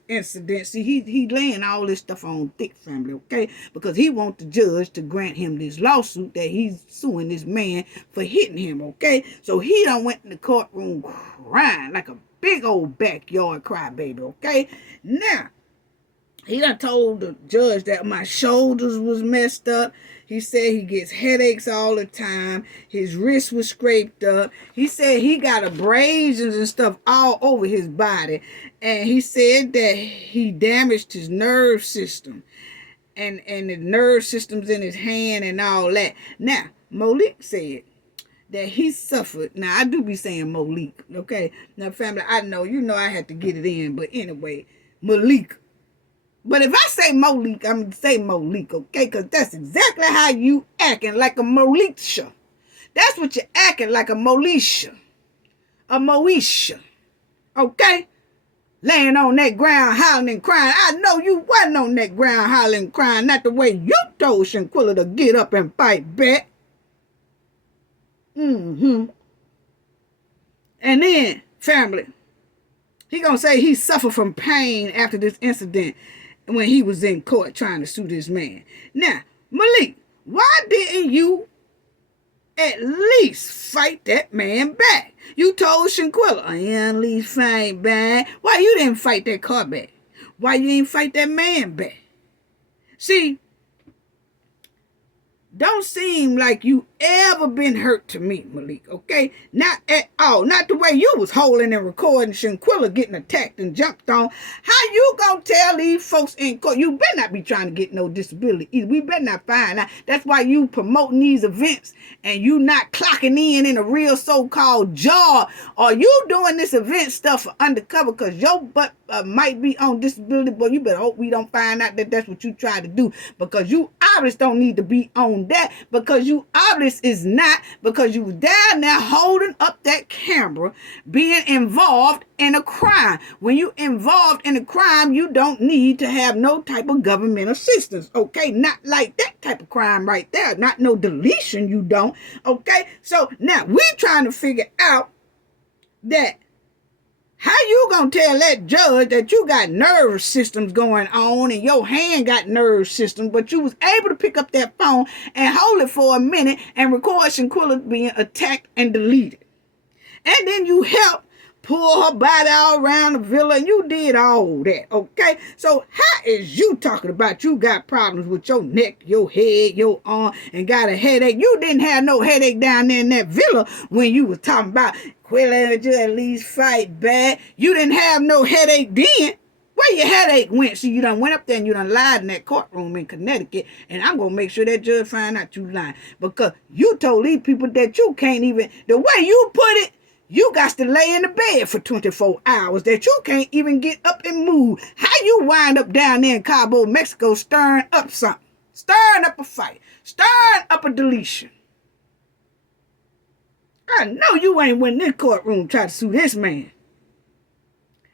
incident. See, he laying all this stuff on thick, family, okay? Because he want the judge to grant him this lawsuit that he's suing this man for hitting him, okay? So he done went in the courtroom crying like a big old backyard crybaby, okay? Now, he done told the judge that my shoulders was messed up. He said he gets headaches all the time. His wrist was scraped up. He said he got abrasions and stuff all over his body. And he said that he damaged his nerve system. And the nerve systems in his hand and all that. Now, Malik said that he suffered. Now, I do be saying Malik, okay? Now, family, I know, I had to get it in. But anyway, Malik. But if I say Malik, I'm going to say Malik, okay? Because that's exactly how you acting, like a militia. That's what you're acting, like a militia. A militia. Okay? Laying on that ground, hollering and crying. I know you wasn't on that ground, hollering and crying. Not the way you told Shanquella to get up and fight back. And then, family, he going to say he suffered from pain after this incident when he was in court trying to sue this man. Now, Malik, why didn't you at least fight that man back? You told Shanquella, at least fight back. Why you didn't fight that car back? Why you didn't fight that man back? See, don't seem like you ever been hurt to me, Malik, okay? Not at all. Not the way you was holding and recording Shanquella getting attacked and jumped on. How you gonna tell these folks in court? You better not be trying to get no disability either. We better not find out. That's why you promoting these events and you not clocking in a real so-called job. Or you doing this event stuff for undercover because your butt might be on disability. Boy, you better hope we don't find out that that's what you try to do, because you obviously don't need to be on that, because you obviously is not, because you was down there holding up that camera, being involved in a crime. When you involved in a crime, you don't need to have no type of government assistance, okay? Not like that type of crime right there. Not no deletion, you don't, okay? So now we trying to figure out that how you gonna tell that judge that you got nerve systems going on and your hand got nerve systems, but you was able to pick up that phone and hold it for a minute and record Shanquella being attacked and deleted. And then you helped pull her body all around the villa, and you did all that, okay? So how is you talking about you got problems with your neck, your head, your arm, and got a headache? You didn't have no headache down there in that villa when you was talking about, Quilla, you at least fight back. You didn't have no headache then. Where your headache went? See, you done went up there and you done lied in that courtroom in Connecticut, and I'm going to make sure that judge find out you lying. Because you told these people that you can't even, the way you put it, you got to lay in the bed for 24 hours, that you can't even get up and move. How you wind up down there in Cabo, Mexico, stirring up something? Stirring up a fight. Stirring up a deletion. I know you ain't went in this courtroom trying to sue this man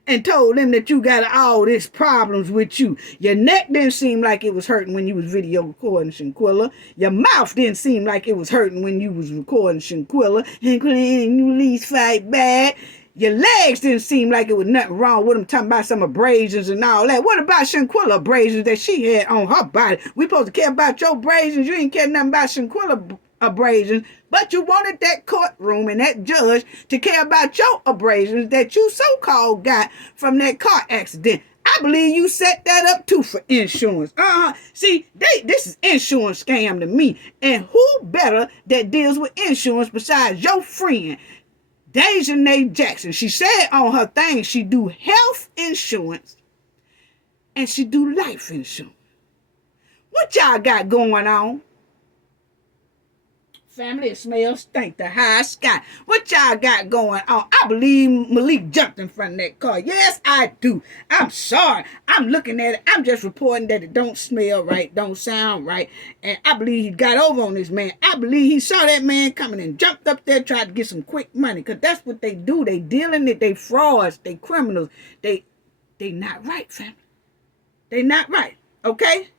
and told them that you got all these problems with you. Your neck didn't seem like it was hurting when you was video recording Shanquella. Your mouth didn't seem like it was hurting when you was recording Shanquella. And you least fight back. Your legs didn't seem like it was nothing wrong with them, talking about some abrasions and all that. What about Shanquella abrasions that she had on her body? We supposed to care about your abrasions. You ain't care nothing about Shanquella abrasions, but you wanted that courtroom and that judge to care about your abrasions that you so-called got from that car accident. I believe you set that up too for insurance. See, this is insurance scam to me. And who better that deals with insurance besides your friend, Dishonesty Jackson? She said on her thing she do health insurance and she do life insurance. What y'all got going on? Family, it smells stink the high sky. What y'all got going on? I believe Malik jumped in front of that car. Yes, I do. I'm sorry. I'm looking at it. I'm just reporting that it don't smell right, don't sound right. And I believe he got over on this man. I believe he saw that man coming and jumped up there, tried to get some quick money. Because that's what they do. They dealing it. They frauds. They criminals. They not right, family. They not right. Okay?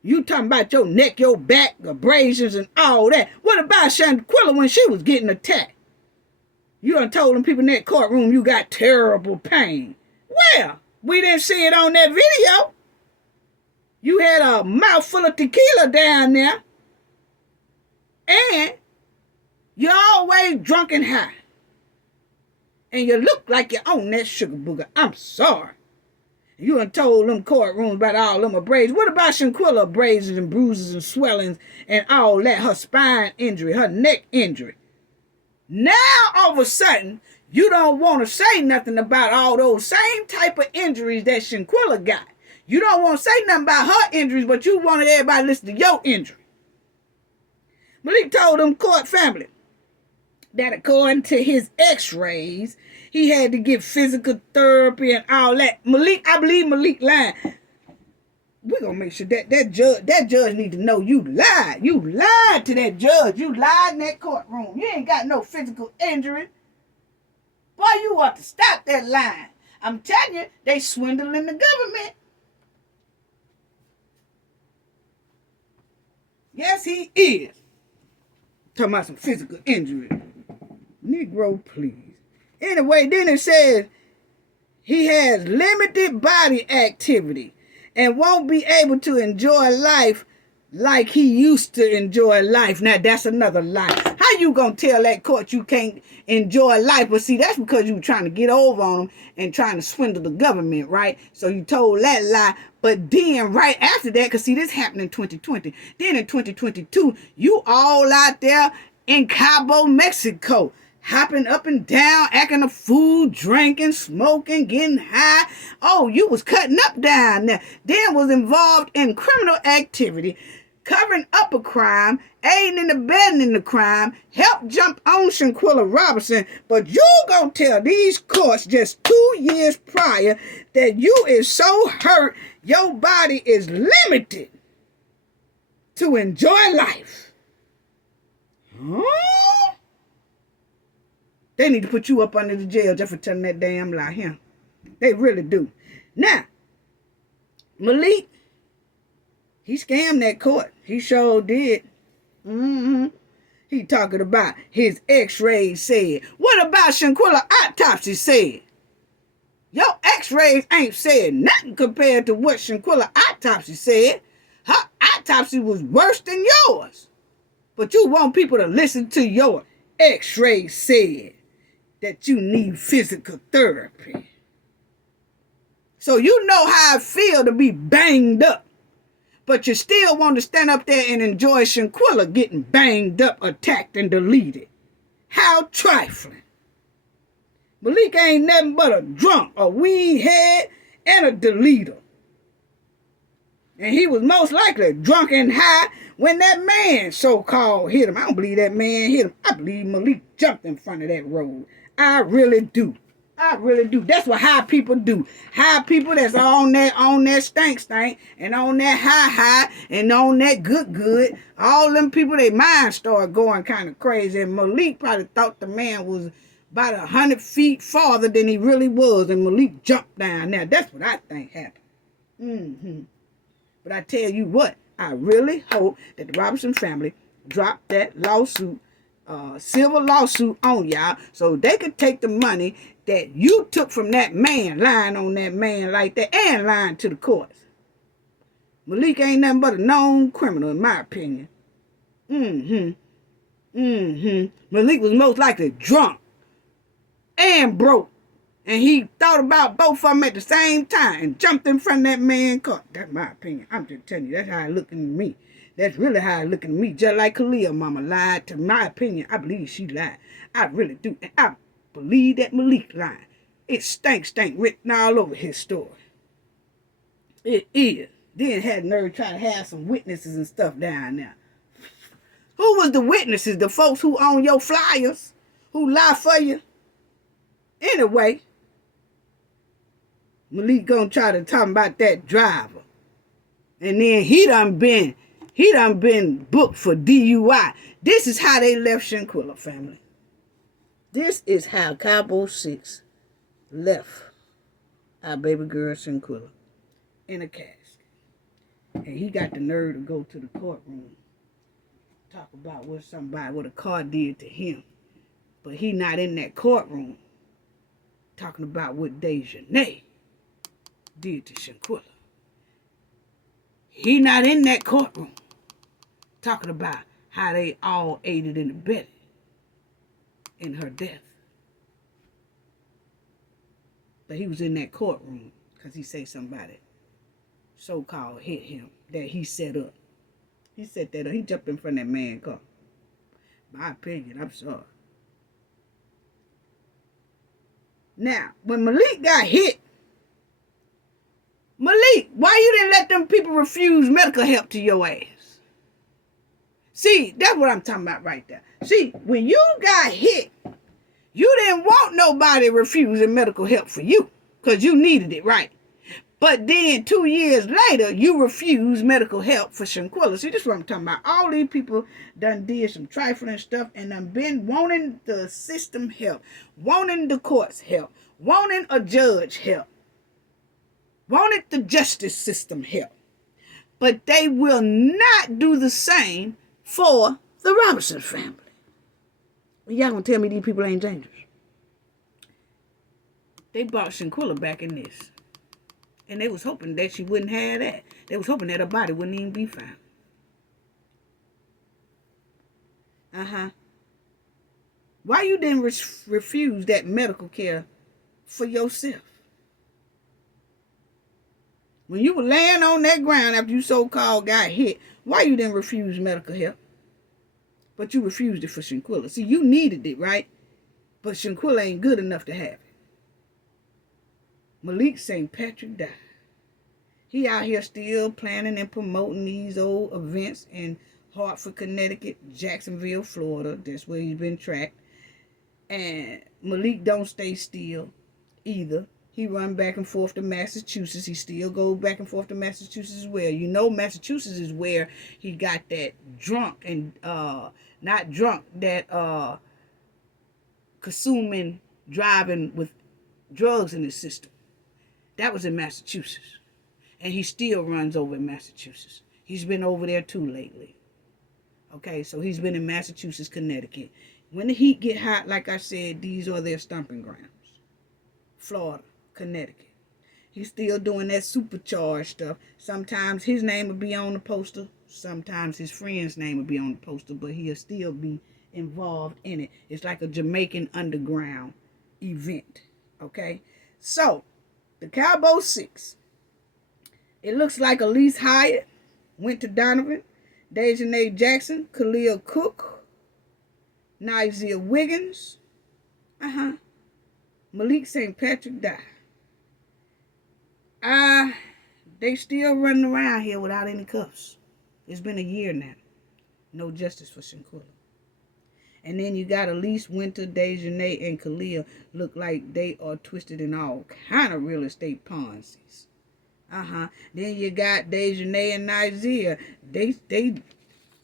You talking about your neck, your back, abrasions, and all that. What about Shanquella when she was getting attacked? You done told them people in that courtroom you got terrible pain. Well, we didn't see it on that video. You had a mouthful of tequila down there. And you're always drunk and high. And you look like you own that sugar booger. I'm sorry. You done told them courtrooms about all them abrasions. What about Shanquella abrasions and bruises and swellings and all that? Her spine injury, her neck injury. Now, all of a sudden, you don't want to say nothing about all those same type of injuries that Shanquella got. You don't want to say nothing about her injuries, but you wanted everybody to listen to your injury. Malik told them court family that according to his x-rays, he had to get physical therapy and all that. Malik, I believe Malik lying. We're going to make sure that judge need to know you lied. You lied to that judge. You lied in that courtroom. You ain't got no physical injury. Boy, you ought to stop that lying. I'm telling you, they swindling the government. Yes, he is. Talking about some physical injury. Negro, please. Anyway, then it says he has limited body activity and won't be able to enjoy life like he used to enjoy life. Now, that's another lie. How you going to tell that court you can't enjoy life? But see, that's because you were trying to get over on them and trying to swindle the government, right? So you told that lie. But then right after that, because see, this happened in 2020. Then in 2022, you all out there in Cabo, Mexico, hopping up and down, acting a fool, drinking, smoking, getting high. Oh, you was cutting up down there. Then was involved in criminal activity, covering up a crime, aiding and abetting in the crime, helped jump on Shanquella Robinson. But you gonna tell these courts just 2 years prior that you is so hurt, your body is limited to enjoy life. Huh? They need to put you up under the jail just for telling that damn lie here. They really do. Now, Malik, he scammed that court. He sure did. He talking about his x-rays said. What about Shanquella autopsy said? Your x-rays ain't said nothing compared to what Shanquella autopsy said. Her autopsy was worse than yours. But you want people to listen to your x-rays said that you need physical therapy. So you know how I feel to be banged up. But you still want to stand up there and enjoy Shanquella getting banged up, attacked, and deleted. How trifling. Malik ain't nothing but a drunk, a weed head, and a deleter. And he was most likely drunk and high when that man so-called hit him. I don't believe that man hit him. I believe Malik jumped in front of that road. I really do. I really do. That's what high people do. High people that's on that stank and on that high and on that good. All them people, their minds started going kind of crazy. And Malik probably thought the man was about 100 feet farther than he really was. And Malik jumped down. Now, that's what I think happened. But I tell you what, I really hope that the Robinson family dropped that lawsuit, civil lawsuit on y'all, so they could take the money that you took from that man, lying on that man like that, and lying to the courts. Malik ain't nothing but a known criminal, in my opinion. Malik was most likely drunk and broke. And he thought about both of them at the same time and jumped in front of that man's car. That's my opinion. I'm just telling you, that's how it looking to me. That's really how it looking to me. Just like Khalil mama lied. To my opinion, I believe she lied. I really do. And I believe that Malik lied. It stank written all over his story. It is. Then had nerve try to have some witnesses and stuff down there. Who was the witnesses? The folks who own your flyers? Who lie for you? Anyway, Malik gonna try to talk about that driver. And then he done been booked for DUI. This is how they left Shanquella, family. This is how Cowboy 6 left our baby girl Shanquella in a casket. And he got the nerve to go to the courtroom. Talk about what a car did to him. But he not in that courtroom talking about what Dishonesty did to Shanquella. He not in that courtroom talking about how they all aided and abetted in her death. But he was in that courtroom because he said somebody so-called hit him that he set up. He set that up. He jumped in front of that man's car. My opinion, I'm sorry. Now, when Malik got hit, Malik, why you didn't let them people refuse medical help to your ass? See, that's what I'm talking about right there. See, when you got hit, you didn't want nobody refusing medical help for you because you needed it, right? But then 2 years later, you refused medical help for Shanquella. See, this is what I'm talking about. All these people done did some trifling stuff and done been wanting the system help, wanting the courts help, wanting a judge help, wanted the justice system help. But they will not do the same for the Robinson family. Y'all gonna tell me these people ain't dangerous? They brought Shanquella back in this. And they was hoping that she wouldn't have that. They was hoping that her body wouldn't even be found. Why you didn't refuse that medical care for yourself? When you were laying on that ground after you so-called got hit, why you didn't refuse medical help? But you refused it for Shanquella. See, you needed it, right? But Shanquella ain't good enough to have it. Malik St. Patrick died. He out here still planning and promoting these old events in Hartford, Connecticut, Jacksonville, Florida. That's where he's been tracked. And Malik don't stay still either. He run back and forth to Massachusetts. He still goes back and forth to Massachusetts as well. You know Massachusetts is where he got that drunk and not drunk, that consuming, driving with drugs in his system. That was in Massachusetts. And he still runs over in Massachusetts. He's been over there too lately. Okay, so he's been in Massachusetts, Connecticut. When the heat get hot, like I said, these are their stomping grounds. Florida, Connecticut. He's still doing that supercharged stuff. Sometimes his name will be on the poster. Sometimes his friend's name will be on the poster, but he'll still be involved in it. It's like a Jamaican underground event. Okay, so the Cowboy 6. It looks like Elise Hyatt went to Donovan, Dejanay Jackson, Khalil Cook, Nizia Wiggins. Malik St. Patrick died. Uh, they still running around here without any cuffs. It's been a year now. No justice for Shanquella. And then you got Elise, Winter, Dejanay, and Kalia look like they are twisted in all kind of real estate Ponzi's. Then you got Dejanay and Nizia. They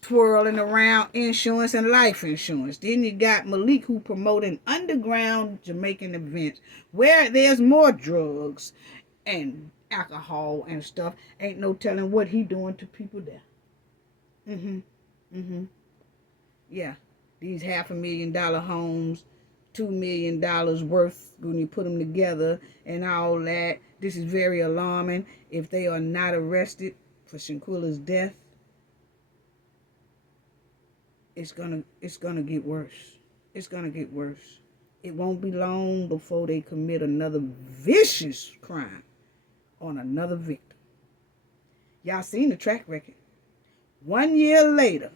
twirling around insurance and life insurance. Then you got Malik, who promoting underground Jamaican events where there's more drugs and alcohol and stuff. Ain't no telling what he doing to people there. Yeah, these $500,000 homes, $2 million worth when you put them together and all that. This is very alarming. If they are not arrested for Shanquella's death, it's gonna get worse. It's gonna get worse. It won't be long before they commit another vicious crime on another victim. Y'all seen the track record. 1 year later,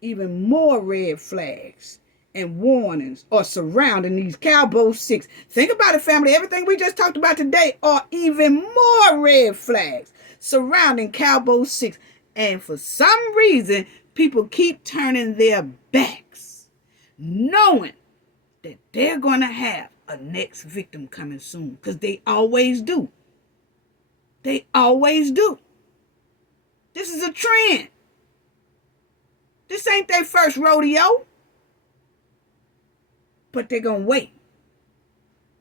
even more red flags and warnings are surrounding these Cowboy 6. Think about it, family. Everything we just talked about today are even more red flags surrounding Cowboy 6. And for some reason, people keep turning their backs, knowing that they're going to have a next victim coming soon. Because they always do. They always do. This is a trend. This ain't their first rodeo. But they're going to wait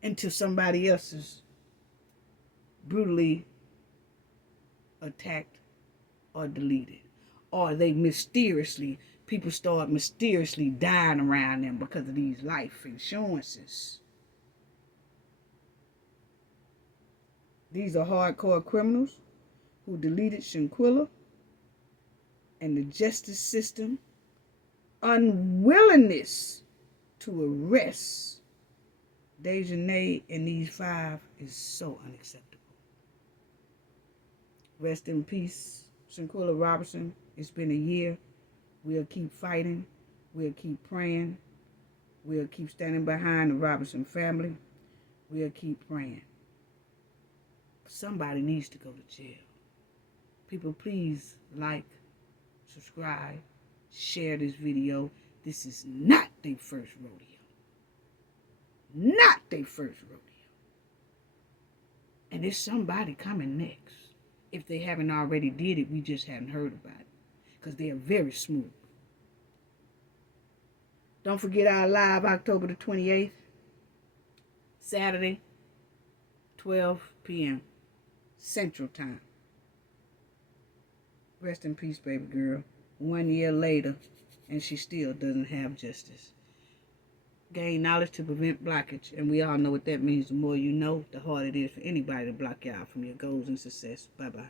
until somebody else is brutally attacked or deleted. Or people start mysteriously dying around them because of these life insurances. These are hardcore criminals who deleted Shanquella, and the justice system unwillingness to arrest Dejanay and these 5 is so unacceptable. Rest in peace, Shanquella Robinson. It's been a year. We'll keep fighting. We'll keep praying. We'll keep standing behind the Robinson family. We'll keep praying. Somebody needs to go to jail. People, please like, subscribe, share this video. This is not their first rodeo. Not their first rodeo. And there's somebody coming next. If they haven't already did it, we just haven't heard about it. Because they are very smooth. Don't forget our live October the 28th. Saturday, 12 p.m. Central Time. Rest in peace, baby girl. 1 year later, and she still doesn't have justice. Gain knowledge to prevent blockage, and we all know what that means. The more you know, the harder it is for anybody to block you out from your goals and success. Bye-bye.